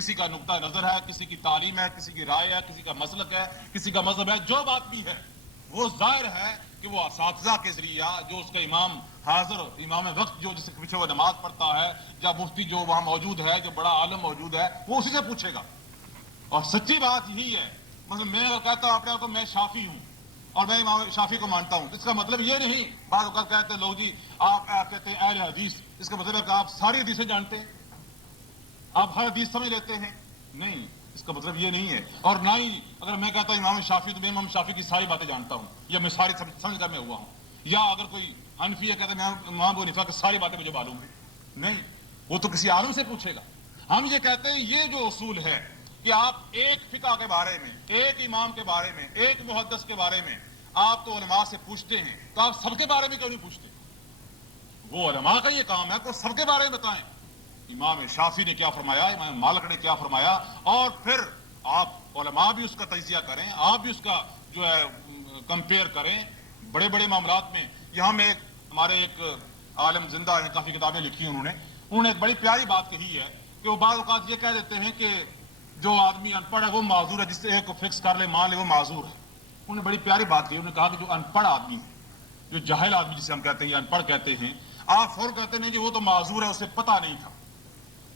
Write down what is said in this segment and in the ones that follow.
کسی کا نقطہ نظر ہے، کسی کی تعلیم ہے، کسی کی رائے ہے، کسی کا مسلک ہے، کسی کا مذہب ہے، جو بات بھی ہے وہ ظاہر ہے کہ وہ اساتذہ کے ذریعہ جو اس کا امام حاضر امام وقت جو جس کے پیچھے وہ نماز پڑھتا ہے یا مفتی جو وہاں موجود ہے، جو بڑا عالم موجود ہے، وہ اسی سے پوچھے گا. اور سچی بات یہی ہے. مثلا میں اگر کہتا ہوں اپنے آپ کو میں شافی ہوں اور میں امام شافی کو مانتا ہوں، اس کا مطلب یہ نہیں. بعض اوقات کہتے ہیں لوگ جی آپ کہتے ہیں اہل حدیث، اس کا مطلب ہے کہ آپ ساری حدیثیں جانتے ہیں، آپ ہر حدیث سمجھ لیتے ہیں. نہیں، اس کا مطلب یہ نہیں ہے. اور نہ ہی اگر میں کہتا ہوں امام شافی تو میں امام شافی کی ساری باتیں جانتا ہوں یا میں ساری سمجھ کر میں ہوا ہوں. یا اگر کوئی حنفی ہے کہتا ہے میں امام ابو حنیفہ کی ساری باتیں مجھے معلوم ہیں. نہیں، وہ تو کسی عالم سے پوچھے گا. ہم یہ کہتے ہیں یہ جو اصول ہے کہ آپ ایک فقہ کے بارے میں، ایک امام کے بارے میں، ایک محدث کے بارے میں آپ تو علماء سے پوچھتے ہیں، تو آپ سب کے بارے میں کیوں نہیں پوچھتے؟ وہ علماء کا یہ کام ہے کہ سب کے بارے میں بتائیں. امام شافی نے کیا فرمایا، امام مالک نے کیا فرمایا، اور پھر آپ علماء بھی اس کا تجزیہ کریں، آپ بھی اس کا جو ہے کمپیئر کریں. بڑے بڑے معاملات میں یہاں میں ہمارے ایک عالم زندہ ہیں، کافی کتابیں لکھی انہوں نے ایک بڑی پیاری بات کہی ہے کہ وہ بعض اوقات یہ کہہ دیتے ہیں کہ جو آدمی ان پڑھ ہے وہ معذور ہے، جس سے ایک کو فکس کر لے مان لے وہ معذور ہے. انہوں نے بڑی پیاری بات کہی. انہوں نے کہا کہ جو ان پڑھ آدمی ہے، جو جاہل آدمی جسے ہم کہتے ہیں ان پڑھ کہتے ہیں، آپ فوراً کہتے ہیں کہ وہ تو معذور ہے، اسے پتہ نہیں تھا.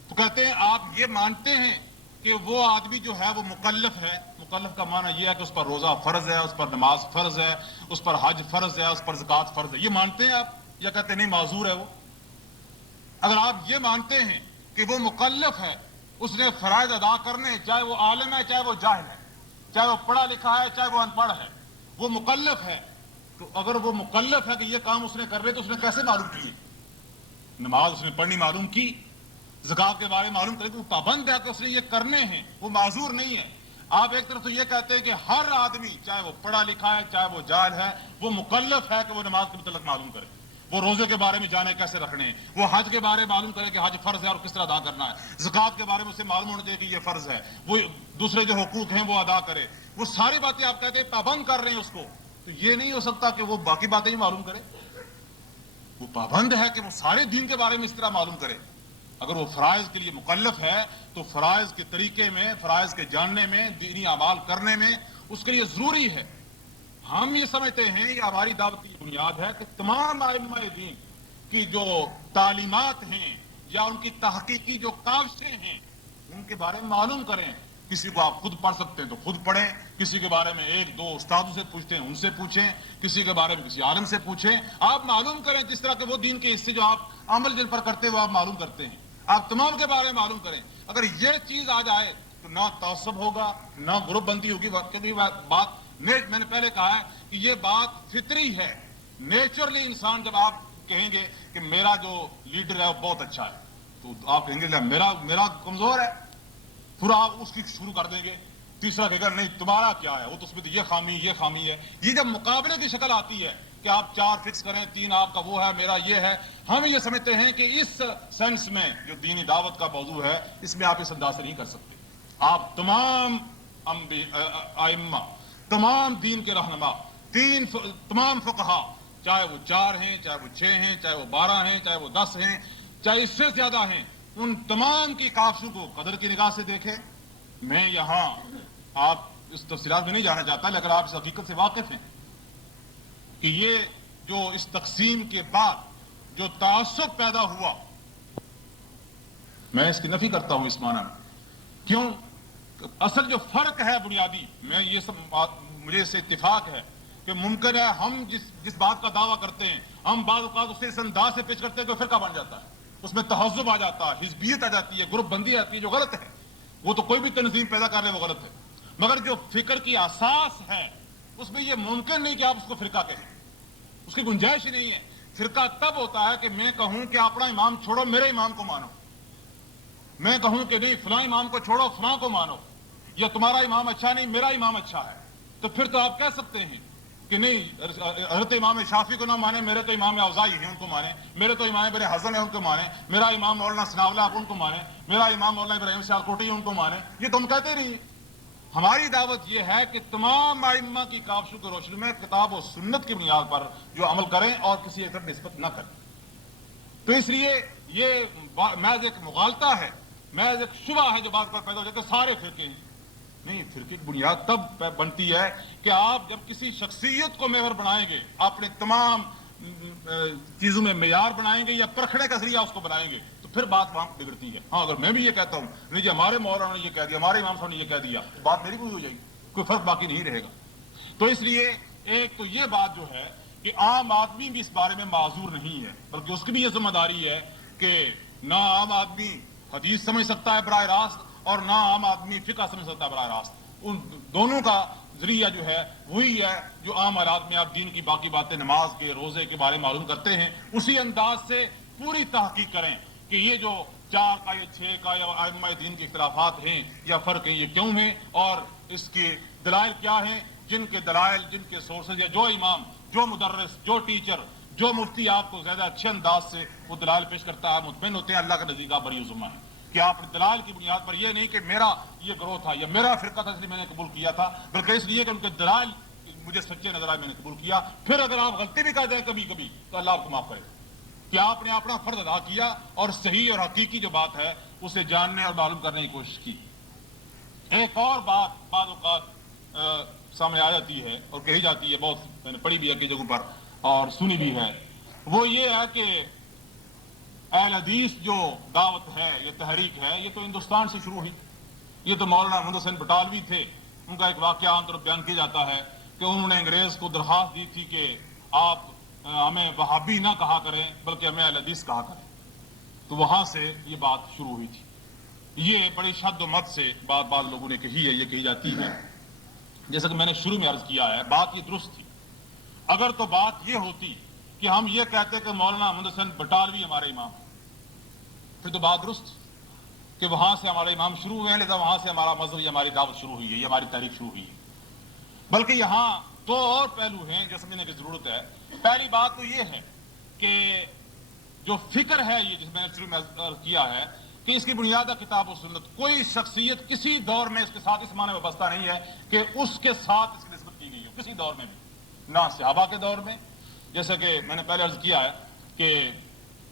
تو کہتے ہیں آپ یہ مانتے ہیں کہ وہ آدمی جو ہے وہ مکلف ہے. مکلف کا معنی یہ ہے کہ اس پر روزہ فرض ہے، اس پر نماز فرض ہے، اس پر حج فرض ہے، اس پر زکوٰۃ فرض ہے. یہ مانتے ہیں آپ یا کہتے ہیں نہیں معذور ہے وہ؟ اگر آپ یہ مانتے ہیں کہ وہ مکلف ہے، اس نے فرائض ادا کرنے، چاہے وہ عالم ہے چاہے وہ جاہل ہے، چاہے وہ پڑھا لکھا ہے چاہے وہ ان پڑھ ہے، وہ مکلف ہے. تو اگر وہ مکلف ہے کہ یہ کام اس نے کر رہے تو اس نے کیسے معلوم کی؟ نماز اس نے پڑھنی معلوم کی، زکوٰۃ کے بارے میں معلوم کرے، تو وہ پابند ہے کہ اس نے یہ کرنے ہیں، وہ معذور نہیں ہے. آپ ایک طرف تو یہ کہتے ہیں کہ ہر آدمی چاہے وہ پڑھا لکھا ہے چاہے وہ جاہل ہے وہ مکلف ہے کہ وہ نماز کے متعلق معلوم کرے، وہ روزے کے بارے میں جانے کیسے رکھنے ہیں، وہ حج کے بارے میں معلوم کرے کہ حج فرض ہے اور کس طرح ادا کرنا ہے، زکوٰۃ کے بارے میں اسے معلوم ہونا چاہیے کہ یہ فرض ہے، وہ دوسرے جو حقوق ہیں وہ ادا کرے. وہ ساری باتیں آپ کہتے ہیں پابند کر رہے ہیں اس کو. تو یہ نہیں ہو سکتا کہ وہ باقی باتیں ہی معلوم کرے. وہ پابند ہے کہ وہ سارے دین کے بارے میں اس طرح معلوم کرے. اگر وہ فرائض کے لیے مکلف ہے تو فرائض کے طریقے میں، فرائض کے جاننے میں، دینی اعمال کرنے میں اس کے لیے ضروری ہے. ہم یہ سمجھتے ہیں، یہ ہماری دعوت کی بنیاد ہے کہ تمام ائمہ دین کی جو تعلیمات ہیں یا ان کی تحقیقی جو کاوشیں ہیں ان کے بارے میں معلوم کریں. کسی کو آپ خود پڑھ سکتے ہیں تو خود پڑھیں، کسی کے بارے میں ایک دو استادوں سے پوچھتے ہیں ان سے پوچھیں، کسی کے بارے میں کسی عالم سے پوچھیں. آپ معلوم کریں جس طرح کہ وہ دین کے حصے جو آپ عمل جن پر کرتے ہیں وہ آپ معلوم کرتے ہیں. آپ تمام کے بارے میں معلوم کریں. اگر یہ چیز آ جائے تو نہ تعصب ہوگا نہ گروپ بندی ہوگی. بات میں نے پہلے کہا ہے کہ یہ بات فطری ہے. نیچرلی انسان جب آپ کہیں گے کہ میرا جو لیڈر ہے وہ بہت اچھا ہے تو آپ کہیں گے میرا کمزور ہے، پھر آپ اس کی شروع کر دیں گے. تیسرا کہے گا نہیں تمہارا کیا ہے، وہ تو اس میں تو یہ خامی ہے. یہ جب مقابلے کی شکل آتی ہے کہ آپ 4 فکس کریں، 3 آپ کا وہ ہے، میرا یہ ہے، ہم یہ سمجھتے ہیں کہ اس سینس میں جو دینی دعوت کا موضوع ہے اس میں آپ اس انداز سے نہیں کر سکتے. آپ تمام ائمہ، تمام دین کے رہنما، تمام فقہا، چاہے وہ 4 ہیں چاہے وہ 6 ہیں چاہے وہ 12 ہیں چاہے وہ 10 ہیں چاہے اس سے زیادہ ہیں، ان تمام کی کاوشوں کو قدر کی نگاہ سے دیکھیں. میں یہاں آپ اس تفصیلات میں نہیں جانا چاہتا، لیکن آپ اس حقیقت سے واقف ہیں کہ یہ جو اس تقسیم کے بعد جو تعصب پیدا ہوا، میں اس کی نفی کرتا ہوں اس معنی میں. کیوں؟ اصل جو فرق ہے بنیادی، میں یہ سب مجھے اس سے اتفاق ہے کہ ممکن ہے ہم جس بات کا دعویٰ کرتے ہیں ہم بعض اوقات اسے اس انداز سے پیش کرتے ہیں تو فرقہ بن جاتا ہے، اس میں تہذب آ جاتا ہے، حزبیت آ جاتی ہے، گروپ بندی آتی ہے، جو غلط ہے. وہ تو کوئی بھی تنظیم پیدا کر لے وہ غلط ہے. مگر جو فکر کی اساس ہے اس میں یہ ممکن نہیں کہ آپ اس کو فرقہ کہیں، اس کی گنجائش ہی نہیں ہے. فرقہ تب ہوتا ہے کہ میں کہوں کہ اپنا امام چھوڑو میرے امام کو مانو، میں کہوں کہ نہیں فلاں امام کو چھوڑو فلاں کو مانو، یا تمہارا امام اچھا نہیں میرا امام اچھا ہے. تو پھر تو آپ کہہ سکتے ہیں کہ نہیں حضرت امام شافعی کو نہ مانے، میرے تو امام اوزاعی ہیں ان کو مانے، میرے تو امام ابن حزم ہیں ان کو مانے، میرا امام مولانا ثناء اللہ ان کو مانے، میرا امام مولانا ابراہیم سیالکوٹی ان کو مانے. یہ تم کہتے نہیں. ہماری دعوت یہ ہے کہ تمام ائمہ کی کاوشوں کی روشنی میں کتاب و سنت کی بنیاد پر جو عمل کریں اور کسی ایک نسبت نہ کریں. تو اس لیے یہ محض ایک مغالطہ ہے میں ایک شبہ ہے جو بات پر پیدا ہو جاتا ہے سارے فرقے ہیں. نہیں، فرقے کی بنیاد تب بنتی ہے کہ آپ جب کسی شخصیت کو محور بنائیں گے، اپنے تمام چیزوں میں معیار بنائیں گے یا پرکھنے کا ذریعہ اس کو بنائیں گے، تو پھر بات وہاں بگڑتی ہے. ہاں اگر میں بھی یہ کہتا ہوں نہیں جی ہمارے مولانا نے یہ کہہ دیا، ہمارے امام صاحب نے یہ کہہ دیا، بات میری پوری ہو جائے گی، کوئی فرق باقی نہیں رہے گا. تو اس لیے ایک تو یہ بات جو ہے کہ عام آدمی بھی اس بارے میں معذور نہیں ہے، بلکہ اس کی بھی یہ ذمہ داری ہے کہ نہ عام آدمی حدیث سمجھ سکتا ہے براہ راست اور نہ عام آدمی فقہ سمجھ سکتا ہے براہ راست. ان دونوں کا ذریعہ جو ہے وہی ہے جو عام حالات میں آپ دین کی باقی باتیں، نماز کے، روزے کے بارے میں معلوم کرتے ہیں، اسی انداز سے پوری تحقیق کریں کہ یہ جو 4 کا یا 6 کا یا ائمہ دین کے اختلافات ہیں یا فرق ہیں یہ کیوں ہیں اور اس کے دلائل کیا ہیں. جن کے دلائل، جن کے سورسز یا جو امام، جو مدرس، جو ٹیچر، جو مفتی آپ کو زیادہ اچھے انداز سے وہ دلائل پیش کرتا ہے، مطمئن ہوتے ہیں اللہ کے نزدیک آپ بری ذمہ ہیں کہ آپ نے دلائل کی بنیاد پر یہ نہیں کہ میرا یہ گروہ تھا یا میرا فرقہ تھا اس لیے میں نے قبول کیا تھا، بلکہ اس لیے کہ ان کے دلائل مجھے سچے نظر آئے میں نے قبول کیا. پھر اگر آپ غلطی بھی کر دیں کبھی کبھی تو اللہ آپ کو معاف کرے کہ آپ نے اپنا فرض ادا کیا اور صحیح اور حقیقی جو بات ہے اسے جاننے اور معلوم کرنے کی کوشش کی. ایک اور بات بعض اوقات سامنے آ جاتی ہے اور کہی جاتی ہے، بہت میں نے پڑھی بھی ہے کئی جگہوں پر اور سنی بھی ہے، وہ یہ ہے کہ اہل حدیث جو دعوت ہے، یہ تحریک ہے، یہ تو ہندوستان سے شروع ہوئی. یہ تو مولانا محمد حسین بٹالوی تھے، ان کا ایک واقعہ عام طور پر بیان کیا جاتا ہے کہ انہوں نے انگریز کو درخواست دی تھی کہ آپ ہمیں وہابی نہ کہا کریں بلکہ ہمیں اہل حدیث کہا کریں. تو وہاں سے یہ بات شروع ہوئی تھی. یہ بڑی شد و مت سے بات بعض لوگوں نے کہی ہے، یہ کہی جاتی ہے. جیسا کہ میں نے شروع میں عرض کیا ہے، بات یہ درست تھی. اگر تو بات یہ ہوتی کہ ہم یہ کہتے کہ مولانا محمد حسین بٹالوی ہمارے امام ہیں، پھر تو بات درست کہ وہاں سے ہمارے امام شروع ہوئے ہیں، لہذا وہاں سے ہمارا مذہب یا ہماری دعوت شروع ہوئی ہے یا ہماری تاریخ شروع ہوئی ہے. بلکہ یہاں 2 اور پہلو ہیں جو سمجھنے کی ضرورت ہے. پہلی بات تو یہ ہے کہ جو فکر ہے یہ جس میں نے شروع میں عرض کیا ہے کہ اس کی بنیاد ہے کتاب و سنت. کوئی شخصیت کسی دور میں اس کے ساتھ اس معنی میں وابستہ نہیں ہے کہ اس کے ساتھ اس کی نسبت کی گئی ہو، کسی دور میں بھی، نہ صحابہ کے دور میں. جیسا کہ میں نے پہلے عرض کیا ہے کہ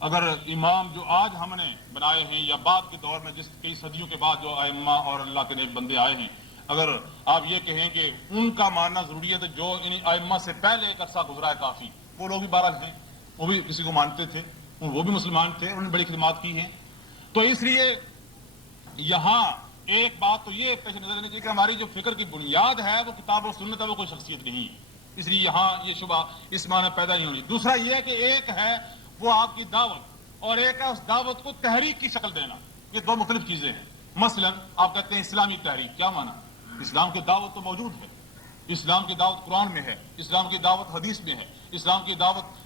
اگر امام جو آج ہم نے بنائے ہیں یا بعد کے دور میں جس کئی صدیوں کے بعد جو ائمہ اور اللہ کے نیک بندے آئے ہیں، اگر آپ یہ کہیں کہ ان کا ماننا ضروری ہے تو جو ان ائمہ سے پہلے ایک عرصہ گزرا ہے کافی، وہ لوگ بھی بہرحال ہیں، وہ بھی کسی کو مانتے تھے، وہ بھی مسلمان تھے، انہوں نے بڑی خدمات کی ہیں. تو اس لیے یہاں ایک بات تو یہ پیش نظر رکھنی چاہیے کہ ہماری جو فکر کی بنیاد ہے وہ کتاب و سنت ہے، وہ کوئی شخصیت نہیں ہے. اس لیے یہاں یہ شبہ اس معنی پیدا نہیں ہونی. دوسرا یہ ہے کہ ایک ہے وہ آپ کی دعوت اور ایک ہے اس دعوت کو تحریک کی شکل دینا. یہ 2 مختلف چیزیں ہیں. مثلا آپ کہتے ہیں اسلامی تحریک، کیا مانا؟ اسلام کی دعوت تو موجود ہے، اسلام کی دعوت قرآن میں ہے، اسلام کی دعوت حدیث میں ہے، اسلام کی دعوت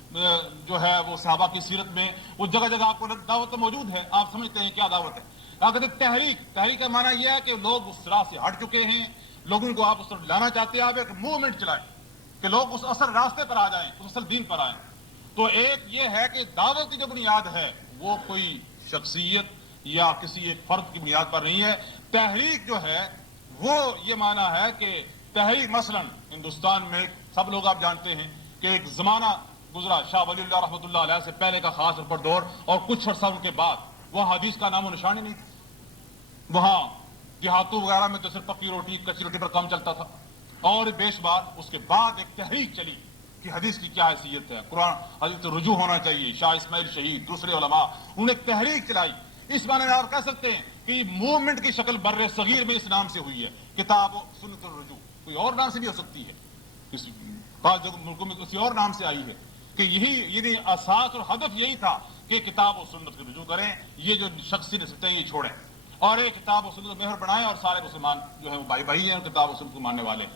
جو ہے وہ صحابہ کی سیرت میں، وہ جگہ جگہ آپ کو دعوت تو موجود ہے. آپ سمجھتے ہیں کیا دعوت ہے؟ آپ کہتے ہیں تحریک کا معنی یہ ہے کہ لوگ اس راہ سے ہٹ چکے ہیں، لوگوں کو آپ اس طرف لانا چاہتے ہیں، آپ ایک موومنٹ چلائیں کہ لوگ اس اصل راستے پر آ جائیں، اس اصل دین پر آئیں. تو ایک یہ ہے کہ دعوت کی جو بنیاد ہے وہ کوئی شخصیت یا کسی ایک فرد کی بنیاد پر نہیں ہے. تحریک جو ہے وہ یہ معنی ہے کہ تحریک مثلا ہندوستان میں سب لوگ آپ جانتے ہیں کہ ایک زمانہ گزرا شاہ ولی اللہ رحمۃ اللہ علیہ سے پہلے کا خاص طور پر دور، اور کچھ عرصہ ان کے بعد وہاں حدیث کا نام و نشان ہی نہیں تھا. وہاں دیہاتوں وغیرہ میں تو صرف پکی روٹی، کچی روٹی پر کام چلتا تھا. اور بیش بار اس کے بعد ایک تحریک چلی کہ حدیث کی کیا حیثیت ہے، قرآن حدیث سے رجوع ہونا چاہیے. شاہ اسماعیل شہید، دوسرے علماء، انہوں نے ایک تحریک چلائی. اس معنی میں آپ کہہ سکتے ہیں کہ موومنٹ کی شکل بر صغیر میں اس نام سے ہوئی ہے، کتاب و سنت الرجوع. کوئی اور نام سے بھی ہو سکتی ہے، بعض جگہ ملکوں میں کسی اور نام سے آئی ہے کہ یہی اساس اور ہدف یہی تھا کہ کتاب و سنت کو رجوع کریں، یہ جو شخصی نسبتیں یہ چھوڑیں اور ایک کتاب و سنت کو محور بنائیں، اور سارے مسلمان جو ہیں وہ بھائی بھائی ہیں اور کتاب و سنت کو ماننے والے.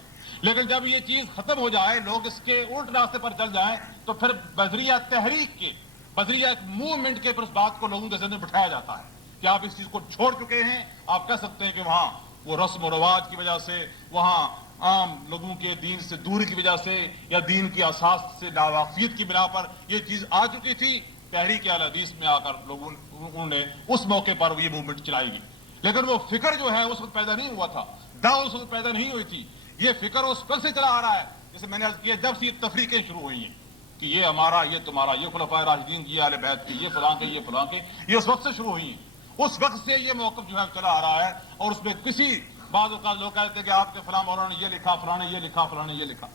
لیکن جب یہ چیز ختم ہو جائے، لوگ اس کے الٹ راستے پر چل جائیں، تو پھر بذریعہ تحریک کے، بذریعہ ایک موومنٹ کے پر اس بات کو لوگوں کے ذہن میں بٹھایا جاتا ہے کہ آپ اس چیز کو چھوڑ چکے ہیں. آپ کہہ سکتے ہیں کہ وہاں وہ رسم و رواج کی وجہ سے، وہاں عام لوگوں کے دین سے دوری کی وجہ سے یا دین کی اساس سے ناواقفیت کی بنا پر یہ چیز آ چکی تھی. تحریک اہل حدیث میں آ کر لوگوں نے اس موقع پر یہ موومنٹ چلائی گی، لیکن وہ فکر جو ہے اس وقت پیدا نہیں ہوا تھا، دعوت اس وقت پیدا نہیں ہوئی تھی. یہ فکر اس پر سے چلا آ رہا ہے، جیسے میں نے عرض کیا، جب سے یہ تفریقیں شروع ہوئی ہیں کہ یہ ہمارا، یہ تمہارا، یہ خلفائے راشدین کی، اہل بیت کی، یہ فلاں کے، یہ فلاں کے، یہ اس وقت سے شروع ہوئی ہیں. اس وقت سے یہ موقف جو ہے چلا آ رہا ہے، اور اس میں کسی بعض اوقات لوگ کہتے ہیں کہ آپ کے فلاں مولانا نے یہ لکھا، فلاں نے یہ لکھا، فلاں نے یہ لکھا۔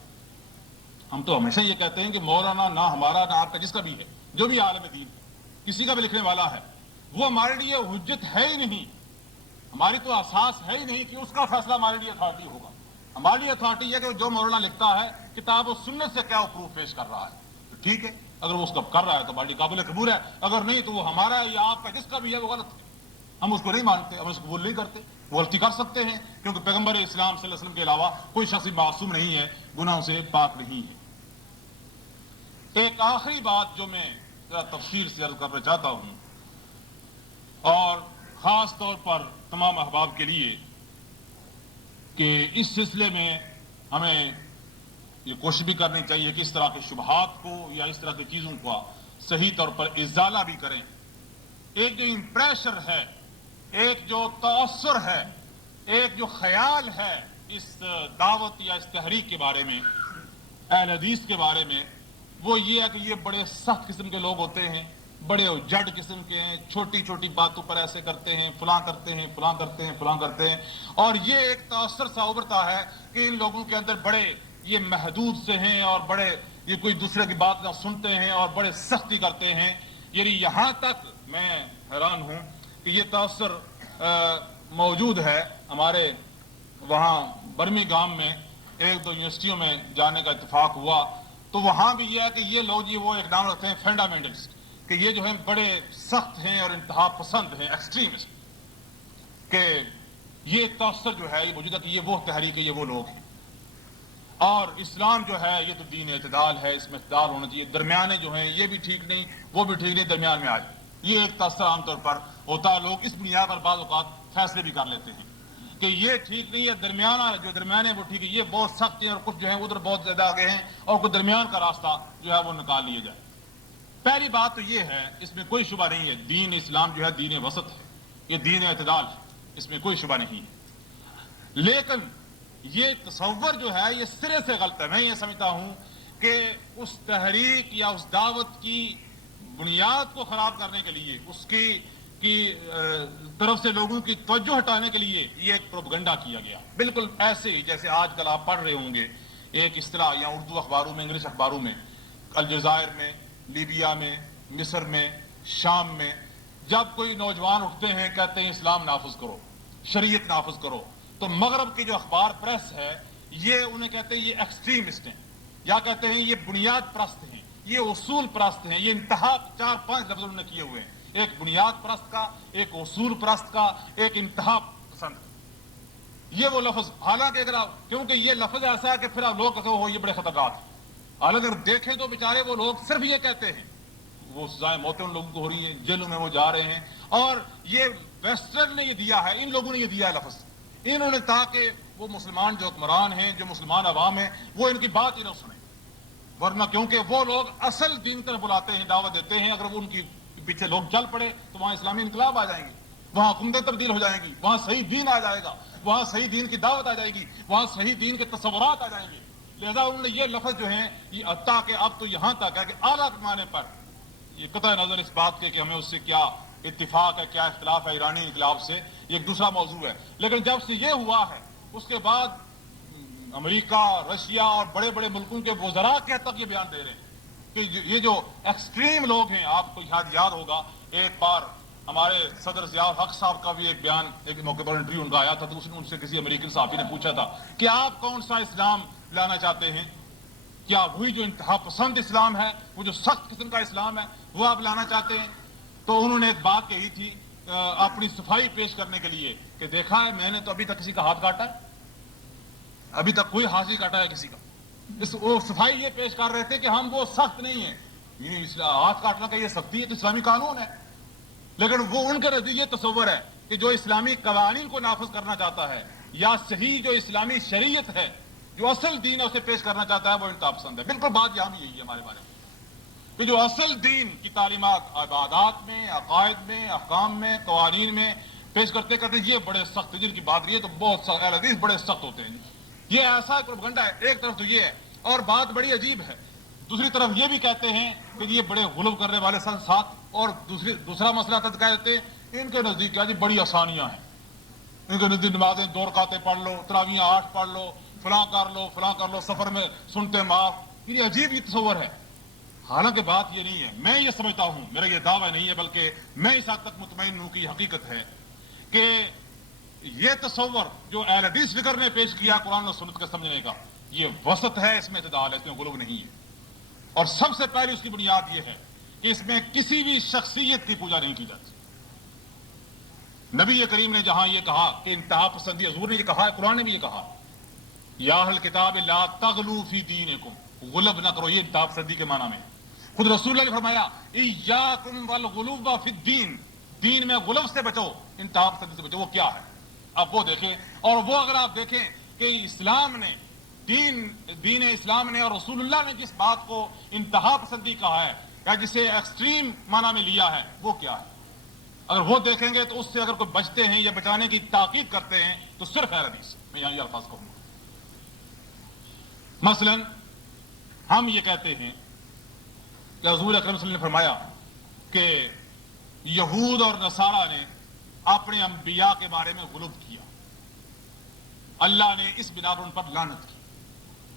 ہم تو ہمیشہ یہ کہتے ہیں کہ مولانا نہ ہمارا نہ آپ کا، جس کا بھی ہے، جو بھی عالم دین کسی کا بھی لکھنے والا ہے، وہ ہمارے لیے حجت ہے ہی نہیں، ہماری تو اساس ہے ہی نہیں کہ اس کا فیصلہ ہمارے لیے اتھارٹی ہوگا۔ ہمارے لیے اتھارٹی ہے کہ جو مولانا لکھتا ہے کتاب و سنت سے کیا وہ پروف پیش کر رہا ہے، تو ٹھیک ہے، اگر وہ اس کا کر رہا ہے تو بڑی قابل قبول ہے، اگر نہیں تو وہ ہمارا یا آپ کا جس کا بھی ہے وہ غلط ہے، ہم اس کو نہیں مانتے، ہم اس کو قبول نہیں کرتے۔ وہ غلطی کر سکتے ہیں کیونکہ پیغمبر اسلام صلی اللہ علیہ وسلم کے علاوہ کوئی شخص معصوم نہیں ہے، گناہوں سے پاک نہیں ہے۔ ایک آخری بات جو میں ذرا تفصیل سے عرض کرنا چاہتا ہوں، اور خاص طور پر تمام احباب کے لیے، کہ اس سلسلے میں ہمیں یہ کوشش بھی کرنی چاہیے کہ اس طرح کے شبہات کو یا اس طرح کی چیزوں کو صحیح طور پر ازالہ بھی کریں۔ ایک جو امپریشر ہے، ایک جو تاثر ہے، ایک جو خیال ہے اس دعوت یا اس تحریک کے بارے میں، اہل حدیث کے بارے میں، وہ یہ ہے کہ یہ بڑے سخت قسم کے لوگ ہوتے ہیں، بڑے جڈ قسم کے ہیں، چھوٹی چھوٹی باتوں پر ایسے کرتے ہیں، فلاں کرتے ہیں، فلاں کرتے ہیں، فلاں کرتے ہیں، اور یہ ایک تاثر سا ابھرتا ہے کہ ان لوگوں کے اندر بڑے یہ محدود سے ہیں، اور بڑے یہ کوئی دوسرے کی بات نہ سنتے ہیں، اور بڑے سختی کرتے ہیں۔ یعنی یہاں تک میں حیران ہوں کہ یہ تاثر موجود ہے۔ ہمارے وہاں برمنگھم میں ایک دو یونیورسٹیوں میں جانے کا اتفاق ہوا، تو وہاں بھی یہ ہے کہ یہ لوگ وہ ایک نام رکھتے ہیں فنڈامنٹلسٹ، کہ یہ جو ہیں بڑے سخت ہیں اور انتہا پسند ہیں، ایکسٹریمسٹ، کہ یہ تاثر جو ہے یہ موجود ہے کہ یہ وہ تحریک ہے، یہ وہ لوگ ہیں، اور اسلام جو ہے یہ تو دین اعتدال ہے، اس میں اعتدال ہونا چاہیے، درمیانے جو ہیں یہ بھی ٹھیک نہیں، وہ بھی ٹھیک نہیں، درمیان میں آ جائے۔ یہ ایک تاثر عام طور پر ہوتا ہے، لوگ اس بنیاد پر بعض اوقات فیصلے بھی کر لیتے ہیں کہ یہ ٹھیک نہیں ہے، درمیانہ جو درمیانے وہ ٹھیک ہے، یہ بہت سخت ہیں اور کچھ جو ہیں ادھر بہت زیادہ آگے ہیں، اور کوئی درمیان کا راستہ جو ہے وہ نکال لیا جائے۔ پہلی بات تو یہ ہے، اس میں کوئی شبہ نہیں ہے، دین اسلام جو ہے دین وسط ہے، یہ دین اعتدال ہے، اس میں کوئی شبہ نہیں ہے۔ لیکن یہ تصور جو ہے یہ سرے سے غلط ہے۔ میں یہ سمجھتا ہوں کہ اس تحریک یا اس دعوت کی بنیاد کو خراب کرنے کے لیے، اس کی طرف سے لوگوں کی توجہ ہٹانے کے لیے یہ ایک پروپیگنڈا کیا گیا، بالکل ایسے ہی جیسے آج کل آپ پڑھ رہے ہوں گے ایک اصطلاح یا اردو اخباروں میں، انگلش اخباروں میں، الجزائر میں، لیبیا میں، مصر میں، شام میں، جب کوئی نوجوان اٹھتے ہیں کہتے ہیں اسلام نافذ کرو، شریعت نافذ کرو، تو مغرب کی جو اخبار پریس ہے یہ انہیں کہتے ہیں یہ ایکسٹریمسٹ ہیں، یا کہتے ہیں یہ بنیاد پرست ہیں، یہ اصول پرست ہیں۔ یہ انتہا 4-5 لفظ انہوں نے کیے ہوئے ہیں، ایک بنیاد پرست کا، ایک اصول پرست کا، ایک انتہا پسند کا۔ یہ وہ لفظ، حالانکہ اگر آپ، کیونکہ یہ لفظ ایسا ہے کہ پھر آپ لوگ کہتے ہو یہ بڑے خطرناک ہیں، حالانکہ اگر دیکھیں تو بیچارے وہ لوگ صرف یہ کہتے ہیں، وہ سزائیں موتیں ان لوگوں کو ہو رہی ہیں، جیلوں میں وہ جا رہے ہیں، اور یہ ویسٹرن نے یہ دیا ہے، ان لوگوں نے یہ دیا ہے لفظ، انہوں نے، تاکہ وہ مسلمان جو حکمران ہیں، جو مسلمان عوام ہیں، وہ ان کی بات ہی نہ سنیں، ورنہ کیونکہ وہ لوگ اصل دین طرف بلاتے ہیں، دعوت دیتے ہیں، اگر وہ ان کی پیچھے لوگ چل پڑے تو وہاں اسلامی انقلاب آ جائیں گے، وہاں حکومتیں تبدیل ہو جائیں گی، وہاں صحیح دین آ جائے گا، وہاں صحیح دین کی دعوت آ جائے گی، وہاں صحیح دین کے تصورات آ جائیں گے۔ لہذا انہوں نے یہ لفظ جو ہیں یہ عطا کہ اب تو یہاں تک ہے کہ اعلیٰ پیمانے پر یہ قطع نظر اس بات کے کہ ہمیں اس سے کیا اتفاق ہے، کیا اختلاف ہے ایرانی انقلاب سے، یہ ایک دوسرا موضوع ہے، لیکن جب سے یہ ہوا ہے اس کے بعد امریکہ، رشیا اور بڑے بڑے ملکوں کے وزراء کے حد تک یہ بیان دے رہے ہیں کہ یہ جو ایکسٹریم لوگ ہیں، آپ کو شاید یاد ہوگا ایک بار ہمارے صدر ضیاء الحق صاحب کا بھی ایک بیان ایک موقع پر انٹرویو ان کا آیا تھا، تو اس نے ان سے کسی امریکن صحافی نے پوچھا تھا کہ آپ کون سا اسلام لانا چاہتے ہیں، کیا وہی جو انتہا پسند اسلام ہے، وہ جو سخت قسم کا اسلام ہے وہ آپ لانا چاہتے ہیں؟ تو انہوں نے ایک بات کہی تھی اپنی صفائی پیش کرنے کے لیے کہ دیکھا ہے میں نے تو ابھی تک کسی کا ہاتھ کاٹا ہے، ابھی تک کوئی ہاتھ نہیں کاٹا ہے کسی کا۔ وہ صفائی یہ پیش کر رہے تھے کہ ہم وہ سخت نہیں ہیں، ہاتھ کاٹنا کا یہ سختی ہے تو اسلامی قانون ہے، لیکن وہ ان کا نتیجہ تصور ہے کہ جو اسلامی قوانین کو نافذ کرنا چاہتا ہے یا صحیح جو اسلامی شریعت ہے، جو اصل دین ہے اسے پیش کرنا چاہتا ہے، وہ انتہا پسند ہے۔ بالکل بات یہاں بھی یہی ہے ہمارے بارے میں کہ جو اصل دین کی تعلیمات عبادات میں، عقائد میں، احکام میں، قوانین میں پیش کرتے کرتے یہ بڑے سخت، جن کی بات رہی ہے تو بہت سخت، اہل حدیث بڑے سخت ہوتے ہیں، یہ ایسا پروپیگنڈا ہے۔ ایک طرف تو یہ ہے، اور بات بڑی عجیب ہے، دوسری طرف یہ بھی کہتے ہیں کہ یہ بڑے غلو کرنے والے ساتھ، اور دوسرا مسئلہ تد کہہ دیتے ہیں ان کے نزدیک کیا جی بڑی آسانیاں ہیں، ان کے نزدیک نمازیں 2 رکعتیں پڑھ لو، تراویح 8 پڑھ لو، فلاں کر لو، سفر میں سنتے معاف. یہ عجیب یہ تصور ہے. حالانکہ بات یہ نہیں ہے. میں یہ سمجھتا ہوں، میرا یہ دعویٰ نہیں ہے بلکہ میں اس حد تک مطمئن ہوں کہ یہ حقیقت ہے کہ یہ تصور جو اہل حدیث فکر نے پیش کیا قرآن و سنت کا سمجھنے کا، یہ وسط ہے، اس میں اعتدال ہے، اس میں غلو نہیں ہے. اور سب سے پہلے اس کی بنیاد یہ ہے کہ اس میں کسی بھی شخصیت کی پوجا نہیں کی جاتی. نبی کریم نے جہاں یہ کہا کہ انتہا پسندی، حضور نے یہ کہا ہے، قرآن نے بھی یہ کہا، یا اہل کتاب لا تغلو فی دینکم، غلب نہ کرو، یہ انتہا پسندی کے معنی میں. خود رسول اللہ نے فرمایا ایاکم والغلو فی الدین، دین میں غلو سے بچو، انتہا پسندی سے بچو. وہ کیا ہے آپ وہ دیکھیں. اور وہ اگر آپ دیکھیں کہ اسلام نے دین اسلام نے اور رسول اللہ نے جس بات کو انتہا پسندی کہا ہے یا جسے ایکسٹریم معنی میں لیا ہے، وہ کیا ہے. اگر وہ دیکھیں گے تو اس سے اگر کوئی بچتے ہیں یا بچانے کی تاکید کرتے ہیں تو صرف ہے حدیث. میں یہاں یہ الفاظ کہوں گا. مثلا ہم یہ کہتے ہیں کہ حضور اکرم صلی اللہ علیہ وسلم نے فرمایا کہ یہود اور نصارہ نے اپنے انبیاء کے بارے میں غلو کیا. اللہ نے اس بنا پر ان پر لعنت کی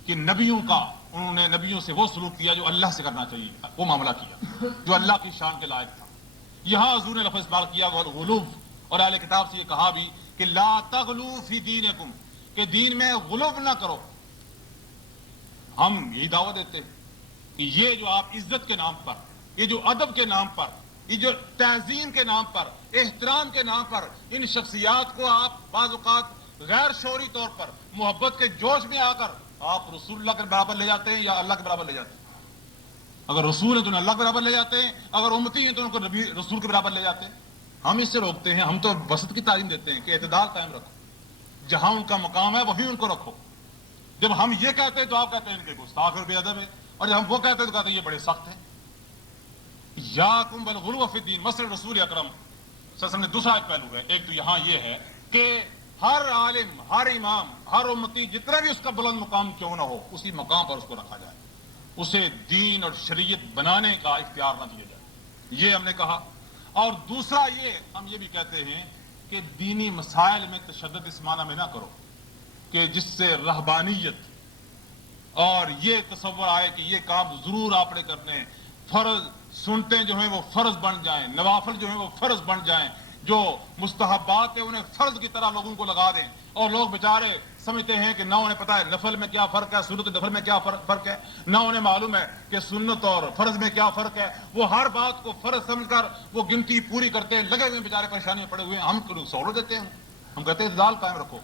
کہ انہوں نے نبیوں سے وہ سلوک کیا جو اللہ سے کرنا چاہیے تھا، وہ معاملہ کیا جو اللہ کی شان کے لائق تھا. یہاں حضور نے لفظ استعمال کیا غلو، اور اہل کتاب سے یہ کہا بھی کہ لا تغلو فی دینکم، کہ دین میں غلو نہ کرو. ہم یہی دعویٰ دیتے ہیں کہ یہ جو آپ عزت کے نام پر، یہ جو ادب کے نام پر، یہ جو تعظیم کے نام پر، احترام کے نام پر ان شخصیات کو آپ بعض اوقات غیر شعوری طور پر محبت کے جوش میں آ کر آپ رسول اللہ کے برابر لے جاتے ہیں یا اللہ کے برابر لے جاتے ہیں. اگر رسول ہیں تو انہیں اللہ کے برابر لے جاتے ہیں، اگر امتی ہیں تو ان کو نبی رسول کے برابر لے جاتے ہیں. ہم اس سے روکتے ہیں. ہم تو وسط کی تعلیم دیتے ہیں کہ اعتدال قائم رکھو، جہاں ان کا مقام ہے وہیں ان کو رکھو. جب ہم یہ کہتے ہیں تو آپ کہتے ہیں ان کے گستاخ اور بے ادب ہے، اور جب ہم وہ کہتے ہیں تو کہتے ہیں یہ بڑے سخت ہیں. یاکم بالغلو فی الدین، مثلا رسول اکرم صلی اللہ علیہ وسلم نے دوسرا ایک پہلو ہے. ایک تو یہاں یہ ہے کہ ہر عالم، ہر امام، ہر امتی جتنا بھی اس کا بلند مقام کیوں نہ ہو، اسی مقام پر اس کو رکھا جائے، اسے دین اور شریعت بنانے کا اختیار نہ دیا جائے. یہ ہم نے کہا. اور دوسرا یہ ہم یہ بھی کہتے ہیں کہ دینی مسائل میں تشدد اس معنی میں نہ کرو کہ جس سے رہبانیت اور یہ تصور آئے کہ یہ کام ضرور آپ نے کرنے ہیں، فرض سنتے جو ہیں وہ فرض بن جائیں، نوافل جو ہیں وہ فرض بن جائیں، جو مستحبات ہیں انہیں فرض کی طرح لوگوں کو لگا دیں. اور لوگ بیچارے سمجھتے ہیں کہ نہ انہیں پتہ ہے نفل میں کیا فرق ہے، سنت نفل میں کیا فرق ہے، نہ انہیں معلوم ہے کہ سنت اور فرض میں کیا فرق ہے. وہ ہر بات کو فرض سمجھ کر وہ گنتی پوری کرتے ہیں، لگے ہوئے بیچارے پریشانی میں پڑے ہوئے ہیں. ہم سہولت دیتے ہیں، ہم کہتے ہیں اعتدال قائم رکھو.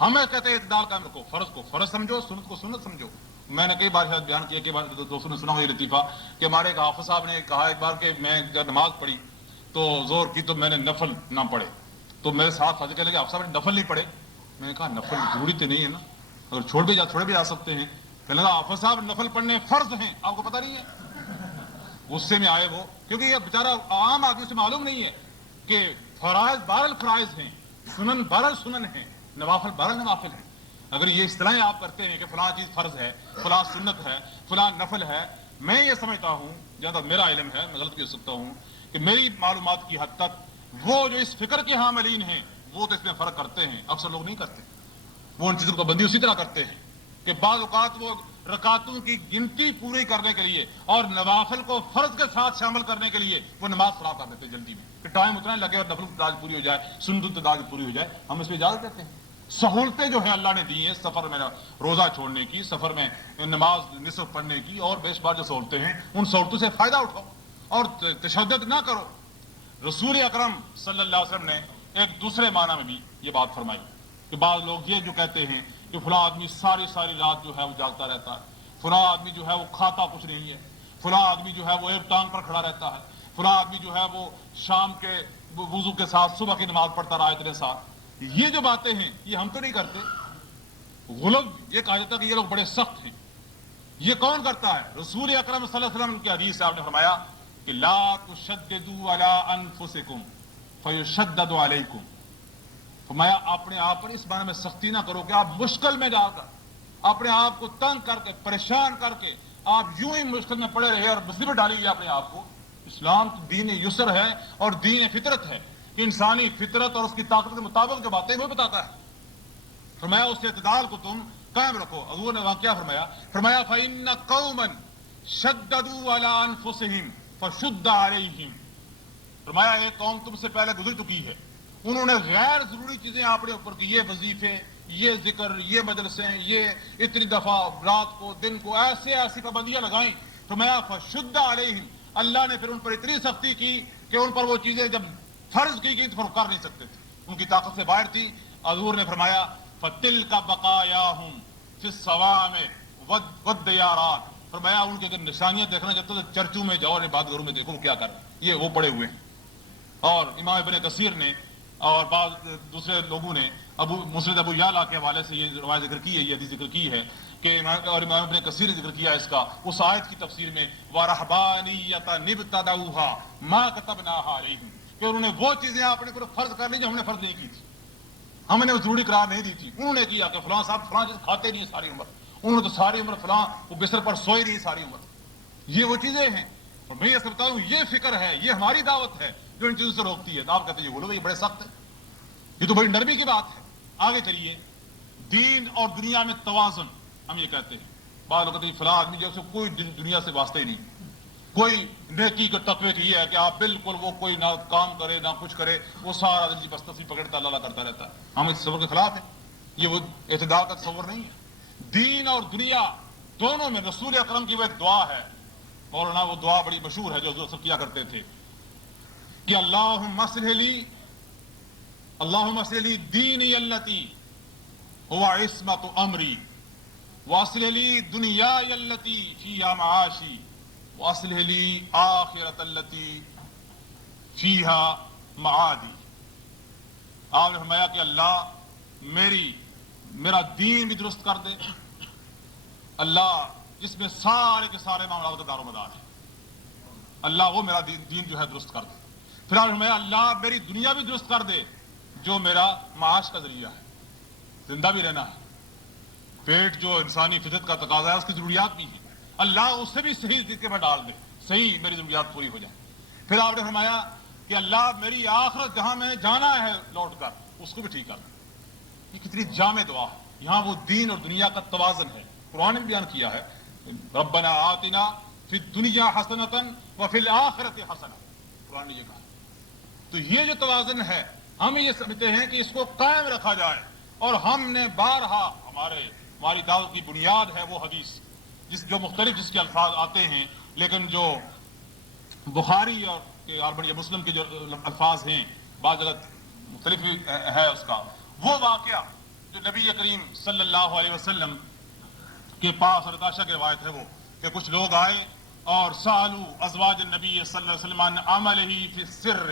ہمیں کہتے ہیں اعتدال قائم رکھو، فرض کو فرض سمجھو، سنت کو سنت سمجھو. میں نے کئی بار شاید بیان کیا کہ دوستوں نے سنا ہوا یہ لطیفہ کہ ہمارے ایک حافظ صاحب نے کہا ایک بار کہ میں جب نماز پڑھی تو زور کی تو میں نے نفل نہ پڑھے. تو میرے ساتھ حاضر کہنے لگے حافظ صاحب نے نفل نہیں پڑھے. میں نے کہا نفل ضروری تو نہیں ہے نا، اگر چھوڑ بھی جا سکتے ہیں. کہنے لگا حافظ صاحب نفل پڑھنے فرض ہیں، آپ کو پتہ نہیں ہے. غصے میں آئے وہ، کیونکہ یہ بیچارہ عام آدمی سے معلوم نہیں ہے کہ فرائض بہرحال فرائض ہیں، سنن بہرحال سنن ہیں، نوافل بہرحال نوافل ہیں. اگر یہ اصطلاحیں آپ کرتے ہیں کہ فلاں چیز فرض ہے، فلاں سنت ہے، فلاں نفل ہے، میں یہ سمجھتا ہوں جہاں تک میرا علم ہے، میں غلط بھی ہو سکتا ہوں، کہ میری معلومات کی حد تک وہ جو اس فکر کے حاملین ہیں وہ تو اس میں فرق کرتے ہیں. اکثر لوگ نہیں کرتے. وہ ان چیزوں کو بندی اسی طرح کرتے ہیں کہ بعض اوقات وہ رکعتوں کی گنتی پوری کرنے کے لیے اور نوافل کو فرض کے ساتھ شامل کرنے کے لیے وہ نماز خراب کر دیتے جلدی میں کہ ٹائم اتنا لگے اور نفل تعداد پوری ہو جائے، سنت تعداد پوری ہو جائے. ہم اس پہ اجازت دیتے ہیں. سہولتیں جو ہیں اللہ نے دی ہیں، سفر میں روزہ چھوڑنے کی، سفر میں نماز نصف پڑھنے کی، اور بیش بار جو سہولتیں ہیں ان سہولتوں سے فائدہ اٹھاؤ اور تشدد نہ کرو. رسول اکرم صلی اللہ علیہ وسلم نے ایک دوسرے معنی میں بھی یہ بات فرمائی کہ بعض لوگ یہ جو کہتے ہیں کہ فلاں آدمی ساری رات جو ہے وہ جاگتا رہتا ہے، فلاں آدمی جو ہے وہ کھاتا کچھ نہیں ہے، فلاں آدمی جو ہے وہ ایک ٹانگ پر کھڑا رہتا ہے، فلاں آدمی جو ہے وہ شام کے وضو کے ساتھ صبح کی نماز پڑھتا رہا اتنے ساتھ. یہ جو باتیں ہیں یہ ہم تو نہیں کرتے. غلب یہ کہا جاتا ہے کہ یہ لوگ بڑے سخت ہیں. یہ کون کرتا ہے؟ رسول اکرم صلی اللہ علیہ وسلم کی حدیث سے آپ نے فرمایا کہ لا تشددوا علی انفسکم فیشدد علیکم. فرمایا اپنے آپ پر اس بارے میں سختی نہ کرو کہ آپ مشکل میں جا کر اپنے آپ کو تنگ کر کے پریشان کر کے آپ یوں ہی مشکل میں پڑے رہے اور مصیبت ڈالیے اپنے آپ کو. اسلام دین یسر ہے اور دین فطرت ہے. کہ انسانی فطرت اور اس کی طاقت کے مطابق جو باتیں وہ بتاتا ہے. فرمایا اس اعتدال کو تم قائم رکھو. حضور نے وہاں کیا فرمایا؟ فرمایا فَإِنَّ قَوْمًا شَدَّدُوا عَلَىٰ أَنفُسِهِمْ فَشُدَّ عَلَيْهِمْ. فرمایا ایک قوم تم سے پہلے گزر چکی ہے، انہوں نے غیر ضروری چیزیں اپنے اوپر کی، یہ وظیفے، یہ ذکر، یہ مجلسیں، یہ اتنی دفعہ رات کو دن کو ایسی پابندیاں لگائیں. فرمایا فَشُدَّ عَلَيْهِمْ. اللہ نے پھر ان پر اتنی سختی کی کہ ان پر وہ چیزیں جب فرض کی گئی تو پھر کر نہیں سکتے تھے، ان کی طاقت سے باہر تھی. حضور نے فرمایا فَتِلْكَ بَقَایَاهُمْ فِي الصَّوَامِعِ وَالدِّیَارَاتِ. فرمایا ان کی اگر نشانیاں دیکھنا چاہتے تو چرچوں میں جاؤ اور عبادت گھروں میں دیکھو وہ کیا کر رہے ہیں، یہ وہ پڑے ہوئے ہیں. اور امام ابن کثیر نے اور بعض دوسرے لوگوں نے مسند ابو یعلا کے حوالے سے یہ روایت ذکر کی ہے، یہ حدیث ذکر کی ہے کہ اور امام ابن کثیر نے ذکر کیا اس کا اس آیت کی تفسیر میں وَرَحْبَانِيَّةً ابْتَدَعُوهَا مَا كَتَبْنَاهَا عَلَيْهِمْ، کہ انہوں نے وہ چیزیں اپنے پر فرض کر لی جو ہم نے فرض نہیں کی تھی، ہم نے وہ ضروری قرار نہیں دی تھی. انہوں نے کیا کہ فلاں صاحب فلاں چیز کھاتے نہیں ساری عمر، انہوں نے تو ساری عمر فلاں وہ بستر پر سوئے نہیں ساری عمر. یہ وہ چیزیں ہیں. اور میں یہ سمجھتا ہوں یہ فکر ہے، یہ ہماری دعوت ہے جو ان چیزوں سے روکتی ہے. تو آپ کہتے ہیں یہ بولو یہ بڑے سخت ہے، یہ تو بڑی نرمی کی بات ہے. آگے چلیے، دین اور دنیا میں توازن ہم یہ کہتے ہیں. بعض لوگ کہتے ہیں فلاں آدمی جیسے کوئی دنیا سے واسطہ ہی نہیں، کوئی نیکی کے تقوی کی یہ ہے کہ آپ بالکل وہ کوئی نہ کام کرے نہ کچھ کرے، وہ سارا دن بس تصویر پکڑتا اللہ کرتا رہتا ہے. ہم اس تصور کے خلاف ہیں، یہ وہ اعتدال کا تصور نہیں ہے. دین اور دنیا دونوں میں رسول اکرم کی وہ ایک دعا ہے، مولانا وہ دعا بڑی مشہور ہے جو حضور سب کیا کرتے تھے کہ اللہم اصلح لی دینی اللتی هو عصمت امری واصلح لی دنیای اللتی فیہا معاشی واصلح لی آخرت اللتی فیہا معادی. آپ نے فرمایا کہ اللہ میرا دین بھی درست کر دے، اللہ جس میں سارے کے سارے معاملات کا دار و مدار ہے، اللہ وہ میرا دین جو ہے درست کر دے. پھر آپ نے فرمایا اللہ میری دنیا بھی درست کر دے جو میرا معاش کا ذریعہ ہے، زندہ بھی رہنا ہے، پیٹ جو انسانی فطرت کا تقاضا ہے اس کی ضروریات بھی ہیں، اللہ اسے بھی صحیح طریقے پر ڈال دے، صحیح میری ضروریات پوری ہو جائیں. پھر آپ نے فرمایا کہ اللہ میری آخرت جہاں میں نے جانا ہے لوٹ کر اس کو بھی ٹھیک کر دے. یہ کتنی جامع دعا ہے. یہاں وہ دین اور دنیا کا توازن ہے. قرآن نے بیان کیا ہے ربنا آتنا فی الدنیا حسنۃ وفی الآخرۃ حسنۃ، قرآن نے یہ کہا. تو یہ جو توازن ہے ہم یہ سمجھتے ہیں کہ اس کو قائم رکھا جائے. اور ہم نے بارہا ہماری دعوت کی بنیاد ہے وہ حدیث جو مختلف جس کے الفاظ آتے ہیں، لیکن جو بخاری اور بڑی مسلم کے جو الفاظ ہیں بعض جگہ مختلف ہے اس کا، وہ واقعہ جو نبی کریم صلی اللہ علیہ وسلم کے پاس حضرت عائشہ کی روایت ہے وہ کہ کچھ لوگ آئے اور سالو ازواج النبی صلی اللہ علیہ وسلم عن عملہ فی السر،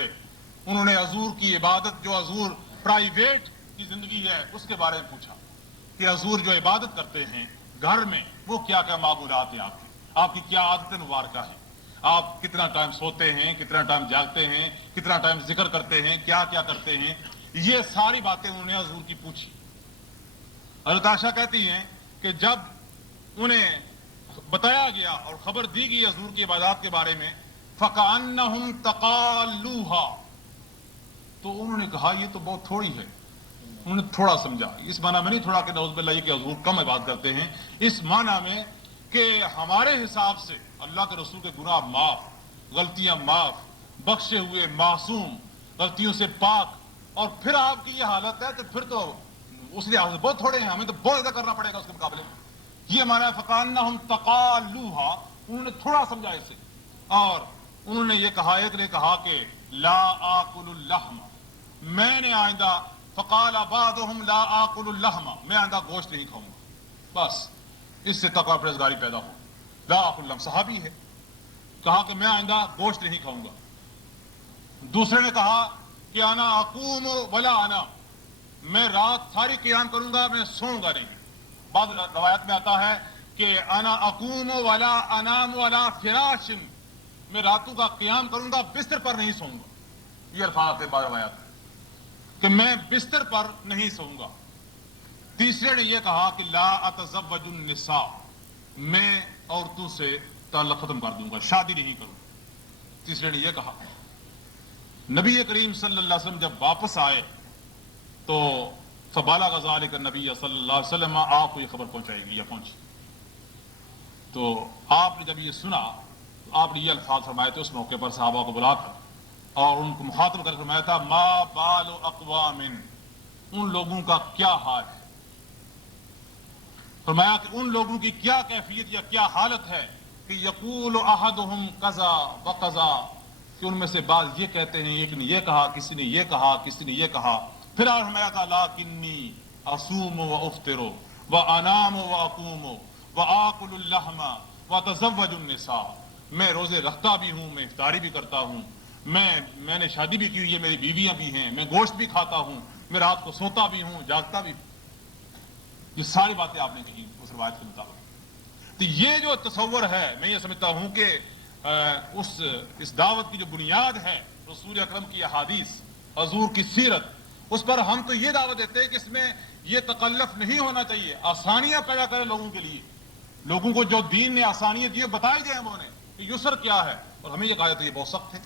انہوں نے حضور کی عبادت جو حضور پرائیویٹ کی زندگی ہے اس کے بارے میں پوچھا کہ حضور جو عبادت کرتے ہیں گھر میں وہ کیا کیا معمولات ہیں آپ کی کیا عادتیں مبارکہ ہیں، آپ کتنا ٹائم سوتے ہیں، کتنا ٹائم جاگتے ہیں، کتنا ٹائم ذکر کرتے ہیں، کیا کیا کرتے ہیں. یہ ساری باتیں انہوں نے حضور کی پوچھی. حضرت عائشہ کہتی ہیں کہ جب انہیں بتایا گیا اور خبر دی گئی حضور کی عبادات کے بارے میں فَكَأَنَّهُمْ تَقَالُوهَا، تو انہوں نے کہا یہ تو بہت تھوڑی ہے. انہوں نے تھوڑا سمجھا، اس معنی میں نہیں تھوڑا کہ نعوذ باللہ کہ حضور کم عبادت کرتے ہیں، اس معنی میں کہ ہمارے حساب سے اللہ کے رسول کے گناہ معاف، غلطیاں معاف، بخشے ہوئے معصوم، غلطیوں سے پاک، اور پھر آپ کی یہ حالت ہے تو پھر تو اس لحاظ سے بہت تھوڑے ہیں، ہمیں تو بہت زیادہ کرنا پڑے گا اس کے مقابلے میں. یہ معنی ہے فَكَأَنَّهُمْ تَقَالُوهَا، انہوں نے تھوڑا سمجھا اسے. اور انہوں نے یہ کہا، ایک نے کہا کہ لا آکل اللحم، میں نے آئندہ فقال بعضهم لا آکل اللحم، میں آئندہ گوشت نہیں کھاؤں گا، بس اس سے تقویٰ پرہیزگاری پیدا ہو. لا آکل اللحم صحابی ہے، کہا کہ میں آئندہ گوشت نہیں کھاؤں گا. دوسرے نے کہا کہ انا اقوم ولا انا، میں رات ساری قیام کروں گا، میں سوؤں گا نہیں. بعض روایت میں آتا ہے کہ انا اقوم ولا انام ولا فراش، میں راتوں کا قیام کروں گا بستر پر نہیں سوؤں گا. یہ الفاظ آتے بعض روایات کہ میں بستر پر نہیں سوؤں گا. تیسرے نے یہ کہا کہ لا اتزوج النساء، میں عورتوں سے تعلق ختم کر دوں گا، شادی نہیں کروں. تیسرے نے یہ کہا. نبی کریم صلی اللہ علیہ وسلم جب واپس آئے تو فبالغ ذلک النبی صلی اللہ علیہ وسلم، آپ کو یہ خبر پہنچائے گی یا پہنچی. تو آپ نے جب یہ سنا تو آپ نے یہ الفاظ فرمائے تھے اس موقع پر صحابہ کو بلا کر، اور ان کو مخاطب کر فرمایا تھا ما بال اقوام، ان لوگوں کا کیا حال ہے. فرمایا کہ ان لوگوں کی کیا کیفیت یا کیا حالت ہے کہ یقول احدہم قضا وقضا، کہ ان میں سے بعض یہ کہتے ہیں ایک نے یہ کہا، کسی نے یہ کہا، کسی نے یہ کہا. پھر آپ فرمایا تھا لیکنی اصوم و افطر و انام و اقوم و آکل اللحم و اتزوج النساء، میں روزے رکھتا بھی ہوں، میں افطاری بھی کرتا ہوں، میں نے شادی بھی کی ہوئی ہے، میری بیویاں بھی ہیں، میں گوشت بھی کھاتا ہوں، میں رات کو سوتا بھی ہوں، جاگتا بھی ہوں. یہ ساری باتیں آپ نے کہی اس روایت کے مطابق. تو یہ جو تصور ہے، میں یہ سمجھتا ہوں کہ اس دعوت کی جو بنیاد ہے رسول اکرم کی احادیث، حضور کی سیرت، اس پر ہم تو یہ دعوت دیتے ہیں کہ اس میں یہ تکلف نہیں ہونا چاہیے، آسانیاں پیدا کریں لوگوں کے لیے. لوگوں کو جو دین نے آسانیاں دی بتائی جائیں ہم نے کہ یسر کیا ہے، اور ہمیں یہ کہا جاتا ہے یہ بہت سخت ہے.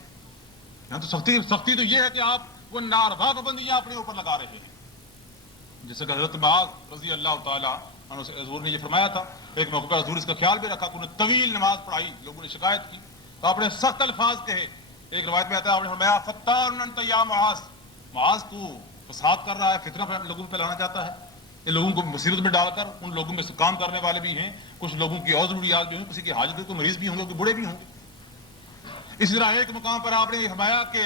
یہاں تو سختی تو یہ ہے کہ آپ وہ ناروا پابندیاں اپنے اوپر لگا رہے ہیں. جیسے کہ حضرت معاذ رضی اللہ تعالیٰ عنہ سے حضور نے یہ فرمایا تھا، ایک موقع پر حضور اس کا خیال بھی رکھا کہ انہوں نے طویل نماز پڑھائی، لوگوں نے شکایت کی تو آپ نے سخت الفاظ کہے. ایک روایت میں آتا ہے آپ نے فرمایا فتان انت یا معاذ، معاذ تو فساد کر رہا ہے، فتنہ لوگوں پہ لانا چاہتا ہے. ان لوگوں کو مصیبت میں ڈال کر، ان لوگوں میں سے کام کرنے والے بھی ہیں، کچھ لوگوں کی اور ضروریات بھی ہوں، کسی کی حاجت ہے، کوئی مریض بھی ہوں گے، کوئی بوڑھے بھی ہوں گے. اسی طرح ایک مقام پر آپ نے یہ فرمایا کہ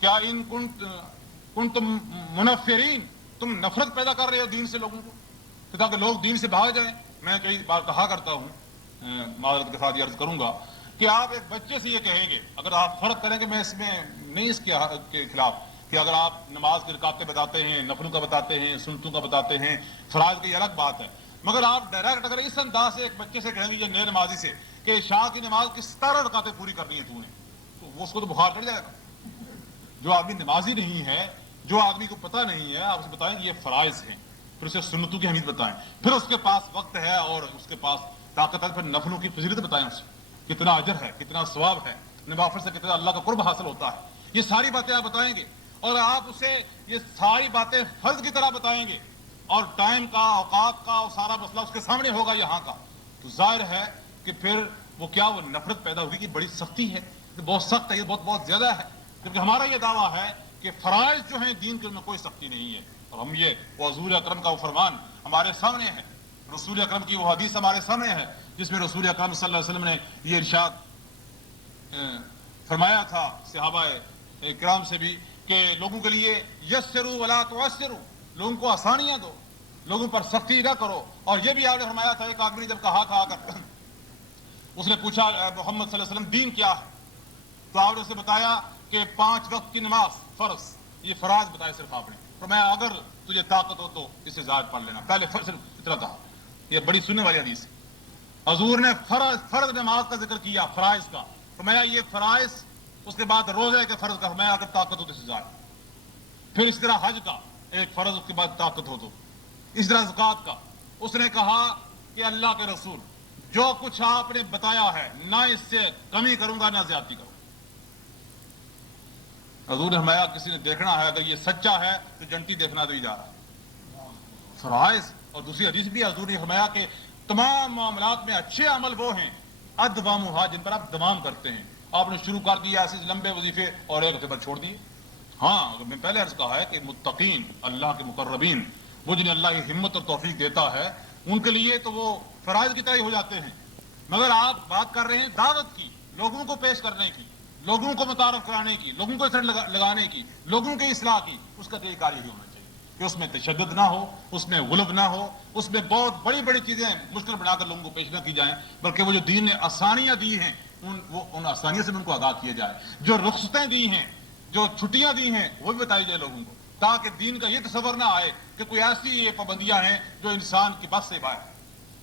کیا ان کنتم منفرین، تم نفرت پیدا کر رہے ہو دین سے لوگوں کو تاکہ لوگ دین سے بھاگ جائیں. میں کئی بار کہا کرتا ہوں، معذرت کے ساتھ یہ عرض کروں گا کہ آپ ایک بچے سے یہ کہیں گے، اگر آپ فرق کریں کہ میں اس میں نہیں اس کے خلاف، کہ اگر آپ نماز کی رکعتیں بتاتے ہیں، نفلوں کا بتاتے ہیں، سنتوں کا بتاتے ہیں، فرائض کی الگ بات ہے، مگر آپ ڈائریکٹ اگر اس انداز سے ایک بچے سے کہیں گے یہ نئے نمازی سے کہ شاہ کی نماز کی 17 رکعتیں پوری کرنی ہے تو نے، تو اس کو تو بخار چڑھ جائے گا. جو آدمی نمازی نہیں ہے، جو آدمی کو پتہ نہیں ہے، آپ اسے بتائیں کہ یہ فرائض ہیں، پھر اسے سنتوں کی اہمیت بتائیں، پھر اس کے پاس وقت ہے اور اس کے پاس طاقت ہے، پھر نفلوں کی فضیلت بتائیں، اسے کتنا اجر ہے، کتنا ثواب ہے، نوافل سے کتنا اللہ کا قرب حاصل ہوتا ہے. یہ ساری باتیں آپ بتائیں گے اور آپ اسے یہ ساری باتیں فرض کی طرح بتائیں گے، اور ٹائم کا، اوقات کا اور سارا مسئلہ اس کے سامنے ہوگا یہاں کا، تو ظاہر ہے کہ پھر وہ کیا وہ نفرت پیدا ہوگی کہ بڑی سختی ہے، بہت سخت ہے، یہ بہت زیادہ ہے. کیونکہ ہمارا یہ دعویٰ ہے کہ فرائض جو ہیں دین کے ان میں کوئی سختی نہیں ہے، اور ہم یہ وہ حضور اکرم کا وہ فرمان ہمارے سامنے ہے، رسول اکرم کی وہ حدیث ہمارے سامنے ہے جس میں رسول اکرم صلی اللہ علیہ وسلم نے یہ ارشاد فرمایا تھا صحابہ کرام سے بھی کہ لوگوں کے لیے یسروا ولا تعسروا، لوگوں کو آسانیاں دو، لوگوں پر سختی نہ کرو. اور یہ بھی آپ نے فرمایا تھا، ایک آدمی نے جب کہا کر اس نے پوچھا محمد صلی اللہ علیہ وسلم دین کیا ہے، تو آپ نے اسے بتایا کہ 5 وقت کی نماز فرض، یہ فرائض بتائے صرف آپ نے. تو میں اگر تجھے طاقت ہو تو اسے ظاہر پڑھ لینا، پہلے صرف اتنا کہا. یہ بڑی سننے والی حدیث ہے. حضور نے فرض نماز کا ذکر کیا، فرائض کا، فرمایا یہ فرائض، اس کے بعد روزے کے فرض کا فرمایا اگر طاقت ہو تو اسے ظاہر. پھر اس طرح حج کا ایک فرض، اس کے بعد طاقت ہو تو. اس طرح زکوٰۃ کا. اس نے کہا کہ اللہ کے رسول جو کچھ آپ نے بتایا ہے نہ اس سے کمی کروں گا نہ زیادتی کروں. حضور نے فرمایا کسی نے دیکھنا ہے، اگر یہ سچا ہے تو جنتی دیکھنا تو ہی جا رہا ہے. فرائض. اور دوسری حدیث بھی حضور نے فرمایا کہ تمام معاملات میں اچھے عمل وہ ہیں ادوامھا، جن پر آپ دوام کرتے ہیں. آپ نے شروع کر دیا ایسے لمبے وظیفے اور ایک ہفتے پر چھوڑ دیے. ہاں میں پہلے عرض کہا ہے کہ متقین، اللہ کے مقربین، وہ جنہیں اللہ کی ہمت اور توفیق دیتا ہے، ان کے لیے تو وہ فرائض کی طرح ہی ہو جاتے ہیں. مگر آپ بات کر رہے ہیں دعوت کی، لوگوں کو پیش کرنے کی، لوگوں کو متعارف کرانے کی، لوگوں کو لگانے کی، لوگوں کی اصلاح کی. اس کا طریقہ یہی ہونا چاہیے کہ اس میں تشدد نہ ہو، اس میں غلب نہ ہو، اس میں بہت بڑی بڑی چیزیں مشکل بنا کر لوگوں کو پیش نہ کی جائیں، بلکہ وہ جو دین نے آسانیاں دی ہیں ان آسانیوں سے ان کو آگاہ کیا جائے. جو رخصتیں دی ہیں، جو چھٹیاں دی ہیں، وہ بھی بتائی جائے لوگوں کو، تاکہ دین کا یہ تصور نہ آئے کہ کوئی ایسی یہ پابندیاں ہیں جو انسان کی بس سے باہر.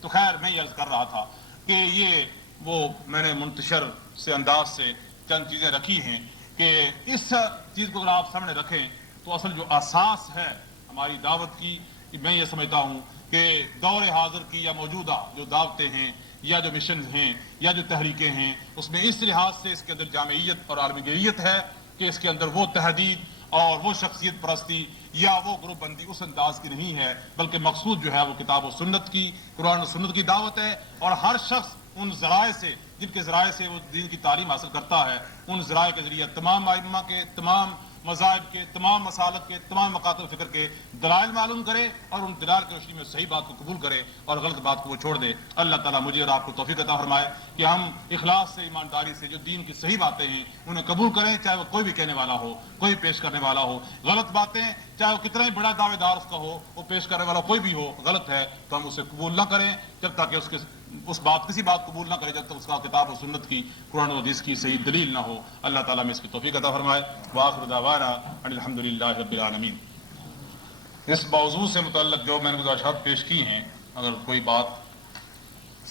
تو خیر میں یہ عرض کر رہا تھا کہ یہ وہ میں نے منتشر سے انداز سے چند چیزیں رکھی ہیں کہ اس چیز کو اگر آپ سامنے رکھیں تو اصل جو اساس ہے ہماری دعوت کی، میں یہ سمجھتا ہوں کہ دور حاضر کی یا موجودہ جو دعوتیں ہیں یا جو مشن ہیں یا جو تحریکیں ہیں، اس میں اس لحاظ سے اس کے اندر جامعیت اور عالمگیریت ہے کہ اس کے اندر وہ تحدید اور وہ شخصیت پرستی یا وہ گروپ بندی اس انداز کی نہیں ہے، بلکہ مقصود جو ہے وہ کتاب و سنت کی، قرآن و سنت کی دعوت ہے، اور ہر شخص ان ذرائع سے جن کے ذرائع سے وہ دین کی تعلیم حاصل کرتا ہے، ان ذرائع کے ذریعے تمام ائمہ کے، تمام مذاہب کے، تمام مسالک کے، تمام مکاتب فکر کے دلائل معلوم کرے، اور ان دلائل کی روشنی میں صحیح بات کو قبول کرے اور غلط بات کو وہ چھوڑ دے۔ اللہ تعالیٰ مجھے اور آپ کو توفیق عطا فرمائے کہ ہم اخلاص سے، ایمانداری سے جو دین کی صحیح باتیں ہیں انہیں قبول کریں، چاہے وہ کوئی بھی کہنے والا ہو، کوئی پیش کرنے والا ہو۔ غلط باتیں چاہے وہ کتنا ہی بڑا دعوے دار اس کا ہو، وہ پیش کرنے والا کوئی بھی ہو، غلط ہے تو ہم اسے قبول نہ کریں جب تک کہ کسی بات قبول نہ کرے جب تک اس کا کتاب و سنت کی، قرآن و حدیث کی صحیح دلیل نہ ہو۔ اللہ تعالیٰ میں اس کی توفیق عطا فرمائے۔ وآخر دعوانا ان الحمدللہ رب العالمین۔ اس موضوع سے متعلق جو میں نے گزارشات پیش کی ہیں، اگر کوئی بات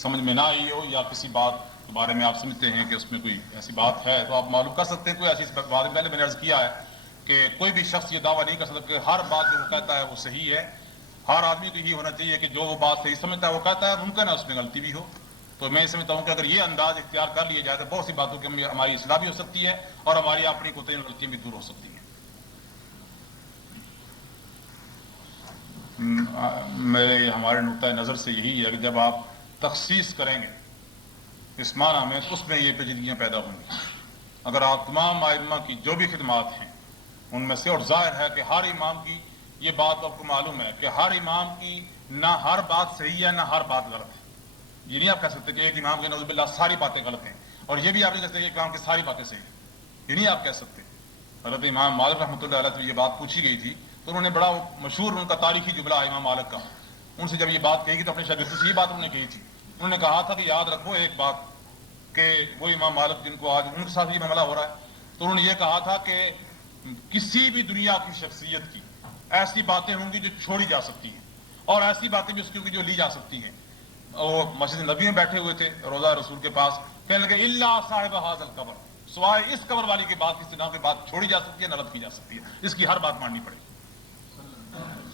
سمجھ میں نہ آئی ہو یا کسی بات کے بارے میں آپ سمجھتے ہیں کہ اس میں کوئی ایسی بات ہے تو آپ معلوم کر سکتے ہیں۔ کوئی ایسی بات پہلے میں نے عرض کیا ہے کہ کوئی بھی شخص یہ دعویٰ نہیں کر سکتا کہ ہر بات جو وہ کہتا ہے وہ صحیح ہے۔ ہر آدمی کو یہی ہونا چاہیے کہ جو وہ بات صحیح سمجھتا ہے وہ کہتا ہے، ممکن ہے اس میں غلطی بھی ہو۔ تو میں سمجھتا ہوں کہ اگر یہ انداز اختیار کر لیا جائے تو بہت سی باتوں کی ہماری اصلاح بھی ہو سکتی ہے اور ہماری اپنی کوتاہیاں اور غلطیاں بھی دور ہو سکتی ہیں۔ ہمارے نقطۂ نظر سے یہی ہے کہ جب آپ تخصیص کریں گے اس معنی میں تو اس میں یہ پیچیدگیاں پیدا ہوں گی۔ اگر آپ تمام ائمہ کی جو بھی خدمات ہیں ان میں سے، اور ظاہر ہے کہ ہر امام کی یہ بات آپ کو معلوم ہے کہ ہر امام کی نہ ہر بات صحیح ہے نہ ہر بات غلط ہے۔ یہ نہیں آپ کہہ سکتے کہ ایک امام کے نعوذ باللہ ساری باتیں غلط ہیں، اور یہ بھی آپ نہیں کہہ سکتے کہ ایک امام کی ساری باتیں صحیح ہیں، یہ نہیں آپ کہہ سکتے۔ حضرت امام مالک رحمۃ اللہ علیہ سے یہ بات پوچھی گئی تھی تو انہوں نے بڑا مشہور ان کا تاریخی جملہ امام مالک کا، ان سے جب یہ بات کہی گئی تو اپنے شاگردوں سے یہ بات انہوں نے کہی تھی۔ انہوں نے کہا تھا کہ یاد رکھو ایک بات کہ وہ امام مالک جن کو آج ان کے ساتھ یہ معاملہ ہو رہا ہے، تو انہوں نے یہ کہا تھا کہ کسی بھی دنیا کی شخصیت کی ایسی باتیں ہوں گی جو چھوڑی جا سکتی ہیں، اور ایسی باتیں بھی اس کی ہوں گی جو لی جا سکتی ہیں۔ وہ مسجد نبی میں بیٹھے ہوئے تھے روضہ رسول کے پاس، کہنے لگے الا صاحب ھذا القبر، سوائے اس قبر والی کی بات، اس طرح کی بات چھوڑی جا سکتی ہے، نہ رد کی جا سکتی ہے، اس کی ہر بات ماننی پڑے گی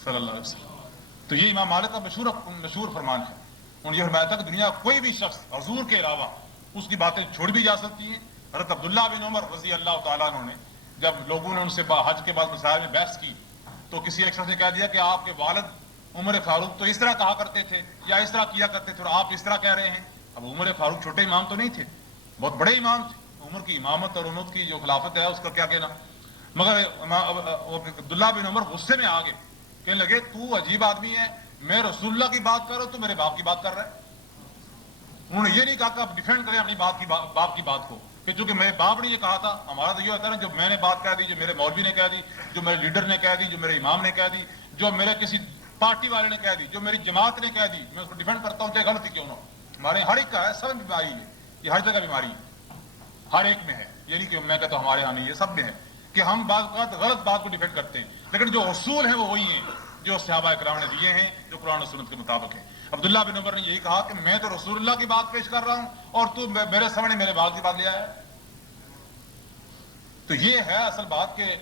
صلی اللہ علیہ وسلم۔ تو یہ امام مالک کا مشہور فرمان ہے۔ انہوں نے یہ فرمایا تھا کہ دنیا کوئی بھی شخص حضور کے علاوہ اس کی باتیں چھوڑ بھی جا سکتی ہیں۔ حضرت عبداللہ بن عمر رضی اللہ تعالیٰ عنہ نے جب لوگوں نے ان سے حج کے بعد مسائل میں بحث کی تو کسی ایک شخص نے کہہ دیا کہ آپ کے والد عمر فاروق تو اس طرح کہا کرتے تھے یا اس طرح کیا کرتے تھے اور آپ اس طرح کہہ رہے ہیں۔ اب عمر فاروق چھوٹے امام تو نہیں تھے، بہت بڑے امام تھے، عمر کی امامت اور انوت کی جو خلافت ہے اس کا کیا کہنا۔ مگر عبداللہ بن عمر غصے میں آ گئے، کہنے لگے تو عجیب آدمی ہے، میں رسول اللہ کی بات کر رہا ہوں تو میرے باپ کی بات کر رہا ہے۔ انہوں نے یہ نہیں کہا کہ آپ ڈیفینڈ کریں اپنی باپ کی بات کو کہ چونکہ میرے باپ نے یہ کہا تھا۔ ہمارا تو یہ ہوتا ہے نا، جو میں نے بات کہہ دی، جو میرے مولوی نے کہہ دی، جو میرے لیڈر نے کہہ دی، جو میرے امام نے کہہ دی، جو میرے کسی پارٹی والے نے کہہ دی، جو میری جماعت نے کہہ دی، میں اس کو ڈیفینڈ کرتا ہوں چاہے غلط ہی کیوں نہ ہو۔ ہمارے ہر ایک کا ہے، سب بیماری ہے، یہ ہر جگہ بیماری ہے، ہر ایک میں ہے، یہ نہیں کہ میں کہتا ہوں ہمارے یہاں نہیں ہے، سب میں ہے کہ ہم بعض اوقات غلط بات کو ڈیفینڈ کرتے ہیں، لیکن جو اصول ہیں وہ وہی ہیں جو صحابہ کرام نے دیے ہیں، جو قرآن و سنت کے مطابق ہیں۔ عبداللہ بن عمر نے یہی کہا کہ میں تو رسول اللہ کی بات پیش کر رہا ہوں اور تو میرے سامنے میرے باپ کی بات لے آیا ہے۔ تو یہ ہے اصل بات کہ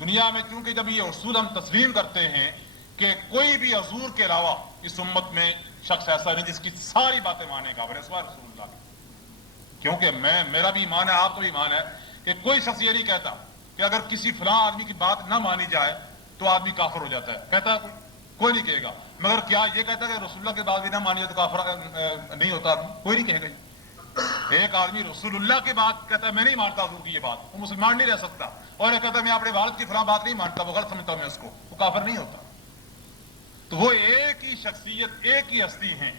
دنیا میں چونکہ جب یہ اصول ہم تسلیم کرتے ہیں کہ کوئی بھی حضور کے علاوہ اس امت میں شخص ایسا نہیں جس کی ساری باتیں مانے گا سوائے رسول اللہ کی، کیونکہ میرا بھی ایمان ہے، آپ کا بھی ایمان ہے کہ کوئی شخص یہ نہیں کہتا کہ اگر کسی فلاں آدمی کی بات نہ مانی جائے تو آدمی کافر ہو جاتا ہے، کہتا ہے کوئی نہیں کہے گا۔ مگر کیا یہ کہتا ہے کہ رسول اللہ کی بات بھی نہ مانی جائے تو کافر نہیں ہوتا آدمی؟ کوئی نہیں کہے گا۔ ایک آدمی رسول اللہ کی بات کہتا ہے میں نہیں مانتا حضور کی یہ بات، وہ مسلمان نہیں رہ سکتا، اور ایک کہتا ہے میں اپنے والد کی فلاں بات نہیں مانتا، وہ غلط سمجھتا ہوں میں اس کو، وہ کافر نہیں ہوتا۔ تو وہ ایک ہی شخصیت، ایک ہی ہستی ہیں،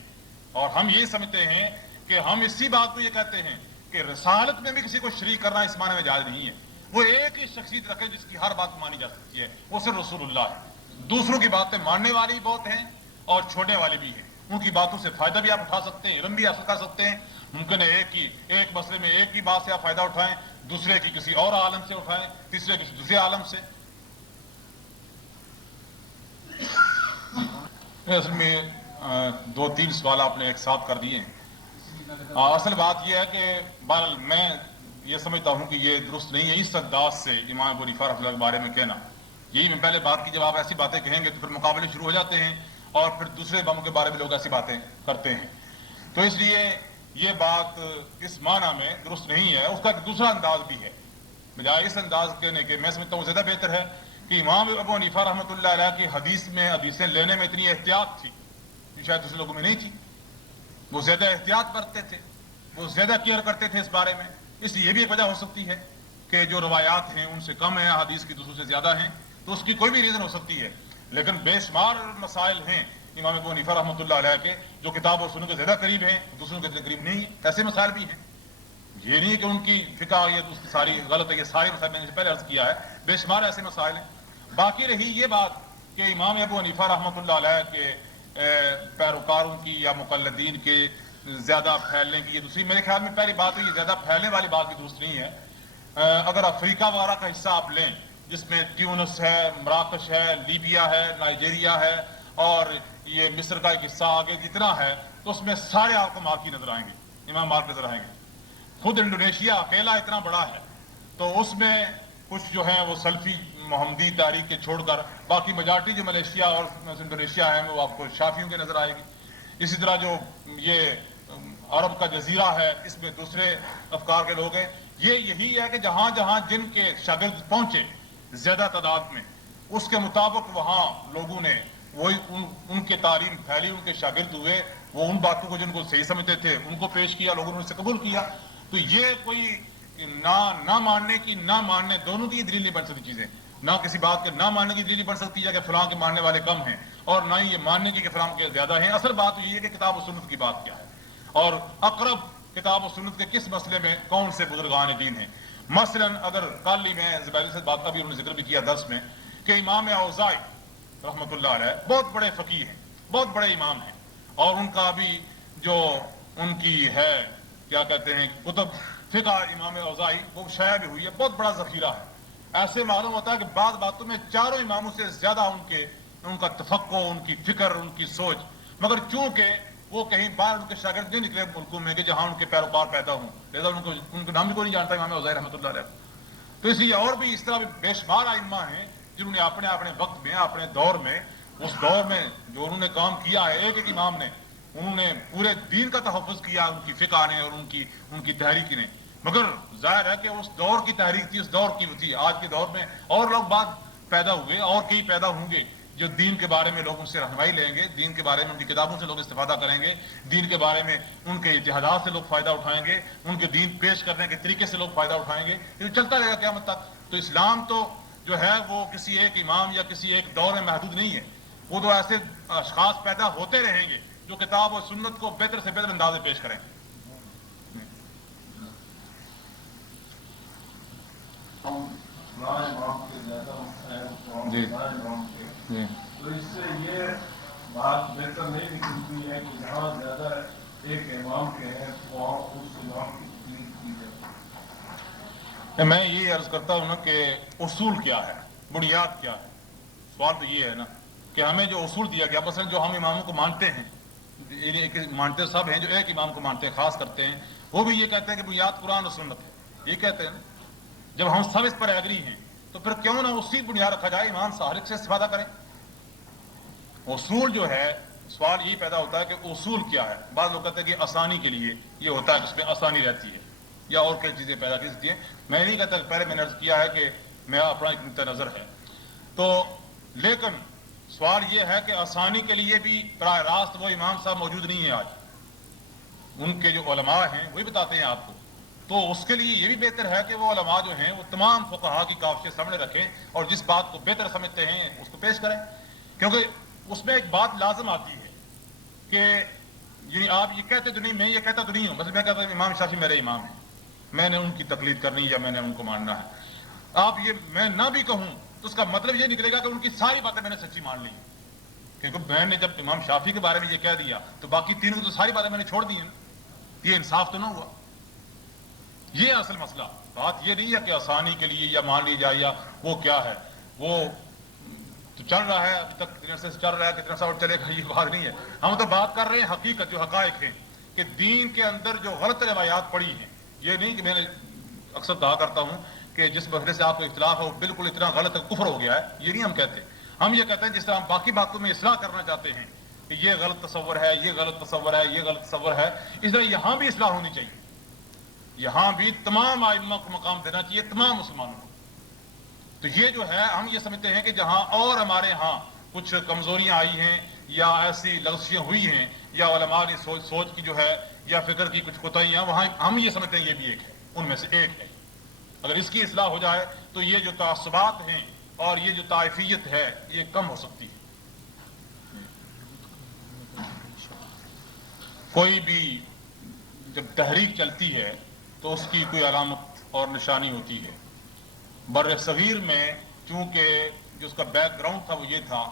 اور ہم یہ سمجھتے ہیں کہ ہم اسی بات کو یہ کہتے ہیں کہ رسالت میں بھی کسی کو شریک کرنا اس معنی میں جائز نہیں ہے۔ وہ ایک ہی شخصیت رکھے جس کی ہر بات مانی جا سکتی ہے، وہ صرف رسول اللہ ہے۔ دوسروں کی باتیں ماننے والی بہت ہیں اور چھوڑنے والی بھی ہیں، ان کی باتوں سے فائدہ بھی آپ اٹھا سکتے ہیں، علم بھی حاصل کر سکتے ہیں۔ ممکن ہے ایک مسئلے میں ایک ہی بات سے آپ فائدہ اٹھائیں، دوسرے کی کسی اور عالم سے اٹھائیں، تیسرے کسی دوسرے عالم سے۔ اصل میں دو تین سوال آپ نے ایک ساتھ کر دیے ہیں۔ اصل بات یہ ہے کہ بہرحال میں یہ سمجھتا ہوں کہ یہ درست نہیں ہے اس انداز سے امام ابو حنیفہ رحمۃ اللہ کے بارے میں کہنا۔ یہی میں پہلے بات کی، جب آپ ایسی باتیں کہیں گے تو پھر مقابلے شروع ہو جاتے ہیں اور پھر دوسرے اماموں کے بارے میں لوگ ایسی باتیں کرتے ہیں، تو اس لیے یہ بات اس معنی میں درست نہیں ہے۔ اس کا ایک دوسرا انداز بھی ہے بجائے اس انداز کہنے کے میں سمجھتا ہوں زیادہ بہتر ہے کہ امام ابو حنیفہ رحمۃ اللہ علیہ کی حدیثیں لینے میں اتنی احتیاط تھی جو شاید دوسرے لوگوں میں نہیں تھی. وہ زیادہ احتیاط برتتے تھے, وہ زیادہ کیئر کرتے تھے اس بارے میں. اس لیے یہ بھی ایک وجہ ہو سکتی ہے کہ جو روایات ہیں ان سے کم ہیں, حدیث کی دوسروں سے زیادہ ہیں, تو اس کی کوئی بھی ریزن ہو سکتی ہے. لیکن بے شمار مسائل ہیں امام ابو حنیفہ رحمۃ اللہ علیہ کے جو کتاب و سنت کے زیادہ قریب ہیں, دوسروں کے قریب نہیں ہیں. ایسے مسائل بھی ہیں. یہ نہیں کہ ان کی فقہ یہ اس کی ساری غلط ہے, یہ سارے مسائل میں نے پہلے عرض کیا ہے, بے شمار ایسے مسائل ہیں. باقی رہی یہ بات کہ امام ابو حنیفہ رحمۃ اللہ علیہ کے پیروکاروں کی یا مقلدین کے زیادہ پھیلنے کی, یہ دوسری میرے خیال میں پہلی بات ہے, یہ زیادہ پھیلنے والی بات بھی درست نہیں ہے. اگر افریقہ وغیرہ کا حصہ آپ لیں جس میں ٹیونس ہے, مراکش ہے, لیبیا ہے, نائجیریا ہے اور یہ مصر کا ایک حصہ آگے جتنا ہے, تو اس میں سارے آپ کو مالکی نظر آئیں گے, امام مالک نظر آئیں گے. خود انڈونیشیا اکیلا اتنا بڑا ہے تو اس میں کچھ جو ہیں وہ سلفی محمدی تحریک کے چھوڑ کر باقی میجارٹی جو ملیشیا اور انڈونیشیا ہے وہ آپ کو شافیوں کے نظر آئے گی. اسی طرح جو یہ عرب کا جزیرہ ہے اس میں دوسرے افکار کے لوگ ہیں. یہی ہے کہ جہاں جہاں جن کے شاگرد پہنچے زیادہ تعداد میں, اس کے مطابق وہاں لوگوں نے وہی ان کے تعلیم پھیلی, ان کے شاگرد ہوئے, وہ ان باتوں کو جن کو صحیح سمجھتے تھے ان کو پیش کیا, لوگوں نے ان سے قبول کیا. تو یہ کوئی نہ ماننے کی نہ ماننے دونوں کی دلیل نہیں بن سکتی چیزیں. نہ کسی بات کے نہ ماننے کی دلیل نہیں بن سکتی ہے کہ فلاں کے ماننے والے کم ہیں, اور نہ ہی یہ ماننے کی کہ فلاں کے زیادہ ہیں. اصل بات یہ ہے کہ کتاب و سنت کی بات کیا ہے اور اقرب کتاب و سنت کے کس مسئلے میں کون سے بزرگان دین ہیں. مثلا اگر کل ہی میں زبیر سے بات کا بھی انہوں نے ذکر بھی کیا درس میں کہ امام اوزاعی رحمۃ اللہ علیہ بہت بڑے فقیہ ہیں, بہت بڑے امام ہیں, اور ان کا بھی جو ان کی ہے کیا کہتے ہیں کتب فقہ امام اوزاعی وہ شائع بھی ہوئی ہے, بہت بڑا ذخیرہ ہے. ایسے معلوم ہوتا ہے کہ بعض باتوں میں چاروں اماموں سے زیادہ ان کا تفقع, ان کی فکر, ان کی سوچ, مگر چونکہ وہ کہیں باہر ان کے شاگرد نہیں نکلے ملکوں میں کہ جہاں ان کے پیروکار پیدا ہوں, لہٰذا ان کو نام بھی کوئی نہیں جانتا امام اوزاعی رحمۃ اللہ علیہ. تو اس لیے اور بھی اس طرح بھی بے شمار ائمہ ہیں جنہوں نے اپنے اپنے وقت میں اپنے دور میں اس دور میں جو انہوں نے کام کیا ہے, ایک ایک امام نے انہوں نے پورے دین کا تحفظ کیا, ان کی فقہ نے اور ان کی تحریک نے. مگر ظاہر ہے کہ اس دور کی تحریک تھی, اس دور کی تھی. آج کے دور میں اور لوگ بعد پیدا ہوئے اور کئی پیدا ہوں گے جو دین کے بارے میں لوگ ان سے رہنمائی لیں گے, دین کے بارے میں ان کی کتابوں سے لوگ استفادہ کریں گے, دین کے بارے میں ان کے اجتہادات سے لوگ فائدہ اٹھائیں گے, ان کے دین پیش کرنے کے طریقے سے لوگ فائدہ اٹھائیں گے. یہ چلتا رہے گا قیامت تک. تو اسلام تو جو ہے وہ کسی ایک امام یا کسی ایک دور میں محدود نہیں ہے, وہ تو ایسے اشخاص پیدا ہوتے رہیں گے جو کتاب و سنت کو بہتر سے بہتر انداز میں پیش کریں. جی جی تو اس سے یہ بات بہتر نہیں نکلتی ہے کہ جہاں زیادہ ایک امام کے ہیں وہاں اس امام کی تقلید کی جائے. میں یہ عرض کرتا ہوں نا کہ اصول کیا ہے, بنیاد کیا ہے. سوال تو یہ ہے نا کہ ہمیں جو اصول دیا گیا, مثلا جو ہم اماموں کو مانتے ہیں, مانتے سب ہیں, جو ایک امام کو مانتے ہیں خاص کرتے ہیں, وہ بھی یہ کہتے ہیں کہ بنیاد قرآن و سنت ہے, یہ کہتے ہیں نا. جب ہم سب اس پر ایگری ہیں تو پھر کیوں نہ اسی بنیاد رکھا جائے, امام صالح سے استفادہ کریں. اصول جو ہے, سوال یہی پیدا ہوتا ہے کہ اصول کیا ہے. بعض لوگ کہتے ہیں کہ آسانی کے لیے یہ ہوتا ہے کہ اس میں آسانی رہتی ہے یا اور کئی چیزیں پیدا کی سکتی ہیں. میں نہیں کہتا, پہلے میں نے عرض کیا ہے کہ میں اپنا ایک نقطہ نظر ہے تو, لیکن سوال یہ ہے کہ آسانی کے لیے بھی براہ راست وہ امام صاحب موجود نہیں ہیں آج. ان کے جو علماء ہیں وہی بتاتے ہیں آپ کو. تو اس کے لیے یہ بھی بہتر ہے کہ وہ علماء جو ہیں وہ تمام فقہا کی کاوشیں سامنے رکھیں اور جس بات کو بہتر سمجھتے ہیں اس کو پیش کریں. کیونکہ اس میں ایک بات لازم آتی ہے کہ یعنی آپ یہ کہتے تو نہیں, میں یہ کہتا تو نہیں ہوں, مثلا میں کہتا ہوں امام شافعی میرے امام ہیں, میں نے ان کی تقلید کرنی یا میں نے ان کو ماننا ہے. آپ یہ میں نہ بھی کہوں تو اس کا مطلب یہ نکلے گا کہ ان کی ساری باتیں میں نے سچی مان لی, کیونکہ میں نے جب امام شافعی کے بارے میں یہ کہہ دیا تو باقی تینوں کی تو ساری باتیں میں نے چھوڑ دی ہیں. یہ انصاف تو نہ ہوا. یہ اصل مسئلہ بات یہ نہیں ہے کہ آسانی کے لیے یا مان لی جائے یا وہ کیا ہے, وہ تو چل رہا ہے اب تک کتنے سے چل رہا ہے, کتنا سا اور چلے گا, یہ بات نہیں ہے. ہم تو بات کر رہے ہیں حقیقت, جو حقائق ہیں کہ دین کے اندر جو غلط روایات پڑی ہیں. یہ نہیں کہ میں نے اکثر کہا کرتا ہوں کہ جس مسئلے سے آپ کو اختلاف ہے وہ بالکل اتنا غلط کفر ہو گیا ہے, یہ نہیں ہم کہتے. ہم یہ کہتے ہیں جس طرح ہم باقی باتوں میں اصلاح کرنا چاہتے ہیں کہ یہ غلط تصور ہے, یہ غلط تصور ہے, یہ غلط تصور ہے, اس طرح یہاں بھی اصلاح ہونی چاہیے. یہاں بھی تمام ائمہ کو مقام دینا چاہیے، تمام مسلمانوں کو۔ تو یہ جو ہے ہم یہ سمجھتے ہیں کہ جہاں اور ہمارے ہاں کچھ کمزوریاں آئی ہیں یا ایسی لغزشیں ہوئی ہیں یا علماء کی سوچ کی جو ہے یا فکر کی کچھ کوتاہیاں، وہاں ہم یہ سمجھتے ہیں یہ بھی ایک ہے، ان میں سے ایک ہے۔ اگر اس کی اصلاح ہو جائے تو یہ جو تعصبات ہیں اور یہ جو طائفیت ہے یہ کم ہو سکتی ہے۔ کوئی بھی جب تحریک چلتی ہے تو اس کی کوئی علامت اور نشانی ہوتی ہے۔ بر صغیر میں چونکہ جو اس کا بیک گراؤنڈ تھا وہ یہ تھا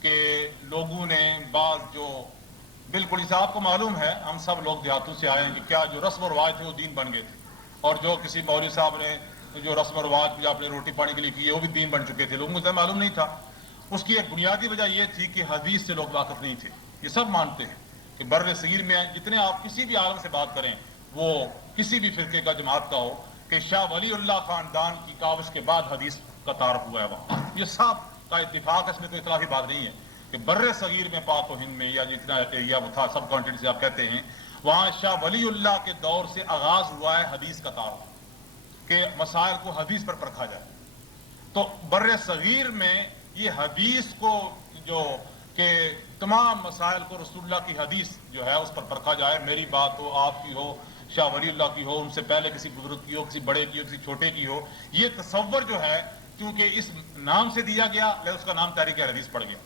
کہ لوگوں نے بعض جو بالکل جیسے آپ کو معلوم ہے ہم سب لوگ دیہاتوں سے آئے ہیں کہ کیا جو رسم و رواج تھے وہ دین بن گئے تھے، اور جو کسی مولوی صاحب نے جو رسم و رواج بھی آپ نے روٹی پانی کے لیے کی ہے وہ بھی دین بن چکے تھے، لوگوں کو معلوم نہیں تھا۔ اس کی ایک بنیادی وجہ یہ تھی کہ حدیث سے لوگ واقف نہیں تھے۔ یہ سب مانتے ہیں کہ بر صغیر میں جتنے آپ کسی بھی عالم سے بات کریں وہ کسی بھی فرقے کا جماعت کا ہو کہ شاہ ولی اللہ خاندان کی کاوش کے بعد حدیث کا تعارف ہوا ہے وہاں، یہ سب کا اتفاق ہے، اس میں کوئی اختلافی بات نہیں ہے کہ بر صغیر میں پاک و ہند میں یا جتنا ایریا وہ تھا سب کانٹینٹ سے آپ کہتے ہیں وہاں شاہ ولی اللہ کے دور سے آغاز ہوا ہے حدیث کا تعارف کہ مسائل کو حدیث پر پرکھا جائے۔ تو بر صغیر میں یہ حدیث کو جو کہ تمام مسائل کو رسول اللہ کی حدیث جو ہے اس پر پرکھا جائے، میری بات ہو، آپ کی ہو، شاہ ولی اللہ کی ہو، ان سے پہلے کسی بزرگ کی ہو، کسی بڑے کی ہو، کسی چھوٹے کی ہو، یہ تصور جو ہے کیونکہ اس نام سے دیا گیا لہذا اس کا نام تحریک حدیث پڑ گیا۔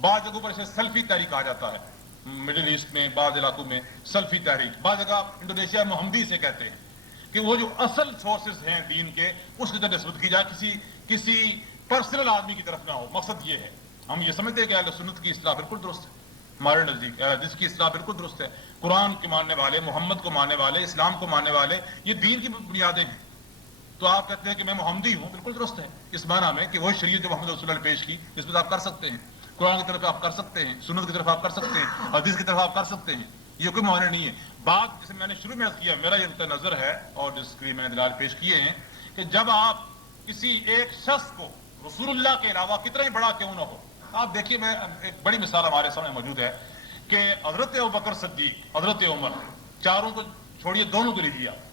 بعض جگہوں پر اسے سلفی تحریک کہا جاتا ہے، مڈل ایسٹ میں بعض علاقوں میں سلفی تحریک، بعض جگہ انڈونیشیا محمدی سے کہتے ہیں کہ وہ جو اصل سورسز ہیں دین کے اس کی طرف نسبت کی جائے، کسی پرسنل آدمی کی طرف نہ ہو۔ مقصد یہ ہے، ہم یہ سمجھتے ہیں کہ اہل سنت کی اصلاح بالکل درست ہے، ہمارے نزدیک اہل حدیث کی اصلاح بالکل درست ہے۔ قرآن کے ماننے والے، محمد کو ماننے والے، اسلام کو ماننے والے، یہ دین کی بنیادیں ہیں۔ تو آپ کہتے ہیں کہ میں محمدی ہوں، بالکل درست ہے اس معنی میں کہ وہ شریعت جو محمد رسول اللہ نے پیش کی اس پر آپ کر سکتے ہیں، قرآن کی طرف آپ کر سکتے ہیں، سنت کی طرف آپ کر سکتے ہیں، حدیث کی طرف آپ کر سکتے ہیں، یہ کوئی معنی نہیں ہے۔ بات جیسے میں نے شروع میں کیا، میرا یہ نقطہ نظر ہے اور جس کے لیے میں نے دلائل پیش کیے ہیں کہ جب آپ کسی ایک شخص کو رسول اللہ کے علاوہ کتنا ہی بڑا کیوں نہ ہو، آپ دیکھیے میں ایک بڑی مثال ہمارے سامنے موجود ہے کہ حضرت ابوبکر صدیق، حضرت عمر، چاروں کو چھوڑیے دونوں کو لیجیے آپ،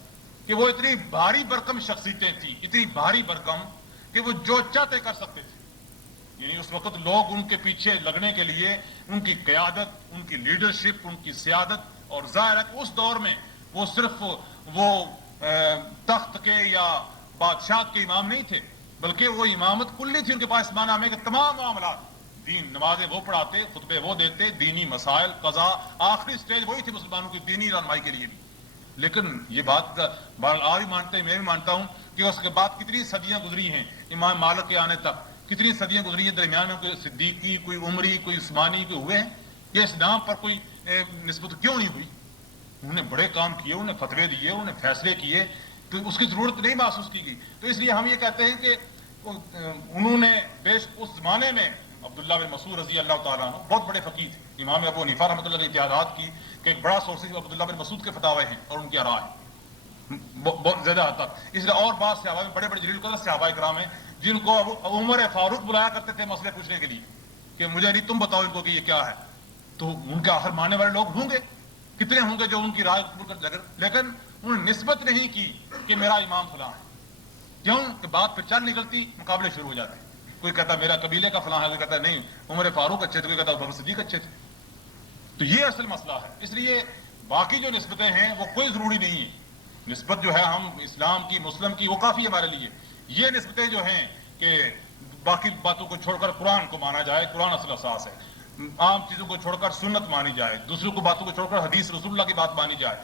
کہ وہ اتنی بھاری بھرکم شخصیتیں تھیں، اتنی بھاری بھرکم کہ وہ جو چاہتے کر سکتے تھے۔ یعنی اس وقت لوگ ان کے پیچھے لگنے کے لیے ان کی قیادت، ان کی لیڈرشپ، ان کی سیادت، اور ظاہر ہے کہ اس دور میں وہ صرف وہ تخت کے یا بادشاہ کے امام نہیں تھے بلکہ وہ امامت کلی تھی ان کے پاس، معنی میں کہ تمام معاملات دین، نمازیں وہ پڑھاتے، خطبے وہ دیتے، دینی مسائل، قضا، آخری سٹیج وہی تھی مسلمانوں کی دینی رہنمائی کے لیے بھی۔ لیکن یہ بات آپ بھی مانتے ہیں، میں بھی مانتا ہوں کہ اس کے بعد کتنی صدیاں گزری ہیں امام مالک کے آنے تک، کتنی صدیاں گزری ہیں، درمیان میں کوئی صدیقی، کوئی عمری، کوئی عثمانی کوئی ہوئے ہیں، یہ اس نام پر کوئی نسبت کیوں نہیں ہوئی؟ انہوں نے بڑے کام کیے، انہوں نے فتوے دیے، انہوں نے فیصلے کیے، تو اس کی ضرورت نہیں محسوس کی گئی۔ تو اس لیے ہم یہ کہتے ہیں کہ انہوں نے اس زمانے میں عبداللہ بن مسعود رضی اللہ تعالیٰ عنہ بہت بڑے فقیہ تھے، امام ابو حنیفہ رحمۃ اللہ نے اتحادات کی کہ ایک بڑا سورس عبداللہ بن مسعود کے فتاوے ہیں اور ان کی آراء ہیں بہت زیادہ حد تک۔ اس لیے اور بعض صحابہ میں بڑے بڑے جلیل القدر صحابہ کرام ہیں جن کو عمر فاروق بلایا کرتے تھے مسئلے پوچھنے کے لیے کہ مجھے نہیں تم بتاؤ ان کو کہ یہ کیا ہے، تو ان کے آخر ماننے والے لوگ ہوں گے، کتنے ہوں گے جو ان کی رائے قبول کر، لیکن انہوں نے نسبت نہیں کی کہ میرا امام فلاں ہے، کیوں کہ بات پہ چل نکلتی مقابلے شروع ہو جاتے، کوئی کہتا میرا قبیلے کا فلاں ہے، کوئی کہتا نہیں عمر فاروق اچھے تھے، کوئی کہتا ابوبکر صدیق اچھے تھے۔ تو یہ اصل مسئلہ ہے، اس لیے باقی جو نسبتیں ہیں وہ کوئی ضروری نہیں ہے، نسبت جو ہے ہم اسلام کی، مسلم کی، وہ کافی ہمارے لیے۔ یہ نسبتیں جو ہیں کہ باقی باتوں کو چھوڑ کر قرآن کو مانا جائے، قرآن اصل اساس ہے، عام چیزوں کو چھوڑ کر سنت مانی جائے، دوسروں کو باتوں کو چھوڑ کر حدیث رسول اللہ کی بات مانی جائے،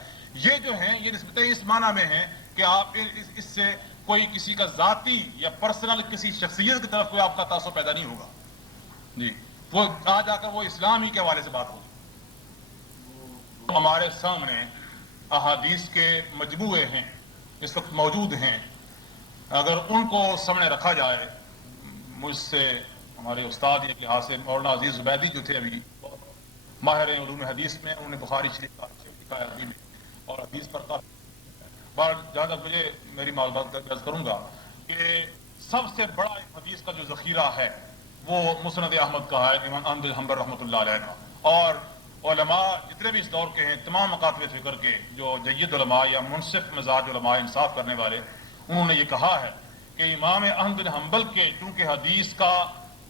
یہ جو ہیں یہ نسبتیں اس معنی میں ہیں کہ آپ اس سے کوئی کسی کا ذاتی یا پرسنل کسی شخصیت کی طرف کوئی آپ کا تعصب پیدا نہیں ہوگا، جی وہ آ جا کر وہ اسلام ہی کے حوالے سے بات ہوگی۔ ہمارے سامنے احادیث کے مجموعے ہیں اس وقت موجود ہیں، اگر ان کو سامنے رکھا جائے، مجھ سے ہمارے استاد ایک لحاظ سے مولانا عزیز زبیدی جو تھے ابھی ماہر علوم حدیث میں، انہوں نے بخاری شریف کا لکھا ہے عربی میں اور حدیث پر کافی بار، جہاں تک مجھے میری معلومات درج کروں گا کہ سب سے بڑا حدیث کا جو ذخیرہ ہے وہ مسند احمد کا ہے، امام احمد بن حنبل رحمۃ اللہ علیہ کا، اور علماء جتنے بھی اس دور کے ہیں، تمام مکاتب فکر کے جو جید علماء یا منصف مزاج علماء، انصاف کرنے والے، انہوں نے یہ کہا ہے کہ امام احمد بن حنبل کے چونکہ حدیث کا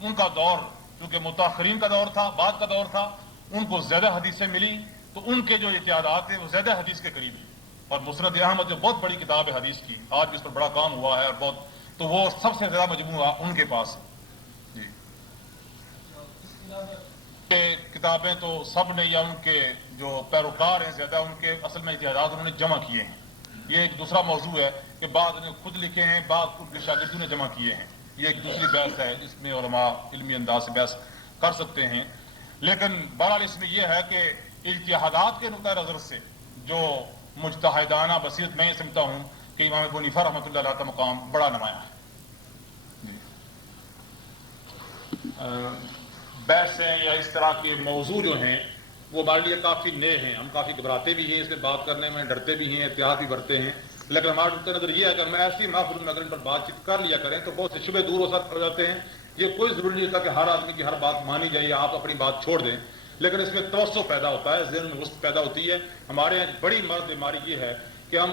ان کا دور چونکہ متاخرین کا دور تھا، بعد کا دور تھا، ان کو زیادہ حدیثیں ملی، تو ان کے جو اجتہادات ہیں وہ زیادہ حدیث کے قریب ہیں۔ اور مسند احمد جو بہت بڑی کتاب ہے حدیث کی، آج بھی اس پر بڑا کام ہوا ہے اور بہت، تو وہ سب سے زیادہ مجموعہ ان کے پاس ہے۔ جی، یہ کتابیں تو سب نے یا ان کے جو پیروکار ہیں زیادہ، ان کے اصل میں اجتہادات انہوں نے جمع کیے ہیں۔ یہ ایک دوسرا موضوع ہے کہ بعض نے خود لکھے ہیں، بعض ان کے شاگردوں نے جمع کیے ہیں، یہ ایک دوسری بحث ہے، اس میں علماء علمی انداز سے بحث کر سکتے ہیں۔ لیکن بہرحال اس میں یہ ہے کہ اجتہادات کے نقطۂ نظر سے جو مجتہدانہ بصیرت میں یہ سمجھتا ہوں کہ امام ابو حنیفہ رحمۃ اللہ علیہ کا مقام بڑا نمایاں ہے۔ بحثیں یا اس طرح کے موضوع جو ہیں وہ ہمارے لیے کافی نئے ہیں، ہم کافی گھبراتے بھی ہیں، اس میں بات کرنے میں ڈرتے بھی ہیں، احتیاط بھی برتے ہیں، لیکن ہمارا نقطۂ نظر یہ ہے کہ ہم ایسی محفل میں اگر ان پر بات چیت کر لیا کریں تو بہت سے شبہ دور ہو جاتے ہیں۔ یہ کوئی ضروری نہیں ہوتا کہ ہر آدمی کی ہر بات مانی جائے، آپ اپنی بات چھوڑ دیں، لیکن اس میں توسع پیدا ہوتا ہے، ذہن میں وسط پیدا ہوتی ہے۔ ہمارے یہاں بڑی مرض بیماری یہ ہے کہ ہم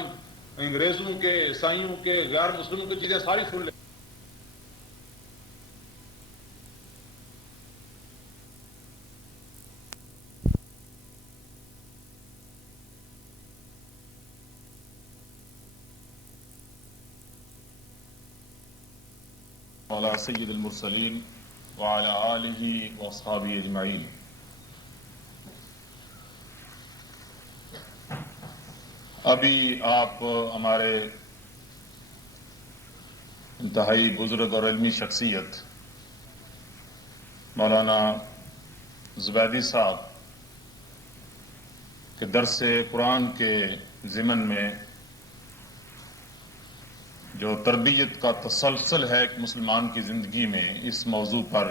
انگریزوں کے، عیسائیوں کے، غیر مسلموں کی چیزیں ساری سن لیں۔ وعلى سید المرسلین وعلى آلہ واصحابہ اجمعین۔ ابھی آپ ہمارے انتہائی بزرگ اور علمی شخصیت مولانا زبیدی صاحب کے درس قرآن کے ضمن میں جو تربیت کا تسلسل ہے ایک مسلمان کی زندگی میں، اس موضوع پر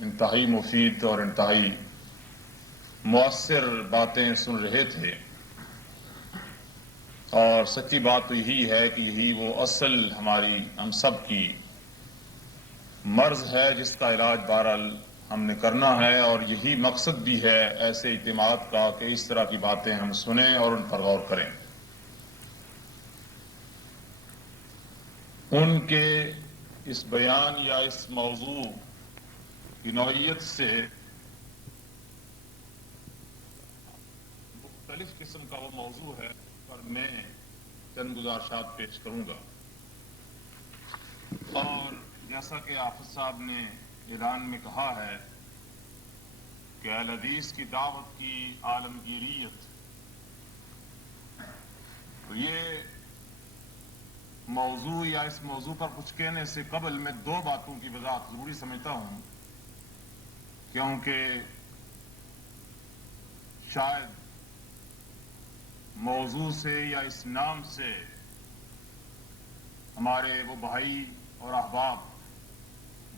انتہائی مفید اور انتہائی مؤثر باتیں سن رہے تھے، اور سچی بات تو یہی ہے کہ یہی وہ اصل ہماری ہم سب کی مرض ہے جس کا علاج بہرحال ہم نے کرنا ہے، اور یہی مقصد بھی ہے ایسے اجتماعات کا کہ اس طرح کی باتیں ہم سنیں اور ان پر غور کریں۔ ان کے اس بیان یا اس موضوع کی نوعیت سے مختلف قسم کا وہ موضوع ہے پر میں چند گزارشات پیش کروں گا، اور جیسا کہ حافظ صاحب نے اعلان میں کہا ہے کہ اہل حدیث کی دعوت کی عالمگیریت، تو یہ موضوع یا اس موضوع پر کچھ کہنے سے قبل میں دو باتوں کی وضاحت ضروری سمجھتا ہوں، کیونکہ شاید موضوع سے یا اس نام سے ہمارے وہ بھائی اور احباب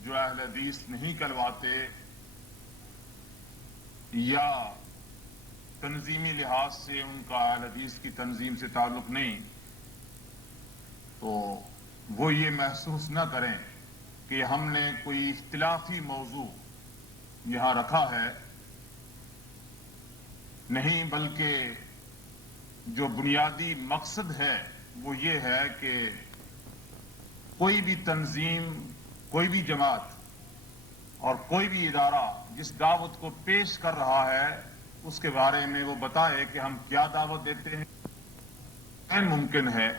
جو اہل حدیث نہیں کہلواتے یا تنظیمی لحاظ سے ان کا اہل حدیث کی تنظیم سے تعلق نہیں، تو وہ یہ محسوس نہ کریں کہ ہم نے کوئی اختلافی موضوع یہاں رکھا ہے، نہیں، بلکہ جو بنیادی مقصد ہے وہ یہ ہے کہ کوئی بھی تنظیم، کوئی بھی جماعت اور کوئی بھی ادارہ جس دعوت کو پیش کر رہا ہے اس کے بارے میں وہ بتائے کہ ہم کیا دعوت دیتے ہیں۔ ممکن ہے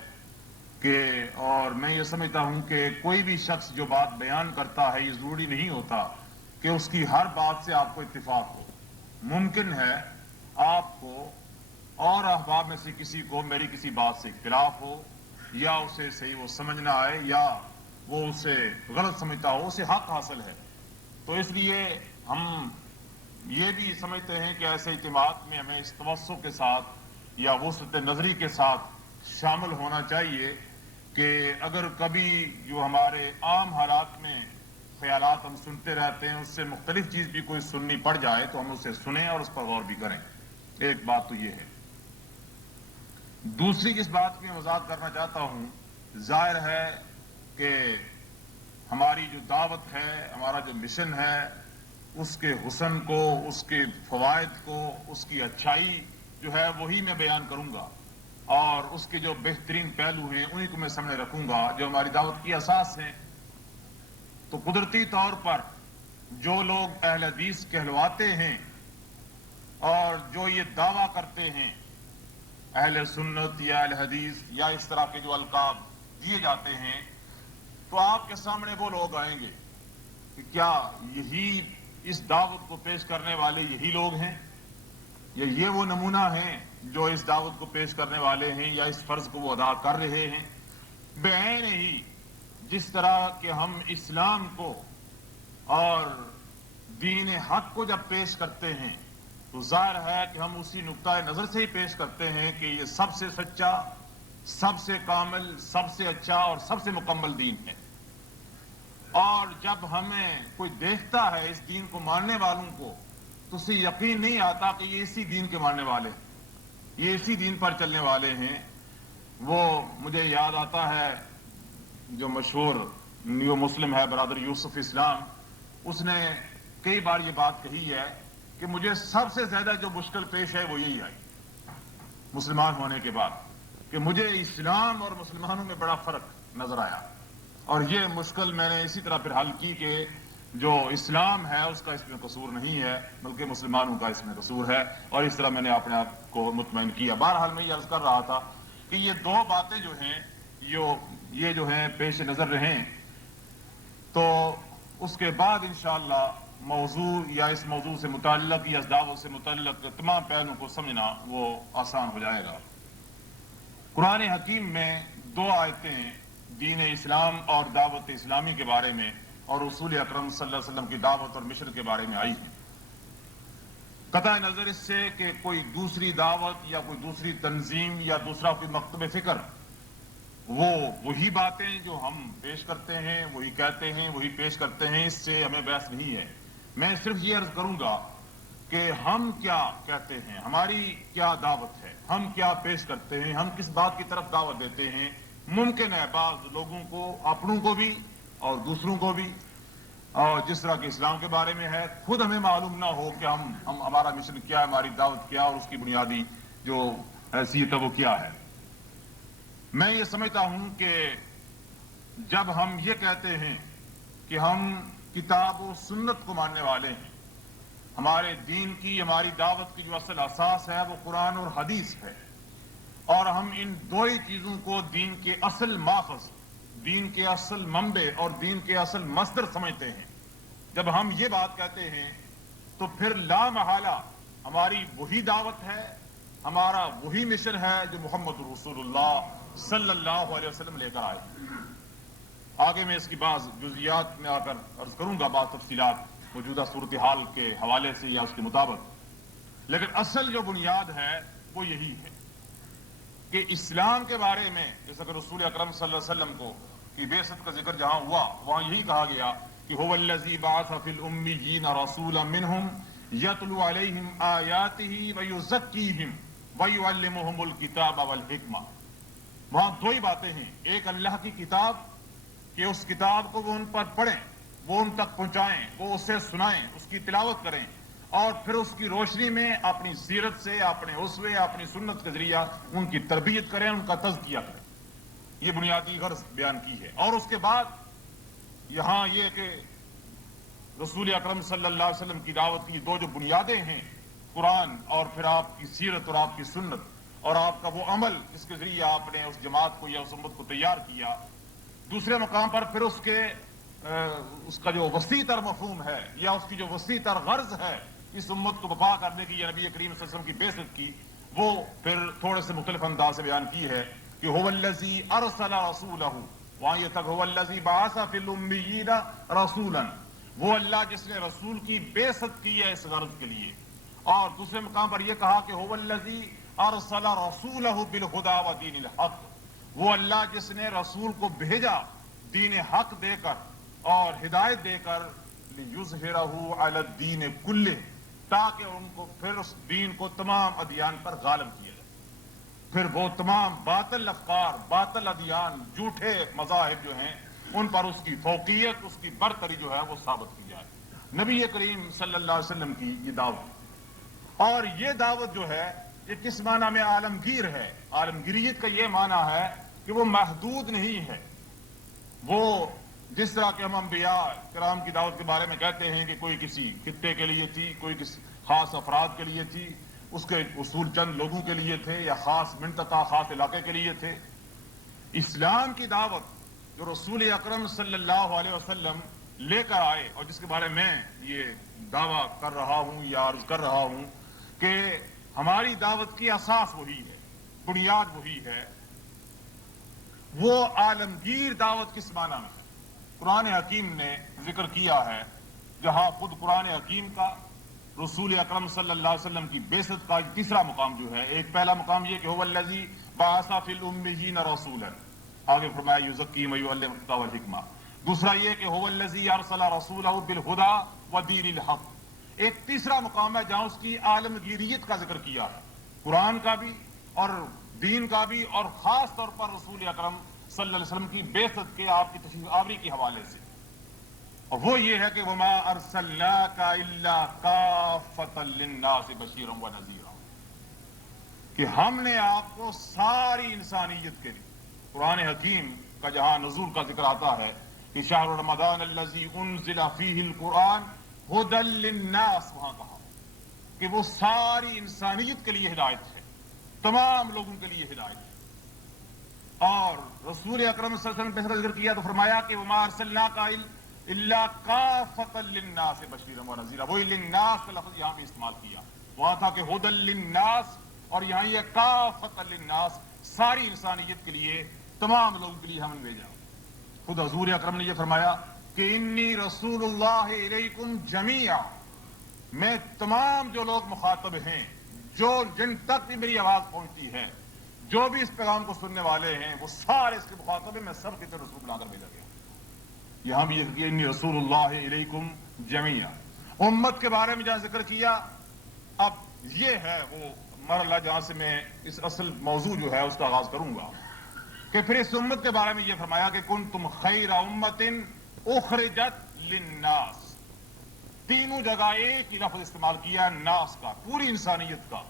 کہ، اور میں یہ سمجھتا ہوں کہ کوئی بھی شخص جو بات بیان کرتا ہے یہ ضروری نہیں ہوتا کہ اس کی ہر بات سے آپ کو اتفاق ہو۔ ممکن ہے آپ کو اور احباب میں سے کسی کو میری کسی بات سے اختلاف ہو، یا اسے صحیح وہ سمجھ نہ آئے، یا وہ اسے غلط سمجھتا ہو، اسے حق حاصل ہے۔ تو اس لیے ہم یہ بھی سمجھتے ہیں کہ ایسے اجتماعات میں ہمیں اس توسع کے ساتھ یا وسعت نظری کے ساتھ شامل ہونا چاہیے کہ اگر کبھی جو ہمارے عام حالات میں خیالات ہم سنتے رہتے ہیں اس سے مختلف چیز بھی کوئی سننی پڑ جائے تو ہم اسے سنیں اور اس پر غور بھی کریں۔ ایک بات تو یہ ہے۔ دوسری جس بات کی میں وضاحت کرنا چاہتا ہوں، ظاہر ہے کہ ہماری جو دعوت ہے، ہمارا جو مشن ہے، اس کے حسن کو، اس کے فوائد کو، اس کی اچھائی جو ہے وہی میں بیان کروں گا، اور اس کے جو بہترین پہلو ہیں انہی کو میں سامنے رکھوں گا جو ہماری دعوت کی اساس ہیں۔ تو قدرتی طور پر جو لوگ اہل حدیث کہلواتے ہیں اور جو یہ دعویٰ کرتے ہیں اہل سنت یا اہل حدیث یا اس طرح کے جو القاب دیے جاتے ہیں، تو آپ کے سامنے وہ لوگ آئیں گے کہ کیا یہی اس دعوت کو پیش کرنے والے یہی لوگ ہیں، یا یہ وہ نمونہ ہیں جو اس دعوت کو پیش کرنے والے ہیں یا اس فرض کو وہ ادا کر رہے ہیں؟ بعین ہی جس طرح کہ ہم اسلام کو اور دین حق کو جب پیش کرتے ہیں تو ظاہر ہے کہ ہم اسی نقطۂ نظر سے ہی پیش کرتے ہیں کہ یہ سب سے سچا، سب سے کامل، سب سے اچھا اور سب سے مکمل دین ہے۔ اور جب ہمیں کوئی دیکھتا ہے اس دین کو ماننے والوں کو تو اسے یقین نہیں آتا کہ یہ اسی دین کے ماننے والے ہیں، یہ اسی دین پر چلنے والے ہیں۔ وہ مجھے یاد آتا ہے جو مشہور نیو مسلم ہے برادر یوسف اسلام، اس نے کئی بار یہ بات کہی ہے کہ مجھے سب سے زیادہ جو مشکل پیش ہے وہ یہی آئی مسلمان ہونے کے بعد، کہ مجھے اسلام اور مسلمانوں میں بڑا فرق نظر آیا، اور یہ مشکل میں نے اسی طرح پھر حل کی کہ جو اسلام ہے اس کا اس میں قصور نہیں ہے بلکہ مسلمانوں کا اس میں قصور ہے، اور اس طرح میں نے اپنے آپ کو مطمئن کیا۔ بہرحال میں یہ عرض کر رہا تھا کہ یہ دو باتیں جو ہیں یہ جو ہیں پیش نظر رہیں، تو اس کے بعد انشاءاللہ موضوع یا اس موضوع سے متعلق یا اس دعوت سے متعلق تمام پہلوؤں کو سمجھنا وہ آسان ہو جائے گا۔ قرآن حکیم میں دو آیتیں دین اسلام اور دعوت اسلامی کے بارے میں اور رسول اکرم صلی اللہ علیہ وسلم کی دعوت اور مشن کے بارے میں آئی ہیں۔ قطع نظر اس سے کہ کوئی دوسری دعوت یا کوئی دوسری تنظیم یا دوسرا کوئی مکتب فکر وہی باتیں جو ہم پیش کرتے ہیں وہی کہتے ہیں وہی پیش کرتے ہیں، اس سے ہمیں بحث نہیں ہے۔ میں صرف یہ عرض کروں گا کہ ہم کیا کہتے ہیں، ہماری کیا دعوت ہے، ہم کیا پیش کرتے ہیں، ہم کس بات کی طرف دعوت دیتے ہیں۔ ممکن ہے بعض لوگوں کو، اپنوں کو بھی اور دوسروں کو بھی، اور جس طرح کہ اسلام کے بارے میں ہے، خود ہمیں معلوم نہ ہو کہ ہمارا مشن کیا ہے، ہماری دعوت کیا اور اس کی بنیادی جو حیثیت ہے وہ کیا ہے۔ میں یہ سمجھتا ہوں کہ جب ہم یہ کہتے ہیں کہ ہم کتاب و سنت کو ماننے والے ہیں، ہمارے دین کی، ہماری دعوت کی جو اصل اساس ہے وہ قرآن اور حدیث ہے، اور ہم ان دو ہی چیزوں کو دین کے اصل ماخذ، دین کے اصل منبع اور دین کے اصل مصدر سمجھتے ہیں، جب ہم یہ بات کہتے ہیں تو پھر لا محالہ ہماری وہی دعوت ہے، ہمارا وہی مشن ہے جو محمد رسول اللہ صلی اللہ علیہ وسلم لے کر آئے۔ آگے میں اس کی بعض جزیات میں آ کر عرض کروں گا، بعض تفصیلات موجودہ صورتحال کے حوالے سے یا اس کے مطابق، لیکن اصل جو بنیاد ہے وہ یہی ہے کہ اسلام کے بارے میں جیسا کہ رسول اکرم صلی اللہ علیہ وسلم کو کی بعثت کا ذکر جہاں ہوا وہاں یہی کہا گیا کہ هو الذی بعث فی الامیین رسولا منہم یتلو علیہم آیاتہ ویزکیہم ویعلمہم الکتاب والحکمہ۔ وہاں دو ہی باتیں ہیں، ایک اللہ کی کتاب کہ اس کتاب کو وہ ان پر پڑھیں، وہ ان تک پہنچائیں، وہ اسے سنائیں، اس کی تلاوت کریں، اور پھر اس کی روشنی میں اپنی سیرت سے، اپنے اسوے، اپنی سنت کے ذریعہ ان کی تربیت کریں، ان کا تزکیہ کریں۔ یہ بنیادی غرض بیان کی ہے۔ اور اس کے بعد یہاں یہ کہ رسول اکرم صلی اللہ علیہ وسلم کی دعوت کی دو جو بنیادیں ہیں، قرآن اور پھر آپ کی سیرت اور آپ کی سنت اور آپ کا وہ عمل جس کے ذریعے آپ نے اس جماعت کو یا اس امت کو تیار کیا۔ دوسرے مقام پر پھر اس کا جو وسیع تر مفہوم ہے یا اس کی جو وسیع تر غرض ہے اس امت کو بپا کرنے کی یا نبی کریم صلی اللہ علیہ وسلم کی بعثت کی، وہ پھر تھوڑے سے مختلف انداز سے بیان کی ہے کہ هو الذی ارسل رسولہ، وہاں یہ تک هو الذی بعث فی الامیین رسولا، وہ اللہ جس نے رسول کی بعثت کی ہے اس غرض کے لیے۔ اور دوسرے مقام پر یہ کہا کہ هو الذی ارسل رسولہ بالہدی ودین الحق، وہ اللہ جس نے رسول کو بھیجا دین حق دے کر اور ہدایت دے کر، لیظہرہ علی الدین کلہ، تاکہ ان کو پھر اس دین کو تمام ادیان پر غالب کیا جائے، پھر وہ تمام باطل افکار، باطل ادیان، جھوٹے مذاہب جو ہیں ان پر اس کی فوقیت، اس کی برتری جو ہے وہ ثابت کی جائے۔ نبی کریم صلی اللہ علیہ وسلم کی یہ دعوت، اور یہ دعوت جو ہے یہ کس معنی میں عالمگیر ہے؟ عالمگیریت کا یہ معنی ہے کہ وہ محدود نہیں ہے۔ وہ جس طرح کہ ہم انبیاء کرام کی دعوت کے بارے میں کہتے ہیں کہ کوئی کسی خطے کے لیے تھی، کوئی کسی خاص افراد کے لیے تھی، اس کے اصول چند لوگوں کے لیے تھے، یا خاص منطقہ خاص علاقے کے لیے تھے، اسلام کی دعوت جو رسول اکرم صلی اللہ علیہ وسلم لے کر آئے، اور جس کے بارے میں یہ دعویٰ کر رہا ہوں یا عرض کر رہا ہوں کہ ہماری دعوت کی اساس وہی ہے، بنیاد وہی ہے، وہ عالمگیر دعوت کس معنی میں ہے؟ قرآن حکیم نے ذکر کیا ہے، جہاں خود قرآن حکیم کا رسول اکرم صلی اللہ علیہ وسلم کی بعثت کا تیسرا مقام جو ہے، ایک پہلا مقام یہ کہ هو الذی بعث فی الامیین رسولا، آگے فرمایا یزکیہم ویعلمہم الکتاب والحکمہ، دوسرا یہ کہ هو الذی ارسل رسولہ بالہدی ودین الحق، ایک تیسرا مقام ہے جہاں اس کی عالمگیریت کا ذکر کیا ہے، قرآن کا بھی اور دین کا بھی، اور خاص طور پر رسول اکرم صلی اللہ علیہ وسلم کی بعثت کے، آپ کی تشریف آوری کے حوالے سے، اور وہ یہ ہے کہ وما ارسلناک الا کافۃ للناس بشیرا ونذیرا، کہ ہم نے آپ کو ساری انسانیت کے لیے، قرآن حکیم کا جہاں نزول کا ذکر آتا ہے کہ شہر رمضان الذی انزل فیہ القرآن ھدی للناس، وہاں کہا کہ وہ ساری انسانیت کے لیے ہدایت ہے، تمام لوگوں کے لیے ہدایت ہے۔ اور رسول اکرم صلی اللہ علیہ وسلم پہ ذکر کیا تو فرمایا کہ وما ارسلناک الا کافۃ للناس بشیرا ونذیرا، وہی للناس کا لفظ یہاں پہ استعمال کیا، وہاں تھا کہ ھدی للناس، اور یہاں یہ کافۃ للناس، ساری انسانیت کے لیے، تمام لوگوں کے لیے ہم نے بھیجا۔ خود حضور اکرم نے یہ فرمایا کہ انی رسول اللہ الیکم جمیعا، میں تمام جو لوگ مخاطب ہیں، جن تک بھی میری آواز پہنچتی ہے، جو بھی اس پیغام کو سننے والے ہیں، وہ سارے اس کے مخاطب ہیں، میں سب کی طرف رسول بنا کر بھیجا گیا۔ یہاں بھی یہ کہ انی رسول اللہ الیکم جمیعا۔ امت کے بارے میں جہاں ذکر کیا، اب یہ ہے وہ مرحلہ جہاں سے میں اس اصل موضوع جو ہے اس کا آغاز کروں گا، کہ پھر اس امت کے بارے میں یہ فرمایا کہ کنتم خیر امت اخرجت للناس، تینوں جگہ ایک ہی لفظ استعمال کیا، ناس کا، پوری انسانیت کا،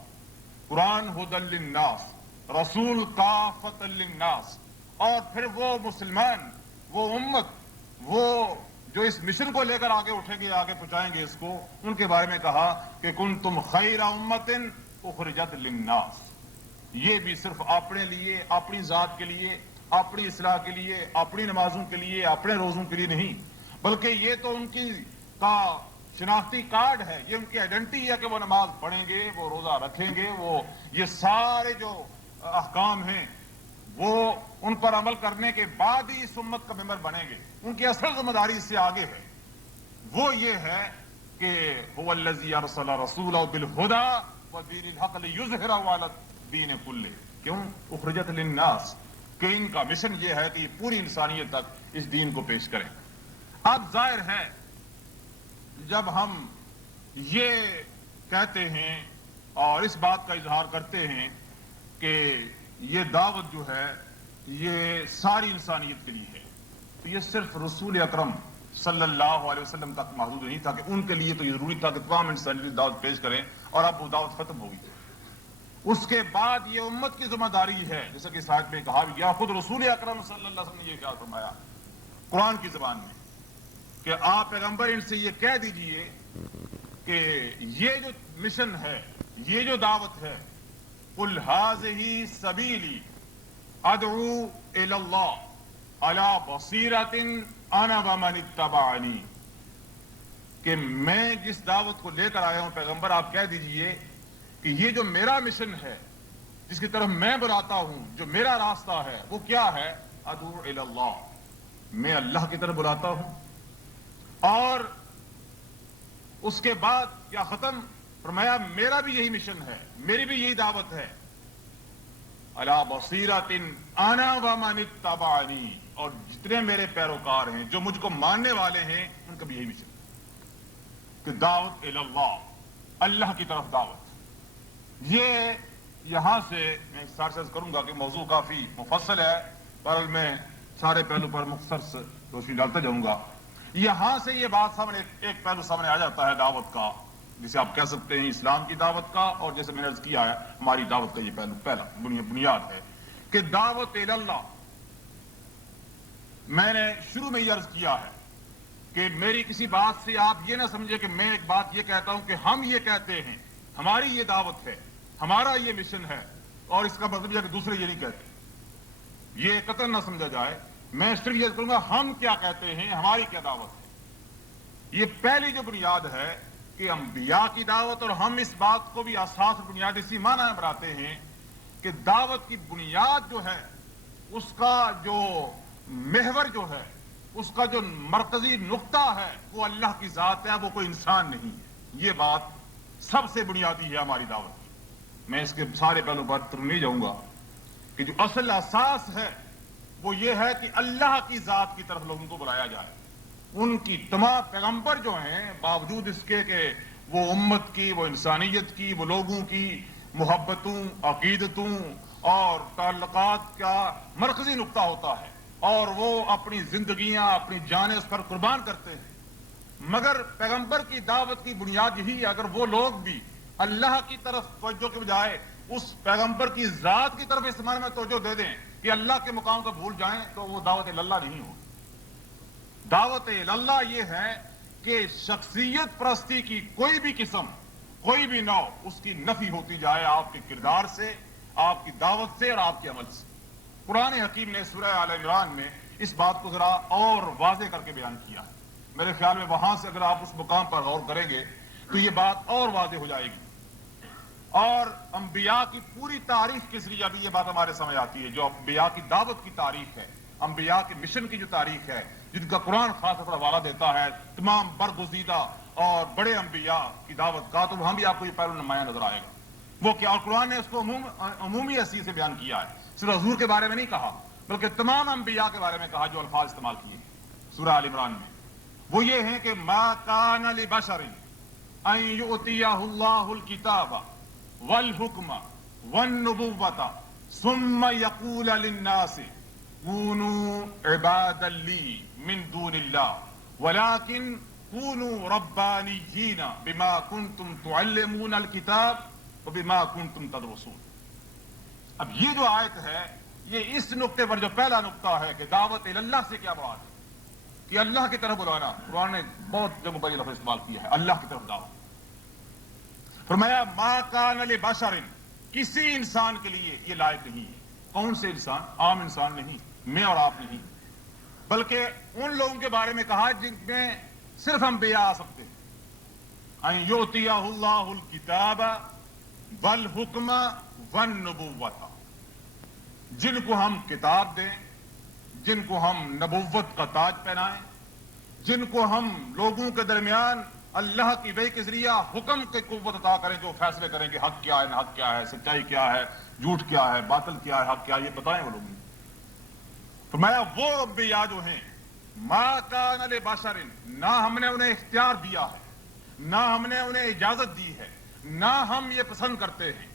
قرآن ھدی للناس، رسول کافۃ للناس، اور پھر وہ مسلمان، وہ امت، وہ جو اس مشن کو لے کر آگے اٹھیں گے، آگے پہنچائیں گے اس کو، ان کے بارے میں کہا کہ کنتم خیر امت اخرجت للناس۔ یہ بھی صرف اپنے لیے، اپنی ذات کے لیے، اپنی اصلاح کے لیے، اپنی نمازوں کے لیے، اپنے روزوں کے لیے نہیں، بلکہ یہ تو ان کی کا شناختی کارڈ ہے، یہ ان کی آئیڈینٹی ہے کہ وہ نماز پڑھیں گے، وہ روزہ رکھیں گے، وہ یہ سارے جو احکام ہیں وہ ان پر عمل کرنے کے بعد ہی اس امت کا ممبر بنیں گے، ان کی اصل ذمہ داری اس سے آگے ہے، وہ یہ ہے کہ هو الذی ارسل رسولہ بالہدی ودین الحق لیظہرہ علی الدین کلہ، کیوں؟ اخرجت للناس، کہ ان کا مشن یہ ہے کہ یہ پوری انسانیت تک اس دین کو پیش کریں۔ اب ظاہر ہے جب ہم یہ کہتے ہیں اور اس بات کا اظہار کرتے ہیں کہ یہ دعوت جو ہے یہ ساری انسانیت کے لیے ہے، تو یہ صرف رسول اکرم صلی اللہ علیہ وسلم تک محدود نہیں تھا کہ ان کے لیے تو یہ ضروری تھا کہ تمام انسانیت دعوت پیش کریں، اور اب وہ دعوت ختم ہو گئی۔ اس کے بعد یہ امت کی ذمہ داری ہے، جیسا کہ صاحب میں کہا بھی گیا، خود رسول اکرم صلی اللہ علیہ وسلم نے یہ کیا فرمایا قرآن کی زبان میں کہ آپ پیغمبر ان سے یہ کہہ دیجئے کہ یہ جو مشن ہے، یہ جو دعوت ہے، قل ھذہ سبیلی ادعو الی اللہ علی بصیرۃ انا ومن اتبعنی، کہ میں جس دعوت کو لے کر آیا ہوں پیغمبر، آپ کہہ دیجئے کہ یہ جو میرا مشن ہے، جس کی طرف میں بلاتا ہوں، جو میرا راستہ ہے، وہ کیا ہے؟ ادعو الی اللہ، میں اللہ کی طرف بلاتا ہوں۔ اور اس کے بعد کیا ختم فرمایا؟ میرا بھی یہی مشن ہے، میری بھی یہی دعوت ہے، علی بصیرۃ انا ومن اتبعنی، اور جتنے میرے پیروکار ہیں، جو مجھ کو ماننے والے ہیں، ان کا بھی یہی مشن ہے کہ دعوت الی اللہ، اللہ کی طرف دعوت۔ یہ یہاں سے میں سارے عرض کروں گا کہ موضوع کافی مفصل ہے، پر میں سارے پہلو پر مختصر سے روشنی ڈالتا جاؤں گا۔ یہاں سے یہ بات سامنے ایک پہلو سامنے آ جاتا ہے دعوت کا، جسے آپ کہہ سکتے ہیں اسلام کی دعوت کا، اور جیسے میں نے عرض کیا ہے ہماری دعوت کا یہ پہلو پہلا بنیاد ہے کہ دعوت اللہ. میں نے شروع میں یہ عرض کیا ہے کہ میری کسی بات سے آپ یہ نہ سمجھے کہ میں ایک بات یہ کہتا ہوں کہ ہم یہ کہتے ہیں، ہماری یہ دعوت ہے، ہمارا یہ مشن ہے، اور اس کا مطلب یہ کہ دوسرے یہ نہیں کہتے، یہ قطعاً نہ سمجھا جائے. میں صرف یہ کروں گا ہم کیا کہتے ہیں، ہماری کیا دعوت ہے. یہ پہلی جو بنیاد ہے کہ انبیاء کی دعوت، اور ہم اس بات کو بھی اساس اور بنیاد اسی معنی میں بناتے ہیں کہ دعوت کی بنیاد جو ہے، اس کا جو محور جو ہے، اس کا جو مرکزی نقطہ ہے، وہ اللہ کی ذات ہے، وہ کوئی انسان نہیں ہے. یہ بات سب سے بنیادی ہے ہماری دعوت کی. میں اس کے سارے پہلو پر نہیں جاؤں گا کہ جو اصل اساس ہے وہ یہ ہے کہ اللہ کی ذات کی طرف لوگوں کو بلایا جائے. ان کی تمام پیغمبر جو ہیں، باوجود اس کے کہ وہ امت کی، وہ انسانیت کی، وہ لوگوں کی محبتوں، عقیدتوں اور تعلقات کا مرکزی نقطہ ہوتا ہے، اور وہ اپنی زندگیاں، اپنی جانیں اس پر قربان کرتے ہیں. مگر پیغمبر کی دعوت کی بنیاد یہی ہے، اگر وہ لوگ بھی اللہ کی طرف توجہ کے بجائے اس پیغمبر کی ذات کی طرف اس معنی میں توجہ دے دیں کہ اللہ کے مقام کو بھول جائیں، تو وہ دعوت اللہ نہیں ہو. دعوت اللہ یہ ہے کہ شخصیت پرستی کی کوئی بھی قسم، کوئی بھی نوع، اس کی نفی ہوتی جائے آپ کے کردار سے، آپ کی دعوت سے اور آپ کے عمل سے. قرآن حکیم نے سورہ آل عمران میں اس بات کو ذرا اور واضح کر کے بیان کیا ہے. میرے خیال میں وہاں سے اگر آپ اس مقام پر غور کریں گے تو یہ بات اور واضح ہو جائے گی. اور انبیاء کی پوری تاریخ کے ذریعے ابھی یہ بات ہمارے سمجھ آتی ہے، جو انبیاء کی دعوت کی تاریخ ہے، انبیاء کے مشن کی جو تاریخ ہے، جن کا قرآن خاص طور پر حوالہ دیتا ہے تمام برگزیدہ اور بڑے انبیاء کی دعوت کا، تو وہاں بھی آپ کو یہ پہلو نمایاں نظر آئے گا. وہ کیا، اور قرآن نے اس کو عمومی حیثیت سے بیان کیا ہے. صرف حضور کے بارے میں نہیں کہا، بلکہ تمام انبیاء کے بارے میں کہا جو الفاظ استعمال کیے سورہ آل عمران میں. وہ یہ ہیں کہ ما کان لبشر ان یؤتیہ اللہ الکتاب والحکم والنبوۃ ثم یقول للناس کونوا عبادا لی من دون اللہ ولکن کونوا ربانیین بما کنتم تعلمون الکتاب وبما کنتم تدرسون. اب یہ جو آیت ہے، یہ اس نقطے پر جو پہلا نقطہ ہے کہ دعوت اللہ سے کیا مراد ہے کہ اللہ کی طرف بلانا. قرآن نے بہت جگہوں پر یہ لفظ استعمال کیا ہے، اللہ کی طرف دعوت. فرمایا ما کان لبشر، کسی انسان کے لیے یہ لائق نہیں ہے. کون سے انسان؟ عام انسان نہیں، میں اور آپ نہیں، بلکہ ان لوگوں کے بارے میں کہا جن میں صرف انبیاء آ سکتے ہیں. ان یؤتیہ اللہ الکتاب والحکم والنبوۃ، جن کو ہم کتاب دیں، جن کو ہم نبوت کا تاج پہنائیں، جن کو ہم لوگوں کے درمیان اللہ کی وحی کے ذریعہ حکم کی قوت عطا کریں، جو فیصلے کریں کہ حق کیا ہے، ناحق کیا ہے، سچائی کیا ہے، جھوٹ کیا ہے، باطل کیا ہے، حق کیا ہے، یہ بتائیں وہ لوگ. فرمایا وہ انبیاء جو ہیں، ما کان لبشر، نہ ہم نے انہیں اختیار دیا ہے، نہ ہم نے انہیں اجازت دی ہے، نہ ہم یہ پسند کرتے ہیں،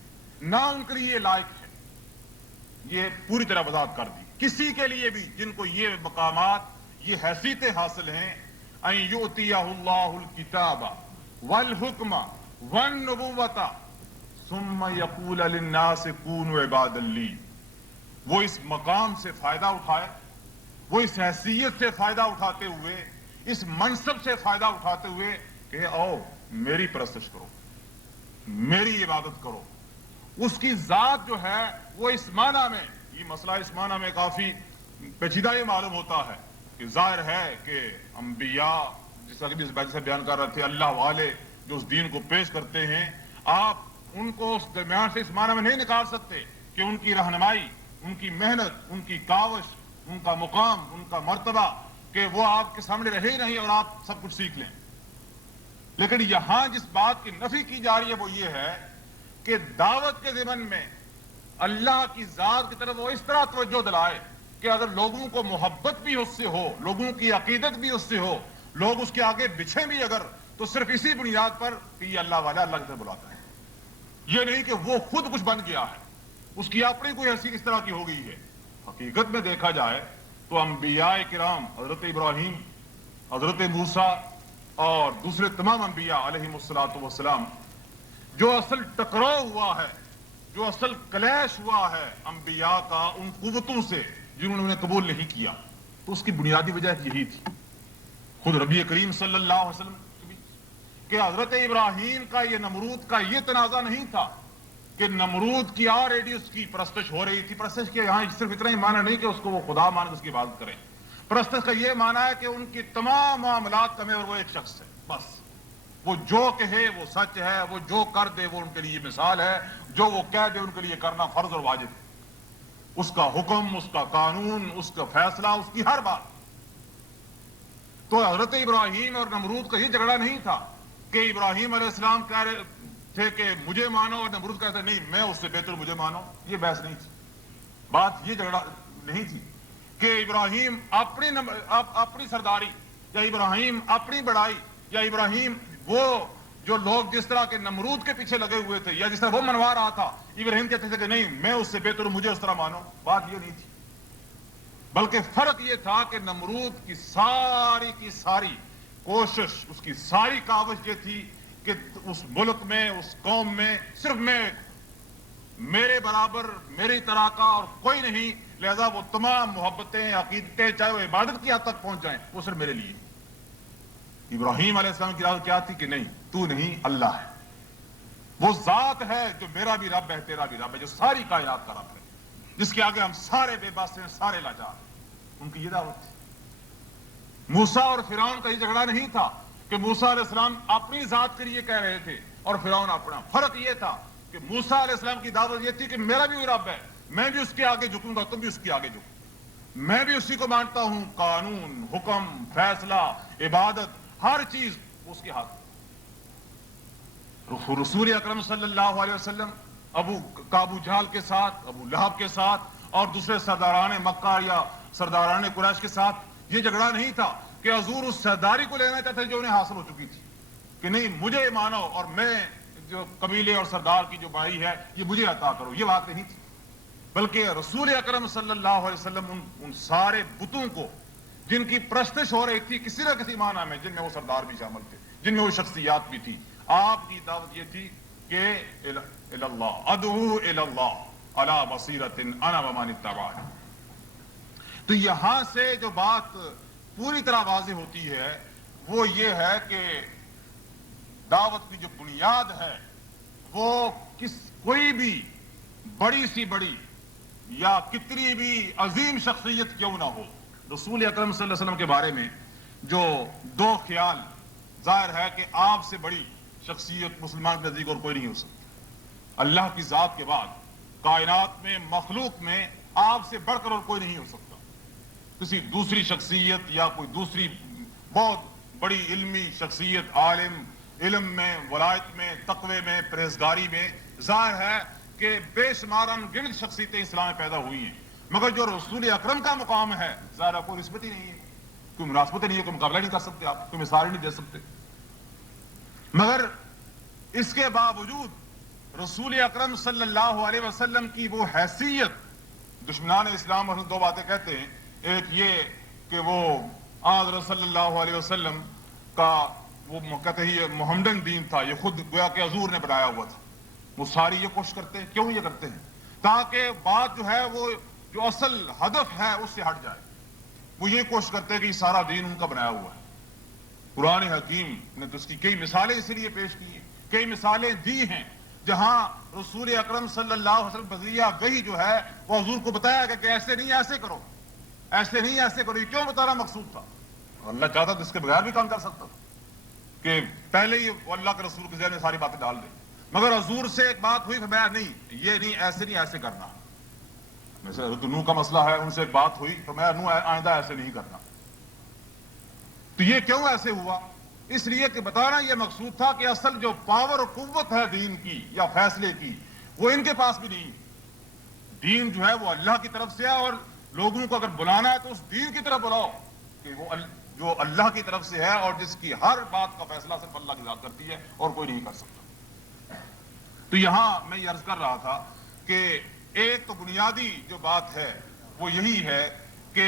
نہ ان کے لیے یہ لائق ہے. یہ پوری طرح وضاحت کر دی. کسی کے لیے بھی جن کو یہ مقامات، یہ حیثیتیں حاصل ہیں، ان یؤتیہ اللہ الکتاب والحکم والنبوۃ ثم یقول للناس کونوا عبادا لی، وہ اس مقام سے فائدہ اٹھائے، وہ اس حیثیت سے فائدہ اٹھاتے ہوئے، اس منصب سے فائدہ اٹھاتے ہوئے کہ آؤ میری پرستش کرو، میری عبادت کرو. اس کی ذات جو ہے وہ اس معنی میں، یہ مسئلہ اس معنی میں کافی پیچیدہ یہ معلوم ہوتا ہے کہ ظاہر ہے کہ انبیاء، جیسا کہ اس بات سے بیان کر رہے تھے، اللہ والے جو اس دین کو پیش کرتے ہیں، آپ ان کو اس درمیان سے اس معنی میں نہیں نکال سکتے کہ ان کی رہنمائی، ان کی محنت، ان کی کاوش، ان کا مقام، ان کا مرتبہ، کہ وہ آپ کے سامنے رہے ہی نہیں اور آپ سب کچھ سیکھ لیں. لیکن یہاں جس بات کی نفی کی جا رہی ہے وہ یہ ہے کہ دعوت کے ضمن میں اللہ کی ذات کی طرف وہ اس طرح توجہ دلائے کہ اگر لوگوں کو محبت بھی اس سے ہو، لوگوں کی عقیدت بھی اس سے ہو، لوگ اس کے آگے بچھیں بھی اگر، تو صرف اسی بنیاد پر کہ یہ اللہ والا اللہ کی طرف بلاتا ہے. یہ نہیں کہ وہ خود کچھ بن گیا ہے، اس کی اپنی کوئی حیثیت اس طرح کی ہو گئی ہے. حقیقت میں دیکھا جائے تو انبیاء کرام، حضرت ابراہیم حضرت موسیٰ اور دوسرے تمام انبیاء علیہم السلام جو اصل ٹکراؤ ہوا ہے، جو اصل کلیش ہوا ہے انبیاء کا ان قوتوں سے جنہوں نے انہیں قبول نہیں کیا، تو اس کی بنیادی وجہ یہی تھی. خود نبی کریم صلی اللہ علیہ وسلم کہ حضرت ابراہیم کا یہ نمرود کا یہ تنازع نہیں تھا کہ نمرود کی آلریڈی اس کی پرستش ہو رہی تھی. پرستش کے یہاں صرف اتنا ہی معنی نہیں کہ اس کو وہ خدا مان کے اس کی عبادت کریں. پرستش کا یہ معنی ہے کہ ان کی تمام معاملات میں وہ ایک شخص ہے بس. وہ جو کہے وہ سچ ہے، وہ جو کر دے وہ ان کے لیے مثال ہے، جو وہ کہہ دے ان کے لیے کرنا فرض اور واجب ہے. اس کا حکم، اس کا قانون، اس کا فیصلہ، اس کی ہر بات. تو حضرت ابراہیم اور نمرود کا یہ جھگڑا نہیں تھا کہ ابراہیم علیہ السلام کہہ رہے تھے کہ مجھے مانو اور نمرود کہتے نہیں میں اس سے بہتر مجھے مانو. یہ بحث نہیں تھی، بات یہ جھگڑا نہیں تھی کہ ابراہیم اپنی سرداری یا ابراہیم اپنی بڑائی یا ابراہیم وہ جو لوگ جس طرح کے نمرود کے پیچھے لگے ہوئے تھے یا جس طرح وہ منوا رہا تھا، ابراہیم کہتے تھے کہ نہیں میں اس سے بہتر ہوں مجھے اس طرح مانو. بات یہ نہیں تھی، بلکہ فرق یہ تھا کہ نمرود کی ساری کوشش، اس کی ساری کاوش یہ تھی کہ اس ملک میں، اس قوم میں صرف میرے برابر، میری طرح کا اور کوئی نہیں، لہذا وہ تمام محبتیں، عقیدتیں چاہے وہ عبادت کی حد تک پہنچ جائیں وہ صرف میرے لیے. ابراہیم علیہ السلام کی رات کیا تھی کہ نہیں تو نہیں، اللہ ہے، وہ ذات ہے جو میرا بھی رب ہے تیرا بھی رب ہے، جو ساری کائنات کا رب ہے، جس کے آگے ہم سارے بے بس ہیں، سارے لاچار ہیں. ان کی یہ دعوت تھی. موسیٰ اور فرعون کا یہ جھگڑا نہیں تھا کہ موسیٰ علیہ السلام اپنی ذات کے لیے کہہ رہے تھے اور فرعون اپنا. فرق یہ تھا کہ موسیٰ علیہ السلام کی دعوت یہ تھی کہ میرا بھی رب ہے، میں بھی اس کے آگے جھکوں گا، تم بھی اس کے آگے جھکو، میں بھی اسی کو مانتا ہوں، قانون، حکم، فیصلہ، عبادت، ہر چیز اس کے ہاتھ. رسول اکرم صلی اللہ علیہ وسلم ابو جہل کے ساتھ، ابو لہب کے ساتھ اور دوسرے سرداران مکہ یا سرداران قریش کے ساتھ یہ جھگڑا نہیں تھا کہ حضور اس سرداری کو لینا چاہتے جو انہیں حاصل ہو چکی تھی کہ نہیں مجھے مانو اور میں جو قبیلے اور سردار کی جو بھائی ہے یہ مجھے عطا کرو. یہ بات نہیں تھی، بلکہ رسول اکرم صلی اللہ علیہ وسلم ان سارے بتوں کو جن کی پرستش ہو رہی تھی کسی نہ کسی معنی میں، جن میں وہ سردار بھی شامل تھے، جن میں وہ شخصیات بھی تھی، آپ کی دعوت یہ تھی کہ اللہ ادعو الی اللہ علی بصیرۃ انا ومن اتبعنی. تو یہاں سے جو بات پوری طرح واضح ہوتی ہے وہ یہ ہے کہ دعوت کی جو بنیاد ہے وہ کوئی بھی بڑی سی بڑی یا کتنی بھی عظیم شخصیت کیوں نہ ہو، رسول اکرم صلی اللہ علیہ وسلم کے بارے میں جو دو خیال ظاہر ہے کہ آپ سے بڑی شخصیت مسلمان کے نزدیک اور کوئی نہیں ہو سکتی. اللہ کی ذات کے بعد کائنات میں، مخلوق میں آپ سے بڑھ کر اور کوئی نہیں ہو سکتا. کسی دوسری شخصیت یا کوئی دوسری بہت بڑی علمی شخصیت، عالم، علم میں، ولایت میں، تقوی میں، پرہیزگاری میں، ظاہر ہے کہ بے شمار انگنت شخصیتیں اسلام میں پیدا ہوئی ہیں، مگر جو رسول اکرم کا مقام ہے ظاہر ہے کوئی نسبت ہی نہیں ہے، کوئی مناسبت ہی نہیں ہے، کوئی مقابلہ نہیں کر سکتے، آپ کوئی مثال ہی نہیں دے سکتے. مگر اس کے باوجود رسول اکرم صلی اللہ علیہ وسلم کی وہ حیثیت، دشمنان اسلام اور دو باتیں کہتے ہیں، ایک یہ کہ وہ حضرت صلی اللہ علیہ وسلم کا وہ کہتے ہی محمدن دین تھا، یہ خود گویا کہ حضور نے بنایا ہوا تھا. وہ ساری یہ کوشش کرتے ہیں، کیوں یہ کرتے ہیں؟ تاکہ بات جو ہے وہ جو اصل ہدف ہے اس سے ہٹ جائے. وہ یہ کوشش کرتے ہیں کہ یہ سارا دین ان کا بنایا ہوا ہے. قرآن حکیم نے تو اس کی کئی مثالیں اسی لیے پیش کی ہیں، کئی مثالیں دی ہیں جہاں رسول اکرم صلی اللہ علیہ وسلم بذریعہ وحی جو ہے وہ حضور کو بتایا گیا کہ ایسے نہیں ایسے کرو، ایسے نہیں ایسے کرو. یہ کیوں بتانا مقصود تھا؟ اللہ چاہتا تو اس کے بغیر بھی کام کر سکتا تھا کہ پہلے ہی اللہ کے رسول کے ذہن میں ساری باتیں ڈال دیں، مگر حضور سے ایک بات ہوئی، فرمایا نہیں یہ نہیں ایسے نہیں ایسے کرنا. جیسے حضرت نوح کا مسئلہ ہے، ان سے ایک بات ہوئی، فرمایا نوح آئندہ ایسے نہیں کرنا. تو یہ کیوں ایسے ہوا؟ اس لیے کہ بتانا یہ مقصود تھا کہ اصل جو پاور اور قوت ہے دین کی یا فیصلے کی وہ ان کے پاس بھی نہیں. دین جو ہے وہ اللہ کی طرف سے ہے، اور لوگوں کو اگر بلانا ہے تو اس دین کی طرف بلاؤ کہ وہ جو اللہ کی طرف سے ہے اور جس کی ہر بات کا فیصلہ صرف اللہ کی ذات کرتی ہے اور کوئی نہیں کر سکتا. تو یہاں میں یہ عرض کر رہا تھا کہ ایک تو بنیادی جو بات ہے وہ یہی ہے کہ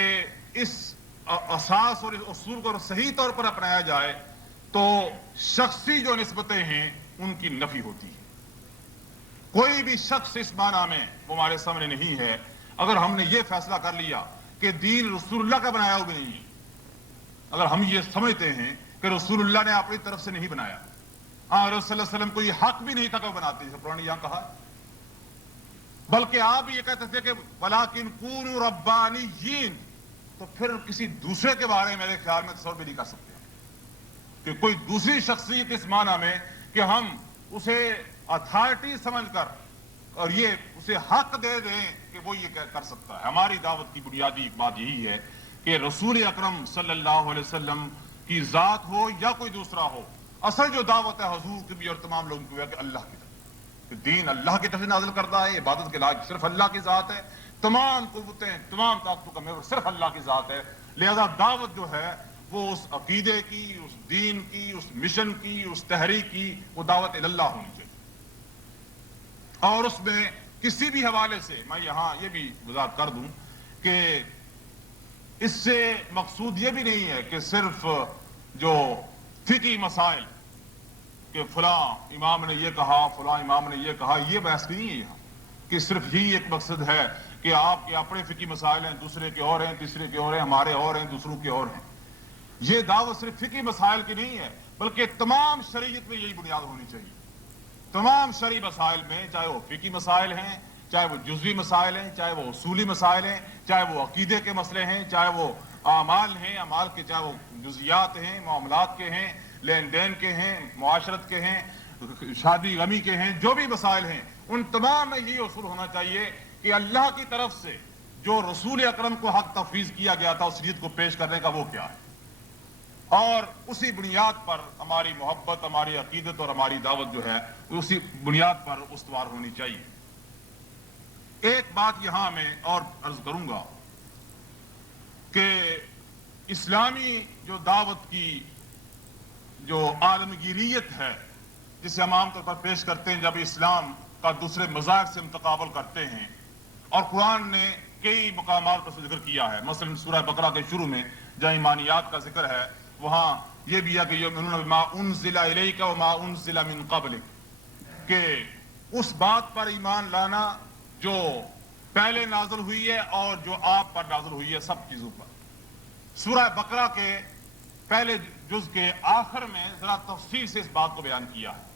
اس اساس اور اصول کو صحیح طور پر اپنایا جائے تو شخصی جو نسبتیں ہیں ان کی نفی ہوتی ہے. کوئی بھی شخص اس معنی میں وہ ہمارے سامنے نہیں ہے. اگر ہم نے یہ فیصلہ کر لیا کہ دین رسول اللہ کا بنایا ہوا بھی نہیں ہے, اگر ہم یہ سمجھتے ہیں کہ رسول اللہ نے اپنی طرف سے نہیں بنایا, رسول اللہ صلی اللہ علیہ وسلم کو یہ حق بھی نہیں تھا کہ وہ بناتے, جیسے قرآن نے یہاں کہا, بلکہ آپ یہ کہتے تھے کہ وَلَٰكِن كُونُوا رَبَّانِيِّينَ, تو پھر کسی دوسرے کے بارے میں میرے خیال میں تصور بھی نہیں کر سکتے کہ کوئی دوسری شخصیت اس معنی میں کہ ہم اسے اتھارٹی سمجھ کر اور یہ اسے حق دے دیں کہ وہ یہ کر سکتا ہے. ہماری دعوت کی بنیادی ایک بات یہی ہے کہ رسول اکرم صلی اللہ علیہ وسلم کی ذات ہو یا کوئی دوسرا ہو, اصل جو دعوت ہے حضور کی بھی اور تمام لوگوں کی ہے کہ اللہ کی طرف, کہ دین اللہ کی طرف سے نازل کرتا ہے, عبادت کے لائق صرف اللہ کی ذات ہے, تمام قوتیں تمام طاقتوں کا محور صرف اللہ کی ذات ہے. لہذا دعوت جو ہے وہ اس عقیدے کی, اس دین کی, اس مشن کی, اس تحریک کی, وہ دعوت اللہ ہونی چاہیے. اور اس میں کسی بھی حوالے سے میں یہاں یہ بھی وضاحت کر دوں کہ اس سے مقصود یہ بھی نہیں ہے کہ صرف جو فقہی مسائل کہ فلاں امام نے یہ کہا, فلاں امام نے یہ کہا, یہ بحث نہیں ہے یہاں کہ صرف یہی ایک مقصد ہے کہ آپ کے اپنے فقہی مسائل ہیں, دوسرے کے اور ہیں, تیسرے کے اور ہیں, ہمارے اور ہیں, دوسروں کے اور ہیں. یہ دعوت صرف فقہی مسائل کی نہیں ہے بلکہ تمام شریعت میں یہی بنیاد ہونی چاہیے. تمام شرعی مسائل میں, چاہے وہ فقہی مسائل ہیں, چاہے وہ جزوی مسائل ہیں, چاہے وہ اصولی مسائل ہیں, چاہے وہ عقیدے کے مسئلے ہیں, چاہے وہ اعمال ہیں, اعمال کے چاہے وہ جزیات ہیں, معاملات کے ہیں, لین دین کے ہیں, معاشرت کے ہیں, شادی غمی کے ہیں, جو بھی مسائل ہیں ان تمام میں یہ اصول ہونا چاہیے کہ اللہ کی طرف سے جو رسول اکرم کو حق تفویض کیا گیا تھا اس چیز کو پیش کرنے کا وہ کیا ہے, اور اسی بنیاد پر ہماری محبت, ہماری عقیدت اور ہماری دعوت جو ہے اسی بنیاد پر استوار ہونی چاہیے. ایک بات یہاں میں اور عرض کروں گا کہ اسلامی جو دعوت کی جو عالمگیریت ہے جسے ہم عام طور پر پیش کرتے ہیں جب اسلام کا دوسرے مذاہب سے متقابل کرتے ہیں, اور قرآن نے کئی مقامات پر ذکر کیا ہے. مثلا سورہ بقرہ کے شروع میں جہاں ایمانیات کا ذکر ہے وہاں یہ بھی ہے کہ یؤمنون بما انزل الیک وما انزل من قبلک, کہ اس بات پر ایمان لانا جو پہلے نازل ہوئی ہے اور جو آپ پر نازل ہوئی ہے, سب چیزوں پر. سورہ بقرہ کے پہلے جز کے آخر میں ذرا تفصیل سے اس بات کو بیان کیا ہے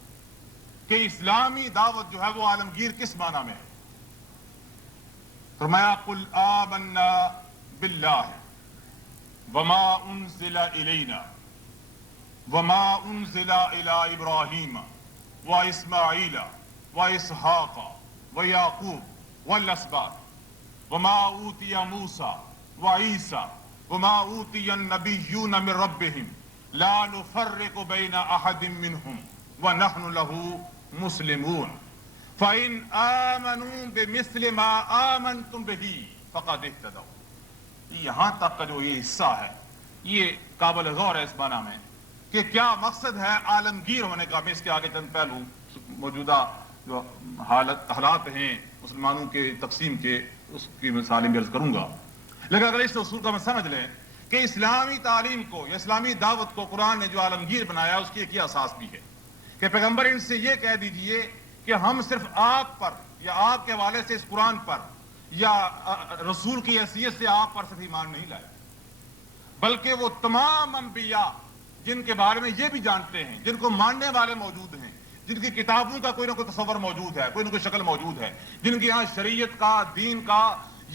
کہ اسلامی دعوت جو ہے وہ عالمگیر کس معنی میں ہے. فرمایا قل آمنا باللہ وما انزل الینا وما انزل الی ابراہیم واسماعیل واسحاق ویعقوب والاسباط وما اوتی موسیٰ وعیسیٰ وما اوتی النبیون من ربهم لا نفرق بین احد منہم ونحن له مسلمون فإن آمنوا بمثل ما آمنتم به فقد اهتدوا. یہاں تک کا جو یہ حصہ ہے یہ قابل غور ہے اس معنی میں کہ کیا مقصد ہے عالمگیر ہونے کا. میں اس کے آگے چند پہلو موجودہ جو حالات ہیں مسلمانوں کے تقسیم کے اس کی مثالیں بھی عرض کروں گا, لیکن اگر اس اصول کا ہم سمجھ لیں کہ اسلامی تعلیم کو یا اسلامی دعوت کو قرآن نے جو عالمگیر بنایا اس کی ایک ہی اساس بھی ہے کہ پیغمبر ان سے یہ کہہ دیجئے کہ ہم صرف آپ پر یا آپ کے حوالے سے اس قرآن پر یا رسول کی حیثیت سے آپ پر صرف ایمان نہیں لائے, بلکہ وہ تمام انبیاء جن کے بارے میں یہ بھی جانتے ہیں, جن کو ماننے والے موجود ہیں, جن کی کتابوں کا کوئی نہ کوئی تصور موجود ہے, کوئی نہ کوئی شکل موجود ہے, جن کے یہاں شریعت کا, دین کا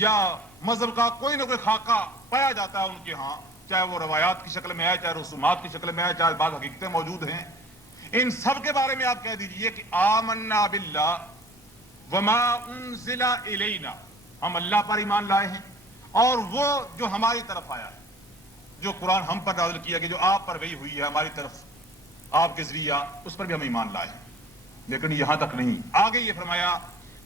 یا مذہب کا کوئی نہ کوئی خاکہ پایا جاتا ہے ان کے ہاں, چاہے وہ روایات کی شکل میں ہے, چاہے رسومات کی شکل میں ہے, چاہے بعض حقیقتیں موجود ہیں. ان سب کے بارے میں آپ کہہ دیجئے کہ آمنا باللہ وما انزل الینا, ہم اللہ پر ایمان لائے ہیں اور وہ جو ہماری طرف آیا ہے, جو قرآن ہم پر نازل کیا کہ جو آپ پر وحی ہوئی ہے ہماری طرف آپ کے ذریعہ, اس پر بھی ہم ایمان لائے ہیں. لیکن یہاں تک نہیں, آگے یہ فرمایا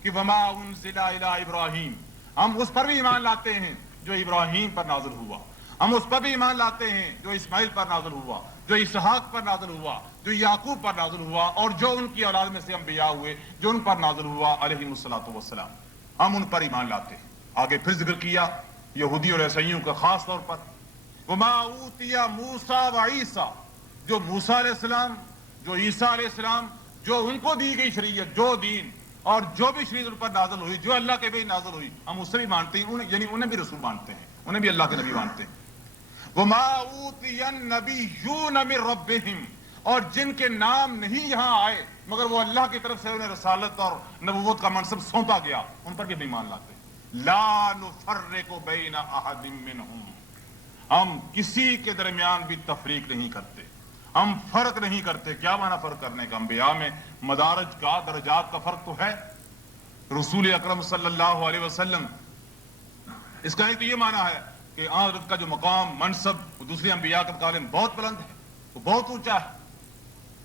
کہ وما انزل الی ابراہیم, ہم اس پر بھی ایمان لاتے ہیں جو ابراہیم پر نازل ہوا, ہم اس پر بھی ایمان لاتے ہیں جو اسماعیل پر نازل ہوا, جو اسحاق پر نازل ہوا, جو یعقوب پر نازل ہوا, اور جو ان کی اولاد میں سے انبیاء ہوئے جو ان پر نازل ہوا علیہم الصلوۃ والسلام, ہم ان پر ایمان لاتے ہیں. آگے پھر ذکر کیا یہودی اور عیسائیوں کا خاص طور پر وما اوتی موسیٰ و عیسیٰ، جو موسیٰ علیہ السلام، جو عیسیٰ علیہ السلام، جو ان کو دی گئی شریعت، جو دین اور جو بھی شریعت ان پر نازل ہوئی، جو اللہ کے بھی نازل ہوئی، ہم اسے بھی مانتے ہیں، یعنی انہیں بھی رسول مانتے ہیں، انہیں بھی اللہ کے نبی مانتے ہیں۔ وما اوتی النبیون من ربہم، اور جن کے نام نہیں یہاں آئے مگر وہ اللہ کی طرف سے انہیں رسالت اور نبوت کا منصب سونپا گیا، ان پر بھی ایمان لاتے ہیں۔ لا نفرق بین احد منہم، ہم کسی کے درمیان بھی تفریق نہیں کرتے، ہم فرق نہیں کرتے۔ کیا معنی فرق کرنے کا؟ انبیاء میں مدارج کا، درجات کا فرق تو ہے۔ رسول اکرم صلی اللہ علیہ وسلم، اس کا ایک تو یہ معنی ہے کہ حضرت کا جو مقام، منصب وہ دوسرے انبیاء کے مقابلے میں بہت بلند ہے، وہ بہت اونچا ہے۔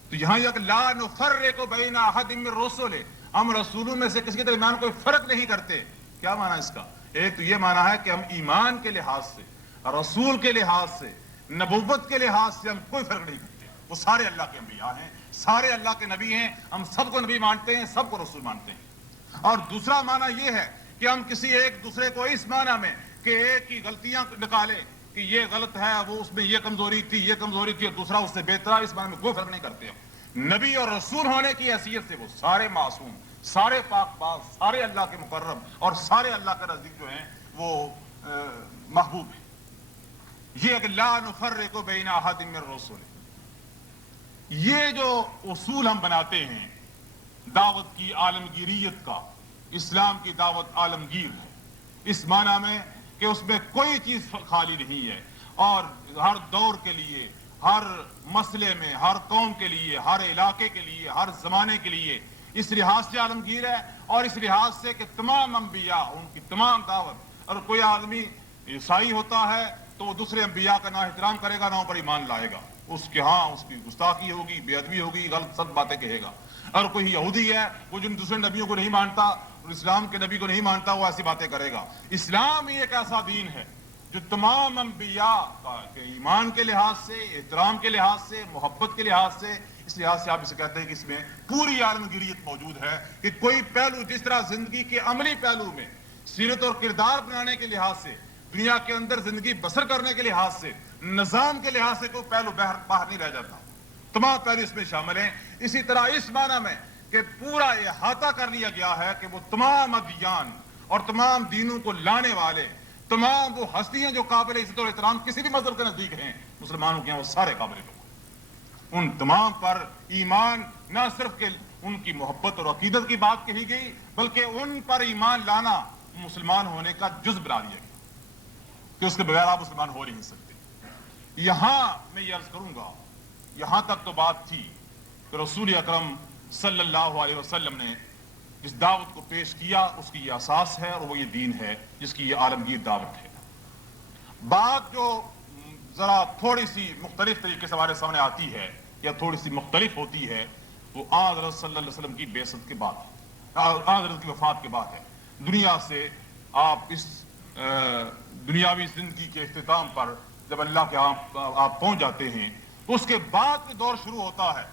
تو یہاں یہ کہ لا نفرق بین احد من رسل، ہم رسولوں میں سے کسی کے درمیان کوئی فرق نہیں کرتے۔ کیا معنی اس کا؟ ایک تو یہ معنی ہے کہ ہم ایمان کے لحاظ سے، رسول کے لحاظ سے، نبوت کے لحاظ سے ہم کوئی فرق نہیں کرتے، وہ سارے اللہ کے انبیاء ہیں، سارے اللہ کے نبی ہیں، ہم سب کو نبی مانتے ہیں، سب کو رسول مانتے ہیں۔ اور دوسرا معنی یہ ہے کہ ہم کسی ایک دوسرے کو اس معنی میں کہ ایک کی غلطیاں نکالے کہ یہ غلط ہے، وہ اس میں یہ کمزوری تھی، یہ کمزوری تھی، اور دوسرا اس سے بہتر ہے، اس معنی میں کوئی فرق نہیں کرتے ہم۔ نبی اور رسول ہونے کی حیثیت سے وہ سارے معصوم، سارے پاک باز، سارے اللہ کے مقرب اور سارے اللہ کے نزدیک جو ہیں وہ محبوب ہیں۔ یہ کہ لا نفرق بین احد من الرسل، یہ جو اصول ہم بناتے ہیں دعوت کی عالمگیریت کا، اسلام کی دعوت عالمگیر ہے، اس معنی میں کہ اس میں کوئی چیز خالی نہیں ہے، اور ہر دور کے لیے، ہر مسئلے میں، ہر قوم کے لیے، ہر علاقے کے لیے، ہر زمانے کے لیے اس لحاظ سے عالمگیر ہے، اور اس لحاظ سے کہ تمام انبیاء، ان کی تمام دعوت، اور کوئی آدمی عیسائی ہوتا ہے تو وہ دوسرے انبیاء کا نہ احترام کرے گا، نہ پر ایمان لائے گا، اس کے ہاں اس کی گستاخی ہوگی، بے ادبی ہوگی، غلط سب باتیں کہے گا۔ اور کوئی یہودی ہے وہ جن دوسرے نبیوں کو نہیں مانتا اور اسلام کے نبی کو نہیں مانتا، وہ ایسی باتیں کرے گا۔ اسلام ہی ایک ایسا دین ہے جو تمام انبیاء کے ایمان کے لحاظ سے، احترام کے لحاظ سے، محبت کے لحاظ سے، اس لحاظ سے آپ اسے کہتے ہیں کہ اس میں پوری عالمگیریت موجود ہے، کہ کوئی پہلو جس طرح زندگی کے عملی پہلو میں، سیرت اور کردار بنانے کے لحاظ سے، دنیا کے اندر زندگی بسر کرنے کے لحاظ سے، نظام کے لحاظ سے کوئی پہلو باہر نہیں رہ جاتا، تمام پہلو اس میں شامل ہیں۔ اسی طرح اس معنی میں کہ پورا احاطہ کر لیا گیا ہے کہ وہ تمام ادیان اور تمام دینوں کو لانے والے، تمام وہ ہستیاں جو قابل عزت اور احترام کسی بھی مذہب کے نزدیک ہیں، مسلمانوں کے یہاں وہ سارے قابل لوگ، ان تمام پر ایمان، نہ صرف کہ ان کی محبت اور عقیدت کی بات کہی گئی، بلکہ ان پر ایمان لانا مسلمان ہونے کا جز بنا دیا گیا کہ اس کے بغیر آپ مسلمان ہو نہیں سکتے۔ یہاں میں یہ عرض کروں گا، یہاں تک تو بات تھی کہ رسول اکرم صلی اللہ علیہ وسلم نے جس دعوت کو پیش کیا اس کی یہ اساس ہے، اور وہ یہ دین ہے جس کی یہ عالمگیر دعوت ہے۔ بات جو ذرا تھوڑی سی مختلف طریقے سے ہمارے سامنے آتی ہے یا تھوڑی سی مختلف ہوتی ہے، وہ حضرت صلی اللہ علیہ وسلم کی بعثت کے بعد ہے، حضرت کی وفات کے بعد ہے۔ دنیا سے آپ اس دنیاوی زندگی کے اختتام پر جب اللہ کے ہاں آپ پہنچ جاتے ہیں تو اس کے بعد کے دور شروع ہوتا ہے،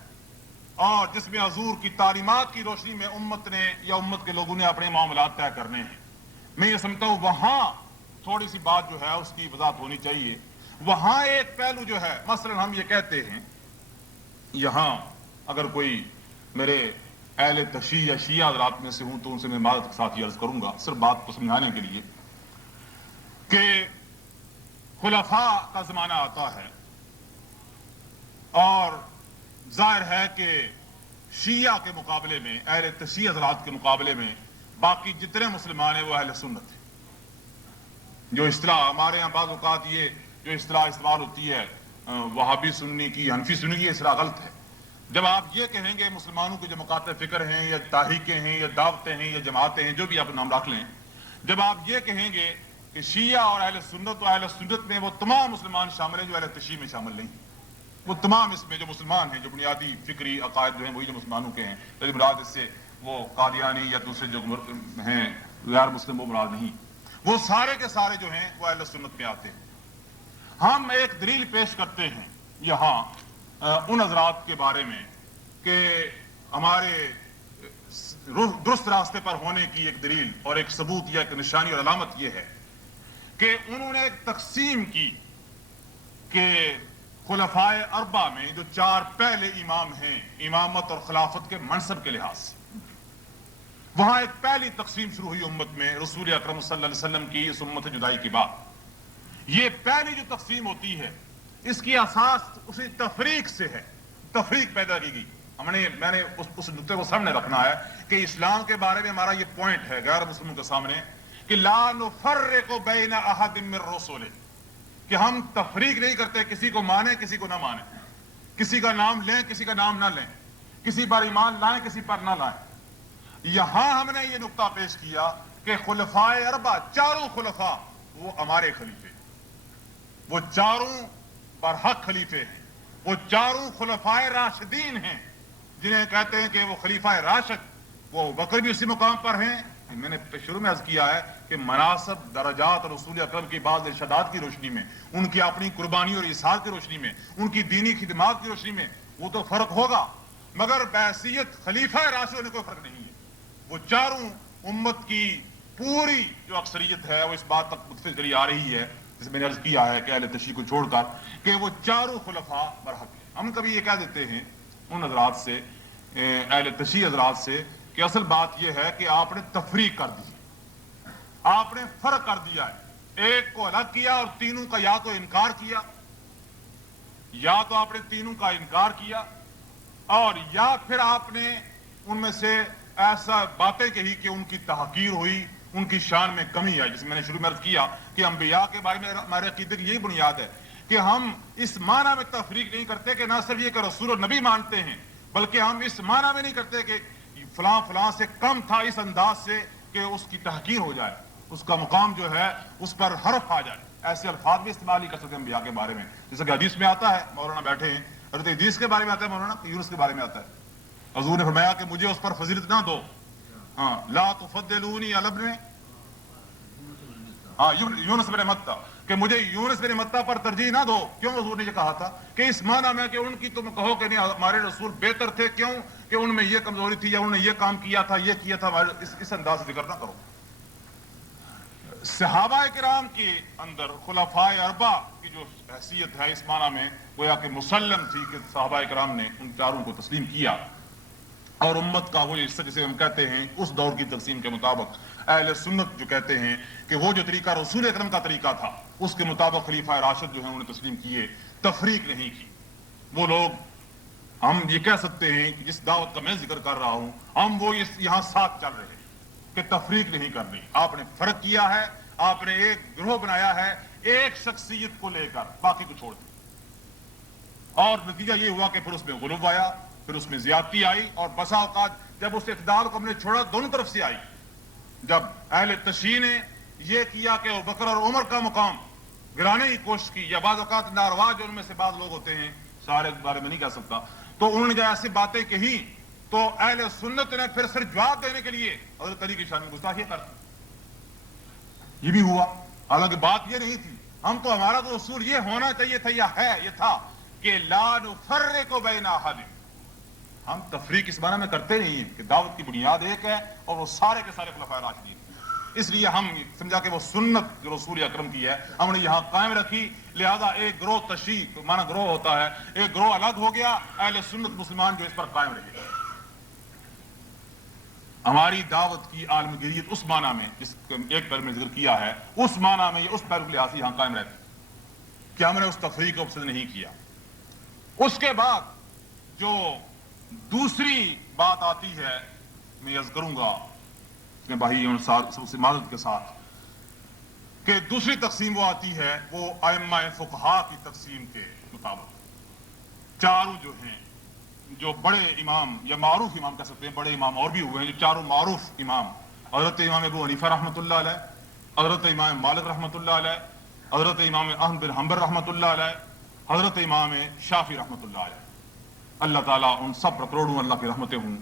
اور جس میں حضور کی تعلیمات کی روشنی میں امت نے یا امت کے لوگوں نے اپنے معاملات طے کرنے ہیں۔ میں یہ سمجھتا ہوں وہاں تھوڑی سی بات جو ہے اس کی وضاحت ہونی چاہیے۔ وہاں ایک پہلو جو ہے، مثلا ہم یہ کہتے ہیں، یہاں اگر کوئی میرے اہل تشیع یا شیعہ حضرات میں سے ہوں تو ان سے میں معذرت کے ساتھ یہ عرض کروں گا، صرف بات کو سمجھانے کے لیے، کہ خلفاء کا زمانہ آتا ہے اور ظاہر ہے کہ شیعہ کے مقابلے میں، اہل تشیع حضرات کے مقابلے میں باقی جتنے مسلمان ہیں وہ اہل سنت ہیں۔ جو اصطلاح ہمارے یہاں بعض اوقات یہ جو اصطلاح استعمال ہوتی ہے وہابی سنی کی، حنفی سنی کی، اصطلاح غلط ہے۔ جب آپ یہ کہیں گے مسلمانوں کے جو مقاطع فکر ہیں یا تحریکیں ہیں یا دعوتیں ہیں یا جماعتیں ہیں، جو بھی آپ نام رکھ لیں، جب آپ یہ کہیں گے کہ شیعہ اور اہل سنت، و اہل سنت میں وہ تمام مسلمان شامل ہیں جو اہل تشیع میں شامل نہیں ہیں، وہ تمام اس میں جو مسلمان ہیں، جو بنیادی فکری عقائد جو ہیں وہی جو مسلمانوں کے ہیں، لیکن مراد اس سے وہ قادیانی یا دوسرے جو ہیں غیر مسلم وہ مراد نہیں، وہ سارے کے سارے جو ہیں وہ اہل سنت میں آتے ہیں۔ ہم ایک دلیل پیش کرتے ہیں یہاں ان حضرات کے بارے میں کہ ہمارے درست راستے پر ہونے کی ایک دلیل اور ایک ثبوت یا ایک نشانی اور علامت یہ ہے کہ انہوں نے ایک تقسیم کی کہ خلفائے اربع میں جو 4 پہلے امام ہیں امامت اور خلافت کے منصب کے لحاظ سے، وہاں ایک پہلی تقسیم شروع ہوئی امت میں رسول اکرم صلی اللہ علیہ وسلم کی اس امت جدائی کے بعد۔ یہ پہلی جو تقسیم ہوتی ہے اس کی اساس اسی تفریق سے ہے، تفریق پیدا کی گئی۔ میں نے اس نقطے کو سامنے رکھنا ہے کہ اسلام کے بارے میں ہمارا یہ پوائنٹ ہے غیر مسلموں کے سامنے کہ لا نفرق بین احد من رسول، کہ ہم تفریق نہیں کرتے، کسی کو مانیں کسی کو نہ مانیں، کسی کا نام لیں کسی کا نام نہ لیں، کسی پر ایمان لائیں کسی پر نہ لائیں۔ یہاں ہم نے یہ نقطہ پیش کیا کہ خلفائے اربع، چاروں خلفاء وہ ہمارے خلیفے، وہ چاروں برحق خلیفے ہیں، وہ چاروں خلفائے راشدین ہیں جنہیں کہتے ہیں کہ وہ خلیفہ راشد، وہ بکر بھی اسی مقام پر ہیں۔ میں نے شروع میں عرض کیا ہے کہ مناصب، درجات اور رسول اکرم کی بعض ارشادات کی روشنی میں، ان کی اپنی قربانی اور ایثار کی روشنی میں، ان کی دینی خدمات کی روشنی میں وہ تو فرق ہوگا، مگر بحیثیت خلیفہ راشد ہونے کوئی فرق نہیں ہے۔ وہ چاروں امت کی پوری جو اکثریت ہے وہ اس بات تک متفق چلی آ رہی ہے، جس میں نے عرض کیا ہے کہ اہل تشیع کو چھوڑ کر، کہ وہ چاروں خلفاء برحق ہیں۔ ہم کبھی یہ کہہ دیتے ہیں ان حضرات سے، اہل تشیع حضرات سے، کہ اصل بات یہ ہے کہ آپ نے تفریق کر دی، آپ نے فرق کر دیا ہے، ایک کو الگ کیا اور تینوں کا یا تو انکار کیا، یا تو آپ نے تینوں کا انکار کیا، اور یا پھر آپ نے ان میں سے ایسا باتیں کہی کہ ان کی تحقیر ہوئی، ان کی شان میں کمی آئی۔ جیسے میں نے شروع میں عرض کیا کہ انبیاء کے بارے میں ہمارے عقیدے کی یہی بنیاد ہے کہ ہم اس معنی میں تفریق نہیں کرتے کہ نہ صرف یہ کہ رسول اور نبی مانتے ہیں، بلکہ ہم اس معنی میں نہیں کرتے کہ فلاں فلاں سے کم تھا اس انداز سے کہ اس کی تحقیر ہو جائے، اس کا مقام جو ہے اس پر حرف آ جائے۔ ایسے الفاظ بھی استعمال نہیں کر سکتے انبیاء کے بارے میں، جیسا کہ حدیث میں آتا ہے، مولانا بیٹھے ہیں، حضرت ادریس کے بارے میں آتا ہے مولانا، یونس کے بارے میں آتا ہے، حضور نے فرمایا کہ مجھے اس پر فضیلت نہ دو، ہاں لا تفضلونی علی ابن، ہاں یونس بن متہ، کہ مجھے یونس بن متہ پر ترجیح نہ دو۔ کیوں حضور نے یہ کہا تھا؟ کہ اس معنی میں کہ ان کی تم کہو کہ نہیں ہمارے رسول بہتر تھے، کیوں کہ ان میں یہ کمزوری تھی یا انہوں نے یہ کام کیا تھا، یہ کیا تھا، اس انداز سے ذکر نہ کرو۔ صحابہ کرام کے اندر خلفائے اربع کی جو حیثیت ہے اس معنی میں گویا کہ مسلم تھی کہ صحابہ کرام نے ان چاروں کو تسلیم کیا، اور امت کا وہ حصہ جسے ہم کہتے ہیں اس دور کی تقسیم کے مطابق اہل سنت جو کہتے ہیں کہ وہ جو طریقہ رسول اکرم کا طریقہ تھا اس کے مطابق خلیفہ راشد جو ہیں انہوں نے تسلیم کیے، تفریق نہیں کی۔ وہ لوگ، ہم یہ کہہ سکتے ہیں کہ جس دعوت کا میں ذکر کر رہا ہوں، ہم وہ یہاں ساتھ چل رہے ہیں کہ تفریق نہیں کرنی۔ آپ نے فرق کیا ہے، آپ نے ایک گروہ بنایا ہے ایک شخصیت کو لے کر، باقی کو چھوڑ دیا، اور نتیجہ یہ ہوا کہ پھر اس میں غلو آیا، پھر اس میں زیادتی آئی، اور بسا اوقات جب اس اعتدال کو ہم نے چھوڑا دونوں طرف سے آئی۔ جب اہل تشیع نے یہ کیا کہ ابوبکر اور عمر کا مقام گرانے کی کوشش کی، یا بعض اوقات ناروا جو ان میں سے بعض لوگ ہوتے ہیں، سارے کے بارے میں نہیں کہہ سکتا، تو انہوں نے جب ایسی باتیں کہی تو اہل سنت نے پھر صرف جواب دینے کے لیے حضرت علی کی شان میں گستاخی کر دی۔ یہ بھی ہوا، حالانکہ بات یہ نہیں تھی، ہم تو ہمارا تو اصول یہ ہونا چاہیے تھا، یہ تھا کہ لا نفرق بین احد، ہم تفریق اس معنی میں کرتے نہیں ہیں کہ دعوت کی بنیاد ایک ہے اور وہ سارے کے سارے خلفائے راشدین، اس لیے ہم سمجھا کہ وہ سنت جو رسول اکرم کی ہے ہم نے یہاں قائم رکھی، لہذا ایک گروہ تشیع معنی گروہ ہوتا ہے، ایک گروہ الگ ہو گیا، اہل سنت مسلمان جو اس پر قائم رہے۔ ہماری دعوت کی عالمگیریت اس معنی میں جس ایک پہلو میں ذکر کیا ہے، اس معنی میں اس پہلو کے لحاظ سے یہاں قائم رہتے کہ ہم نے اس تفریق کو پسند نہیں کیا۔ اس کے بعد جو دوسری بات آتی ہے، میں عرض کروں گا اپنے بھائی سب سے معذرت کے ساتھ، کہ دوسری تقسیم وہ آتی ہے وہ ائمہ فقہا کی تقسیم کے مطابق۔ چاروں جو ہیں جو بڑے امام یا معروف امام کہہ سکتے ہیں، بڑے امام اور بھی ہوئے ہیں جو چاروں معروف امام، حضرت امام ابو حنیفہ رحمۃ اللہ علیہ، حضرت امام مالک رحمۃ اللہ علیہ، حضرت امام احمد بن حنبل رحمۃ اللہ علیہ، حضرت امام شافعی رحمۃ اللہ علیہ۔ اللہ تعالیٰ ان سب پر کروڑوں اللہ کی رحمتیں ہوں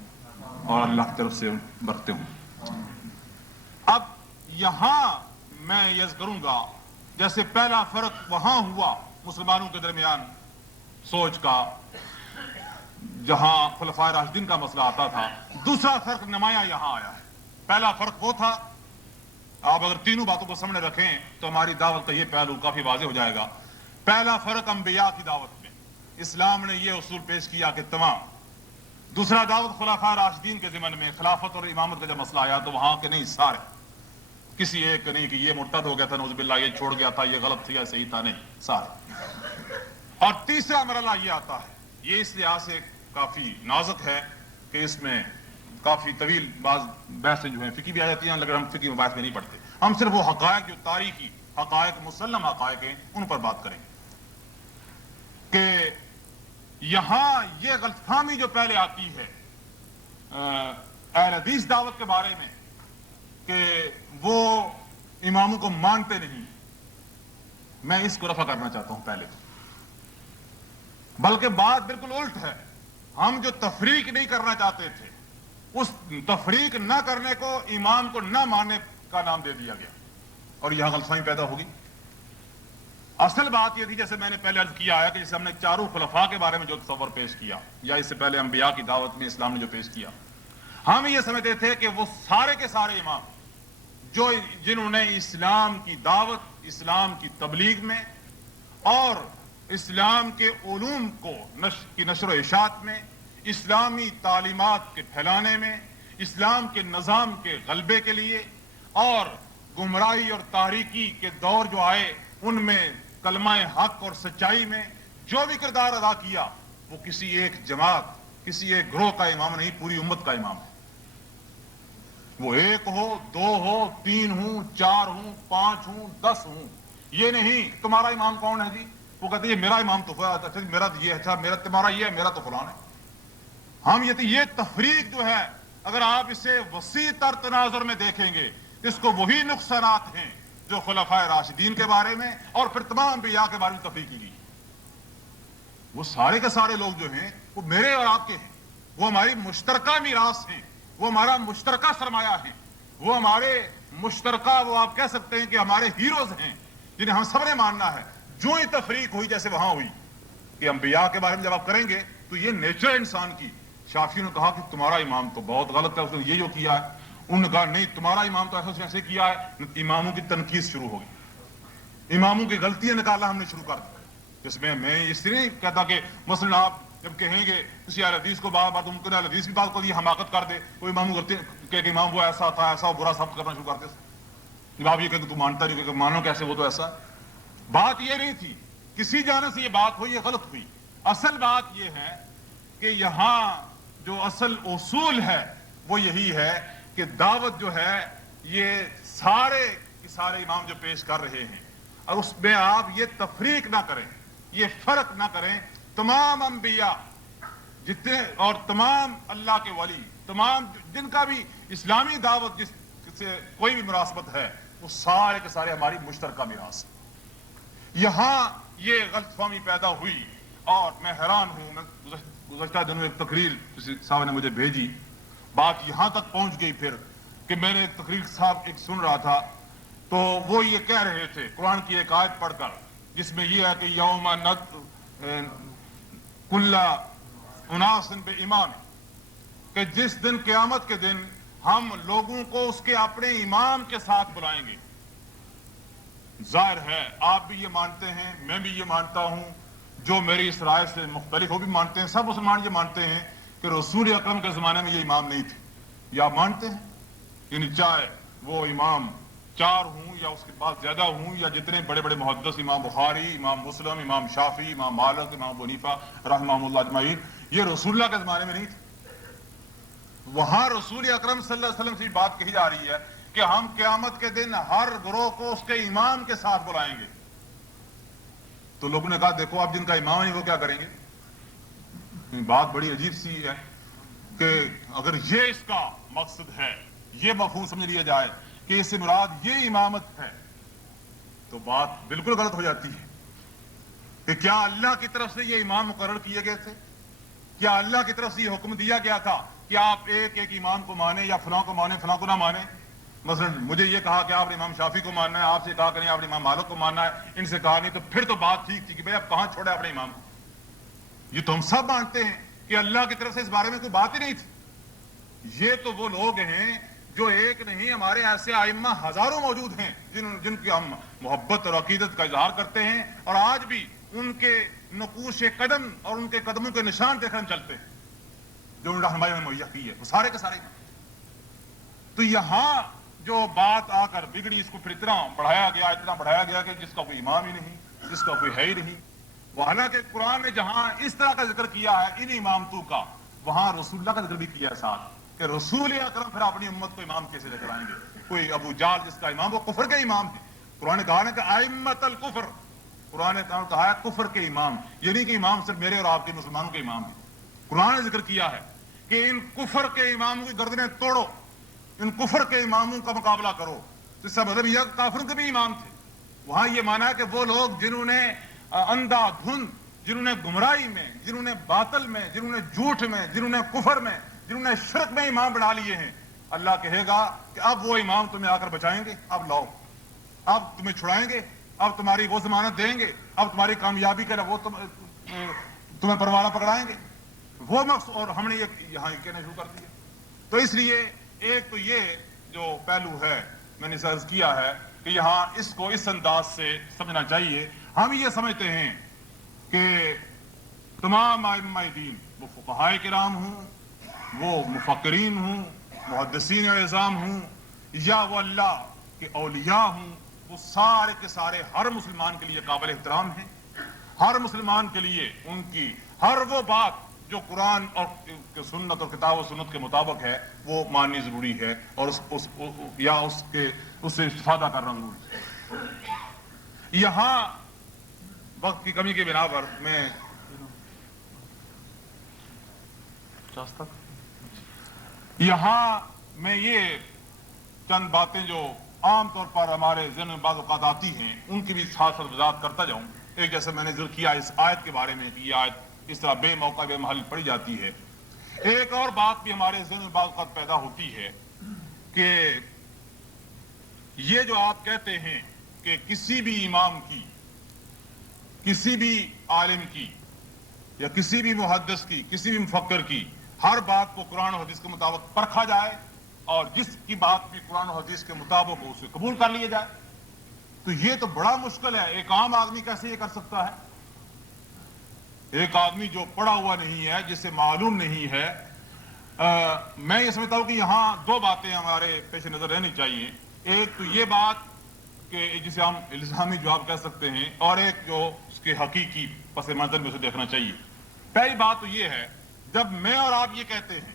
اور اللہ کی طرف سے برکتیں ہوں۔ اب یہاں میں یہ کروں گا، جیسے پہلا فرق وہاں ہوا مسلمانوں کے درمیان سوچ کا جہاں خلفائے راشدین کا مسئلہ آتا تھا، دوسرا فرق نمایاں یہاں آیا ہے۔ پہلا فرق وہ تھا، آپ اگر تینوں باتوں کو سامنے رکھیں تو ہماری دعوت کا یہ پہلو کافی واضح ہو جائے گا پہلا فرق انبیاء کی دعوت میں اسلام نے یہ اصول پیش کیا کہ تمام. دوسرا دعوت خلفاء راشدین کے ضمن میں خلافت اور امامت کا جب مسئلہ آیا تو وہاں کے نہیں سارے, کسی ایک نہیں کہ یہ مرتد ہو گیا تھا نعوذ باللہ, یہ چھوڑ گیا تھا, یہ غلط تھا یا صحیح تھا, نہیں, سارے. اور تیسرا مرحلہ یہ آتا ہے, یہ اس لحاظ سے کافی نازک ہے کہ اس میں کافی طویل بعض بحثیں جو ہیں فقہی بھی آ جاتی ہیں, لیکن ہم فقہی مباحث میں نہیں پڑھتے. ہم صرف وہ حقائق جو تاریخی حقائق مسلم حقائق ہیں ان پر بات کریں گے کہ یہاں یہ غلط فہمی جو پہلے آتی ہے اہل حدیث دعوت کے بارے میں کہ وہ اماموں کو مانتے نہیں, میں اس کو رفع کرنا چاہتا ہوں پہلے. بلکہ بات بالکل الٹ ہے, ہم جو تفریق نہیں کرنا چاہتے تھے اس تفریق نہ کرنے کو امام کو نہ ماننے کا نام دے دیا گیا, اور یہاں غلط فہمی پیدا ہوگی. اصل بات یہ تھی, جیسے میں نے پہلے عرض کیا ہے کہ جیسے ہم نے چاروں خلفاء کے بارے میں جو تصور پیش کیا, یا اس سے پہلے انبیاء کی دعوت میں اسلام نے جو پیش کیا, ہم یہ سمجھتے تھے کہ وہ سارے کے سارے امام جنہوں نے اسلام کی دعوت, اسلام کی تبلیغ میں اور اسلام کے علوم کی نشر و اشاعت میں, اسلامی تعلیمات کے پھیلانے میں, اسلام کے نظام کے غلبے کے لیے اور گمراہی اور تاریکی کے دور جو آئے ان میں کلمہ حق اور سچائی میں جو بھی کردار ادا کیا, وہ کسی ایک جماعت, کسی ایک گروہ کا امام نہیں, پوری امت کا امام ہے. وہ ایک ہو, دو ہو, تین ہوں, چار ہوں, پانچ ہوں, 10 ہوں, یہ نہیں تمہارا امام کون ہے جی, وہ کہتے ہیں میرا امام تو اچھا, میرا یہ اچھا, میرا تمہارا یہ ہے, میرا تو فلان ہے. ہم یہ تفریق جو ہے اگر آپ اسے وسیع تر تناظر میں دیکھیں گے, اس کو وہی نقصانات ہیں جو خلفائے راشدین کے بارے میں اور پھر تمام انبیاء کے بارے میں تفریق کی گئی. وہ سارے کے سارے لوگ جو ہیں وہ میرے اور آپ کے ہیں, وہ ہماری مشترکہ میراث ہیں, وہ ہمارا مشترکہ سرمایہ ہیں, وہ ہمارے مشترکہ, وہ آپ کہہ سکتے ہیں کہ ہمارے ہیروز ہیں جنہیں ہم سب نے ماننا ہے. جو ہی تفریق ہوئی جیسے وہاں ہوئی کہ انبیاء کے بارے میں جب آپ کریں گے تو یہ نیچر انسان کی, شافعی نے کہا کہ تمہارا امام تو بہت غلط ہے, اس نے یہ جو کیا ہے, انہوں نے کہا نہیں تمہارا امام تو ایسے کیا ہے. اماموں کی تنقید شروع ہو گئی, اماموں کی غلطیاں نکالنا ہم نے شروع کر دی. جس میں اس لیے نہیں کہتا کہ مثلا آپ جب کہیں گے کسی اہل حدیث کو بات ممکن اہل حدیث کی بات کو یہ حماقت کر دے, کوئی امام غلطی کہ امام وہ ایسا تھا, ایسا برا ثابت کرنا شروع کر دے. جب آپ یہ کہیں کہ تو مانتا نہیں, کہ مانو کیسے, وہ تو ایسا. بات یہ نہیں تھی, کسی جانب سے یہ بات ہوئی, یہ غلط ہوئی. اصل بات یہ ہے کہ یہاں جو اصل اصول ہے وہ یہی ہے کہ دعوت جو ہے یہ سارے کے سارے امام جو پیش کر رہے ہیں, اور اس میں آپ یہ تفریق نہ کریں, یہ فرق نہ کریں. تمام انبیاء جتنے اور تمام اللہ کے ولی, تمام جن کا بھی اسلامی دعوت جس سے کوئی بھی مناسبت ہے, وہ سارے کے سارے ہماری مشترکہ میراث ہے. یہاں یہ غلط فہمی پیدا ہوئی اور میں حیران ہوں. میں گزشتہ دنوں ایک تقریر کسی صاحب نے مجھے بھیجی, بات یہاں تک پہنچ گئی پھر کہ میں نے ایک تقریر صاحب ایک سن رہا تھا, تو وہ یہ کہہ رہے تھے قرآن کی ایک آیت پڑھ کر جس میں یہ ہے کہ یوم کل اناس بامام, کہ جس دن قیامت کے دن ہم لوگوں کو اس کے اپنے امام کے ساتھ بلائیں گے. ظاہر ہے آپ بھی یہ مانتے ہیں, میں بھی یہ مانتا ہوں, جو میری اس رائے سے مختلف وہ بھی مانتے ہیں, سب مسلمان یہ مانتے ہیں کہ رسول اکرم کے زمانے میں یہ امام نہیں تھے. یا مانتے ہیں یعنی چاہے وہ امام 4 ہوں یا اس کے بعد زیادہ ہوں, یا جتنے بڑے بڑے محدث, امام بخاری, امام مسلم, امام شافعی, امام مالک, امام ابو حنیفہ رحمہ اللہ اجمعین, یہ رسول اللہ کے زمانے میں نہیں تھے. وہاں رسول اکرم صلی اللہ علیہ وسلم سے بات کہی جا رہی ہے کہ ہم قیامت کے دن ہر گروہ کو اس کے امام کے ساتھ بلائیں گے. تو لوگوں نے کہا دیکھو اب جن کا امام ہے وہ کیا کریں گے. بات بڑی عجیب سی ہے کہ اگر یہ اس کا مقصد ہے, یہ مفہوم سمجھ لیا جائے کہ اس سے مراد یہ امامت ہے, تو بات بالکل غلط ہو جاتی ہے. کہ کیا اللہ کی طرف سے یہ امام مقرر کیے گئے تھے؟ کیا اللہ کی طرف سے یہ حکم دیا گیا تھا کہ آپ ایک ایک امام کو مانیں, یا فلاں کو مانیں فلاں کو نہ مانیں؟ مثلا مجھے یہ کہا کہ آپ نے امام شافعی کو ماننا ہے, آپ سے کہا کہ نہیں آپ نے امام مالک کو ماننا ہے, ان سے کہا نہیں, تو پھر تو بات ٹھیک تھی کہ بھائی آپ کہاں چھوڑے اپنے امام کو. یہ تو ہم سب مانتے ہیں کہ اللہ کی طرف سے اس بارے میں کوئی بات ہی نہیں تھی. یہ تو وہ لوگ ہیں جو ایک نہیں، ہمارے ایسے ائمہ ہزاروں موجود ہیں جن کی ہم محبت اور عقیدت کا اظہار کرتے ہیں، اور آج بھی ان کے نقوش قدم اور ان کے قدموں کے نشان دیکھ کر ہم چلتے ہیں جو رہنمائی میں مہیا کی ہے، وہ سارے کے سارے۔ تو یہاں جو بات آ کر بگڑی، اس کو پھر اتنا بڑھایا گیا کہ جس کا کوئی امام ہی نہیں، جس کا کوئی ہے ہی نہیں۔ وہ حالانکہ قرآن نے جہاں اس طرح کا ذکر کیا ہے ان امامتوں کا، وہاں رسول اللہ کا ذکر بھی کیا ہے ساتھ، کہ رسول اکرم پھر اپنی امت کو امام کیسے لے کر آئیں گے؟ کوئی ابو جال جس کا امام، وہ کفر کے امام ہے۔ قرآن نے کہا نا کہ ائمۃ الکفر، قرآن نے کہا ہے کفر کے امام، یعنی کہ امام صرف میرے اور آپ کے مسلمانوں کے امام ہیں۔ قرآن نے ذکر کیا ہے کہ ان کفر کے اماموں کی گردنیں توڑو، ان کفر کے اماموں کا مقابلہ کرو۔ تو اس کا مطلب یہ کافروں کے بھی امام تھے۔ وہاں یہ مانا ہے کہ وہ لوگ جنہوں نے اندھا دھند، جنہوں نے گمراہی میں، جنہوں نے باطل میں، جنہوں نے جھوٹ میں، جنہوں نے کفر میں، جنہوں نے شرک میں امام بنا لیے ہیں، اللہ کہے گا کہ اب وہ امام تمہیں آ کر بچائیں گے، اب لاؤ، اب تمہیں چھڑائیں گے، اب تمہاری وہ ضمانت دیں گے، اب تمہاری کامیابی کے لیے وہ تمہیں پروانہ پکڑائیں گے، وہ مقصد۔ اور ہم نے یہاں کہنا شروع کر دیا۔ تو اس لیے ایک تو یہ جو پہلو ہے میں نے عرض کیا ہے کہ یہاں اس کو اس انداز سے سمجھنا چاہیے۔ ہم یہ سمجھتے ہیں کہ تمام ائمہ دین، وہ فقہائے کرام ہوں، وہ مفکرین ہوں، محدثین اعظام ہوں، یا وہ اللہ کے اولیاء ہوں، وہ سارے کے سارے ہر مسلمان کے لیے قابل احترام ہیں۔ ہر مسلمان کے لیے ان کی ہر وہ بات جو قرآن اور سنت اور کتاب و سنت کے مطابق ہے وہ ماننی ضروری ہے، اور اس سے استفادہ کرنا ضروری ہے۔ یہاں وقت کی کمی کی بنا پر میں یہ چند باتیں جو عام طور پر ہمارے ذہن میں بعض اوقات آتی ہیں ان کی بھی ساتھ ساتھ وضاحت کرتا جاؤں۔ ایک جیسے میں نے ذکر کیا اس آیت کے بارے میں کہ یہ آیت اس طرح بے موقع بے محل پڑھی جاتی ہے۔ ایک اور بات بھی ہمارے ذہن میں بعض اوقات پیدا ہوتی ہے کہ یہ جو آپ کہتے ہیں کہ کسی بھی امام کی، کسی بھی عالم کی، یا کسی بھی محدث کی، کسی بھی مفکر کی ہر بات کو قرآن و حدیث کے مطابق پرکھا جائے، اور جس کی بات بھی قرآن و حدیث کے مطابق ہو اسے قبول کر لیا جائے، تو یہ تو بڑا مشکل ہے۔ ایک عام آدمی کیسے یہ کر سکتا ہے؟ ایک آدمی جو پڑھا ہوا نہیں ہے، جسے معلوم نہیں ہے۔ میں یہ سمجھتا ہوں کہ یہاں دو باتیں ہمارے پیش نظر رہنی چاہیے۔ ایک تو یہ بات کہ جسے ہم الزامی جواب کہہ سکتے ہیں، اور ایک جو اس کے حقیقی پس منظر میں اسے دیکھنا چاہیے۔ پہلی بات تو یہ ہے، جب میں اور آپ یہ کہتے ہیں،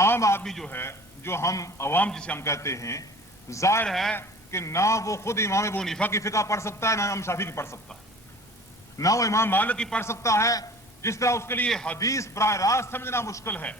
عام آدمی جو ہے، جو ہم عوام جسے ہم کہتے ہیں، ظاہر ہے کہ نہ وہ خود امام ابو حنیفہ کی فقہ پڑھ سکتا ہے، نہ امام شافعی کی پڑھ سکتا ہے، نہ وہ امام مالک کی پڑھ سکتا ہے۔ جس طرح اس کے لیے حدیث براہ راست سمجھنا مشکل ہے،